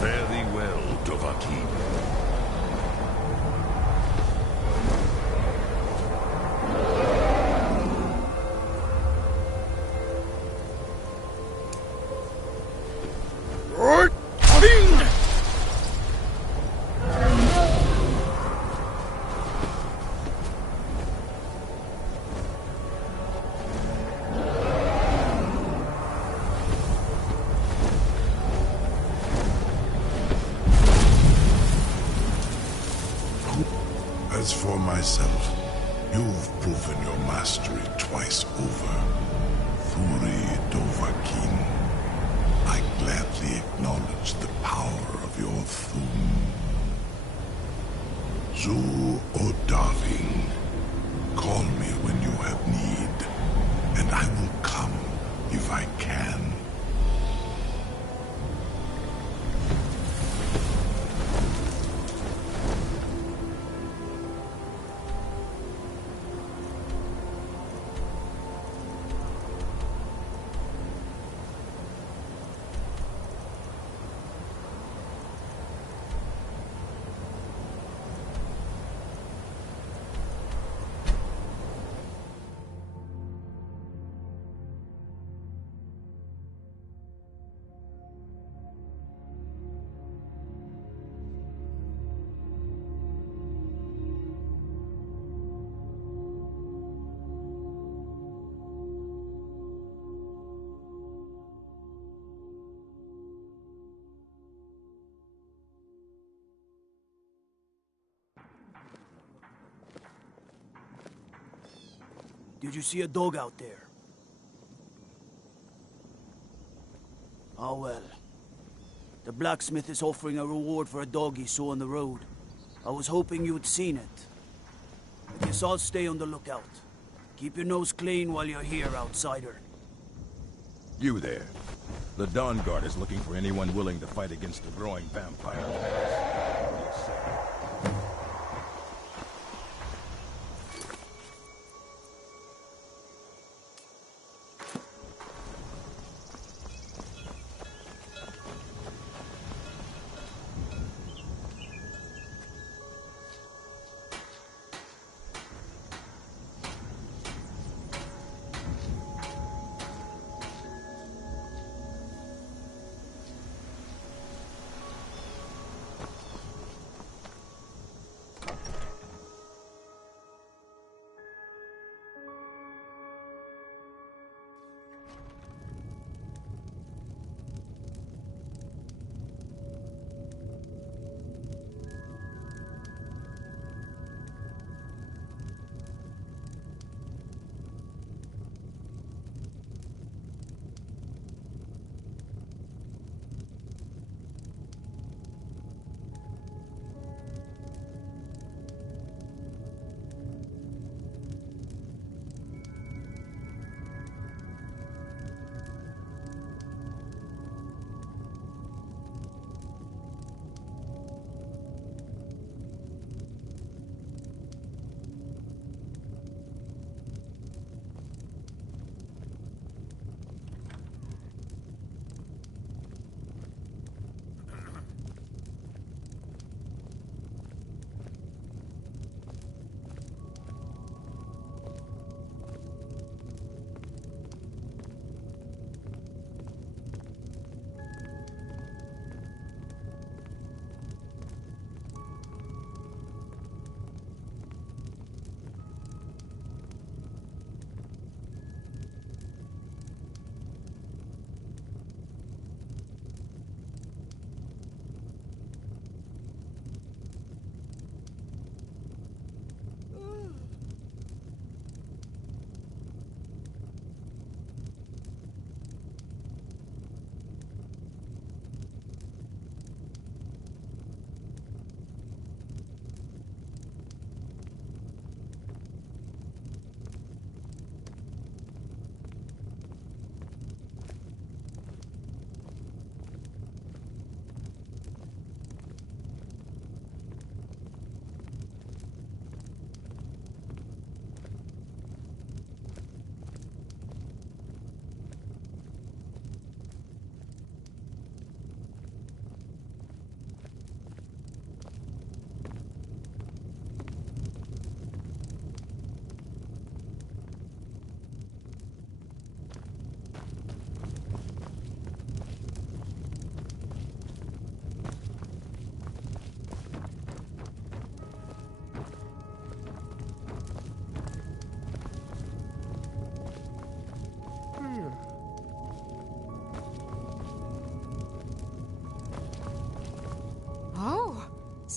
Fare thee well, Dovahkiin. As for myself, you've proven your mastery twice over. Thuri Dovahkiin, I gladly acknowledge the power of your Thum. Zu, O darling, call me when you have need, and I will come if I can. Did you see a dog out there? Oh well. The blacksmith is offering a reward for a dog he saw on the road. I was hoping you'd seen it. I guess I'll stay on the lookout. Keep your nose clean while you're here, outsider. You there. The Dawn Guard is looking for anyone willing to fight against the growing vampire menace.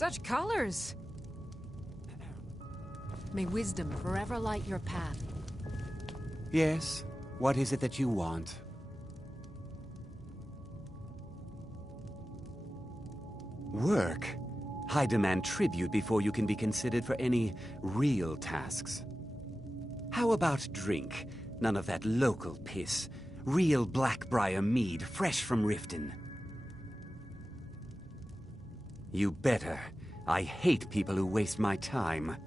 Such colors! May wisdom forever light your path. Yes? What is it that you want? Work? I demand tribute before you can be considered for any real tasks. How about drink? None of that local piss. Real Blackbriar mead, fresh from Riften. You better. I hate people who waste my time.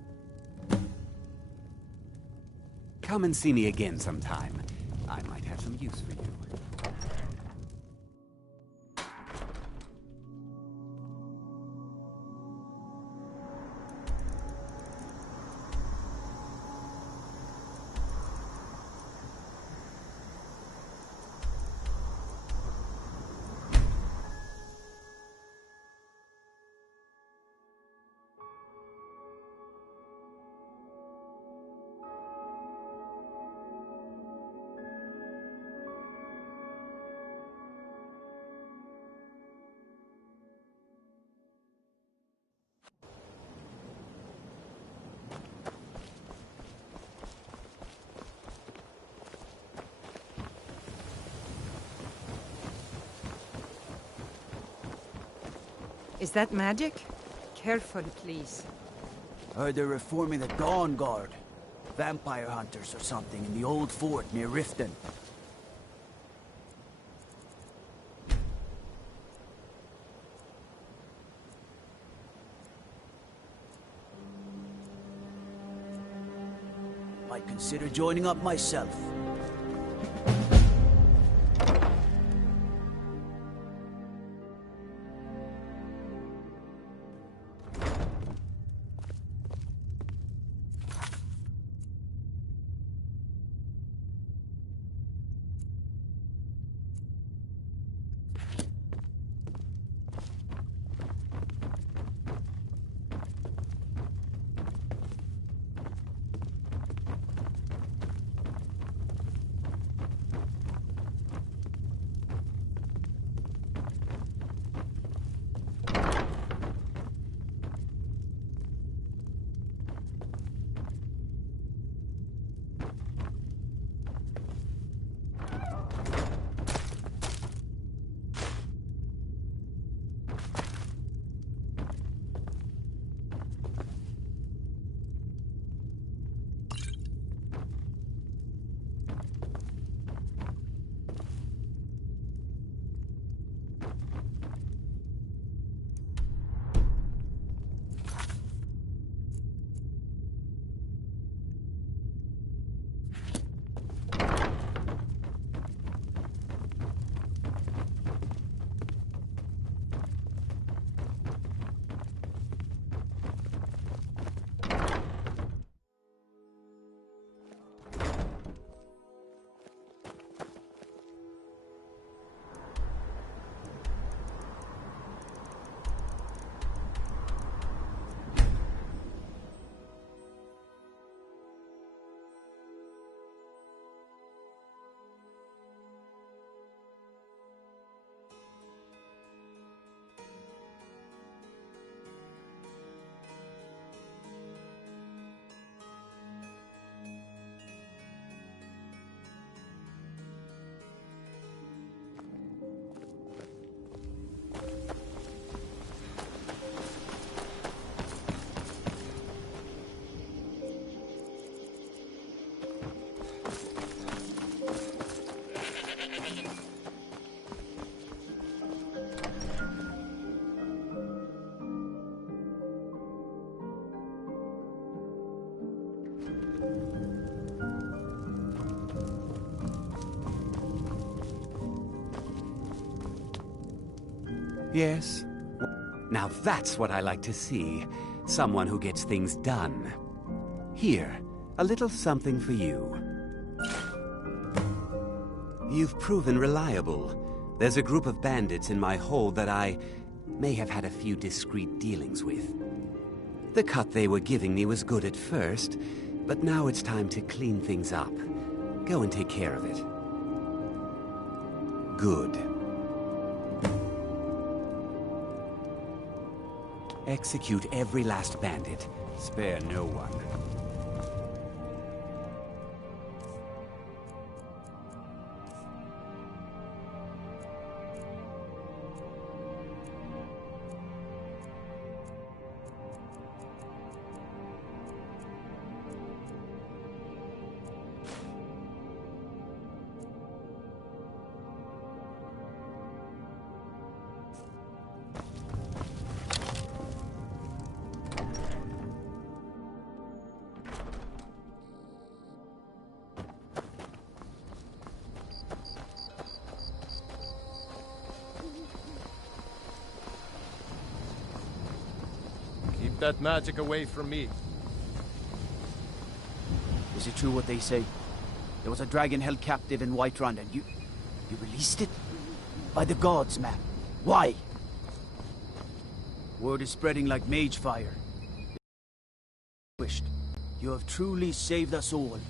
Come and see me again sometime. I might have some use for you. Is that magic? Careful, please. Heard they're reforming the Dawn Guard. Vampire hunters or something in the old fort near Riften. Might consider joining up myself. Yes? Now that's what I like to see. Someone who gets things done. Here, a little something for you. You've proven reliable. There's a group of bandits in my hold that I may have had a few discreet dealings with. The cut they were giving me was good at first, but now it's time to clean things up. Go and take care of it. Good. Execute every last bandit. Spare no one. Keep that magic away from me. Is it true what they say? There was a dragon held captive in Whiterun and you released it? By the gods, man. Why? Word is spreading like mage fire. Wished. You have truly saved us all.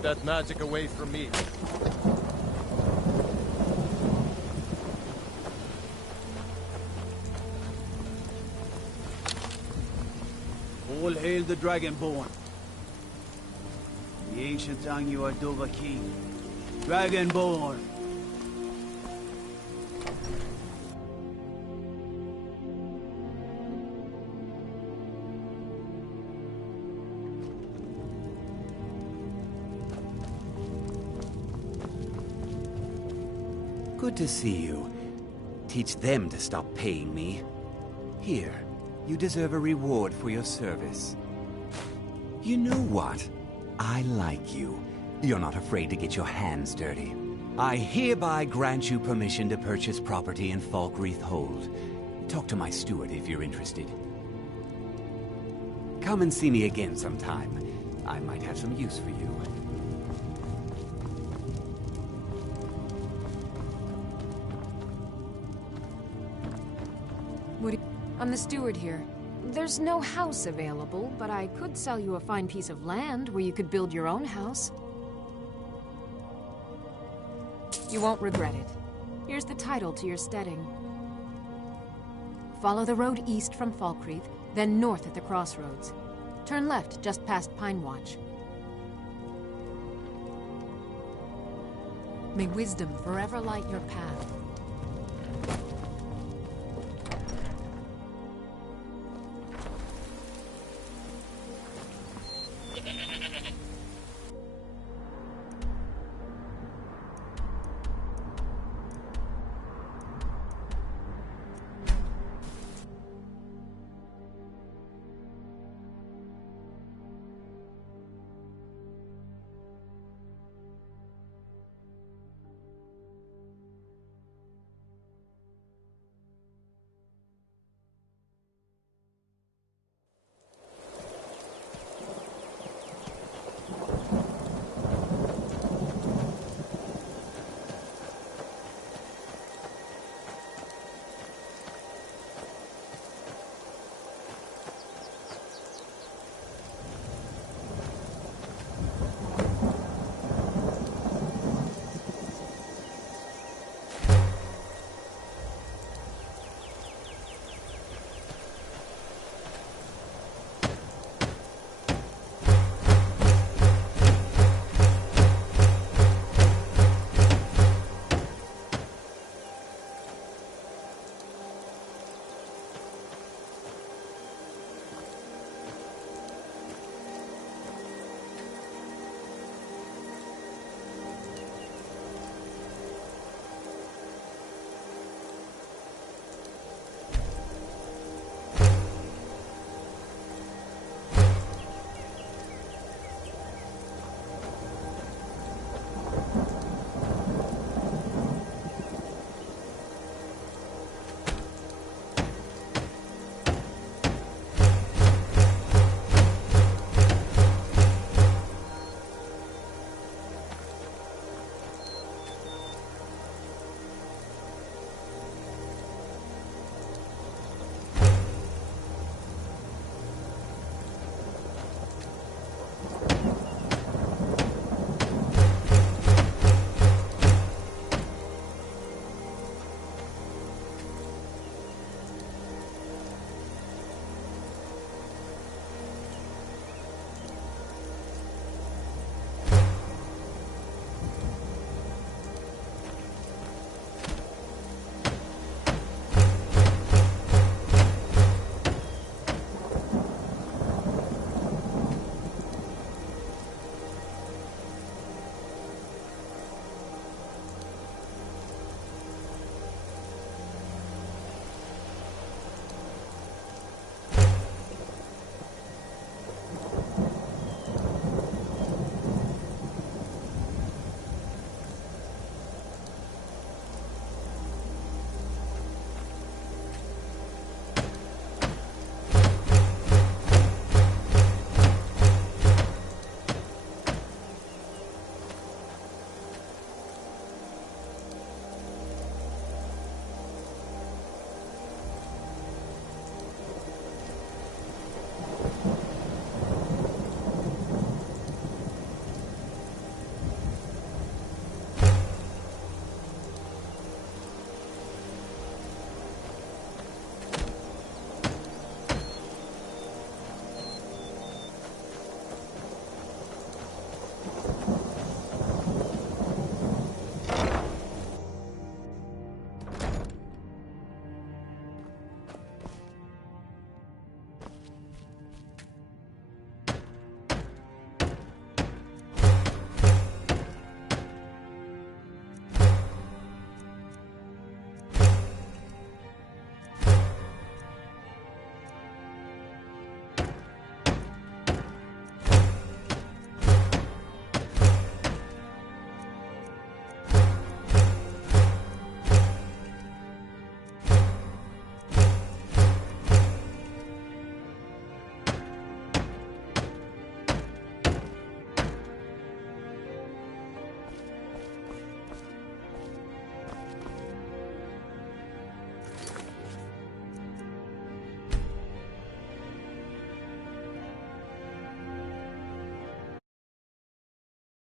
Keep that magic away from me. All hail the Dragonborn. The ancient Angua Dova king. Dragonborn. Good to see you. Teach them to stop paying me. Here, you deserve a reward for your service. You know what? I like you. You're not afraid to get your hands dirty. I hereby grant you permission to purchase property in Falkreath Hold. Talk to my steward if you're interested. Come and see me again sometime. I might have some use for you. I'm the steward here. There's no house available, but I could sell you a fine piece of land where you could build your own house. You won't regret it. Here's the title to your steading. Follow the road east from Falkreath, then north at the crossroads. Turn left just past Pine Watch. May wisdom forever light your path.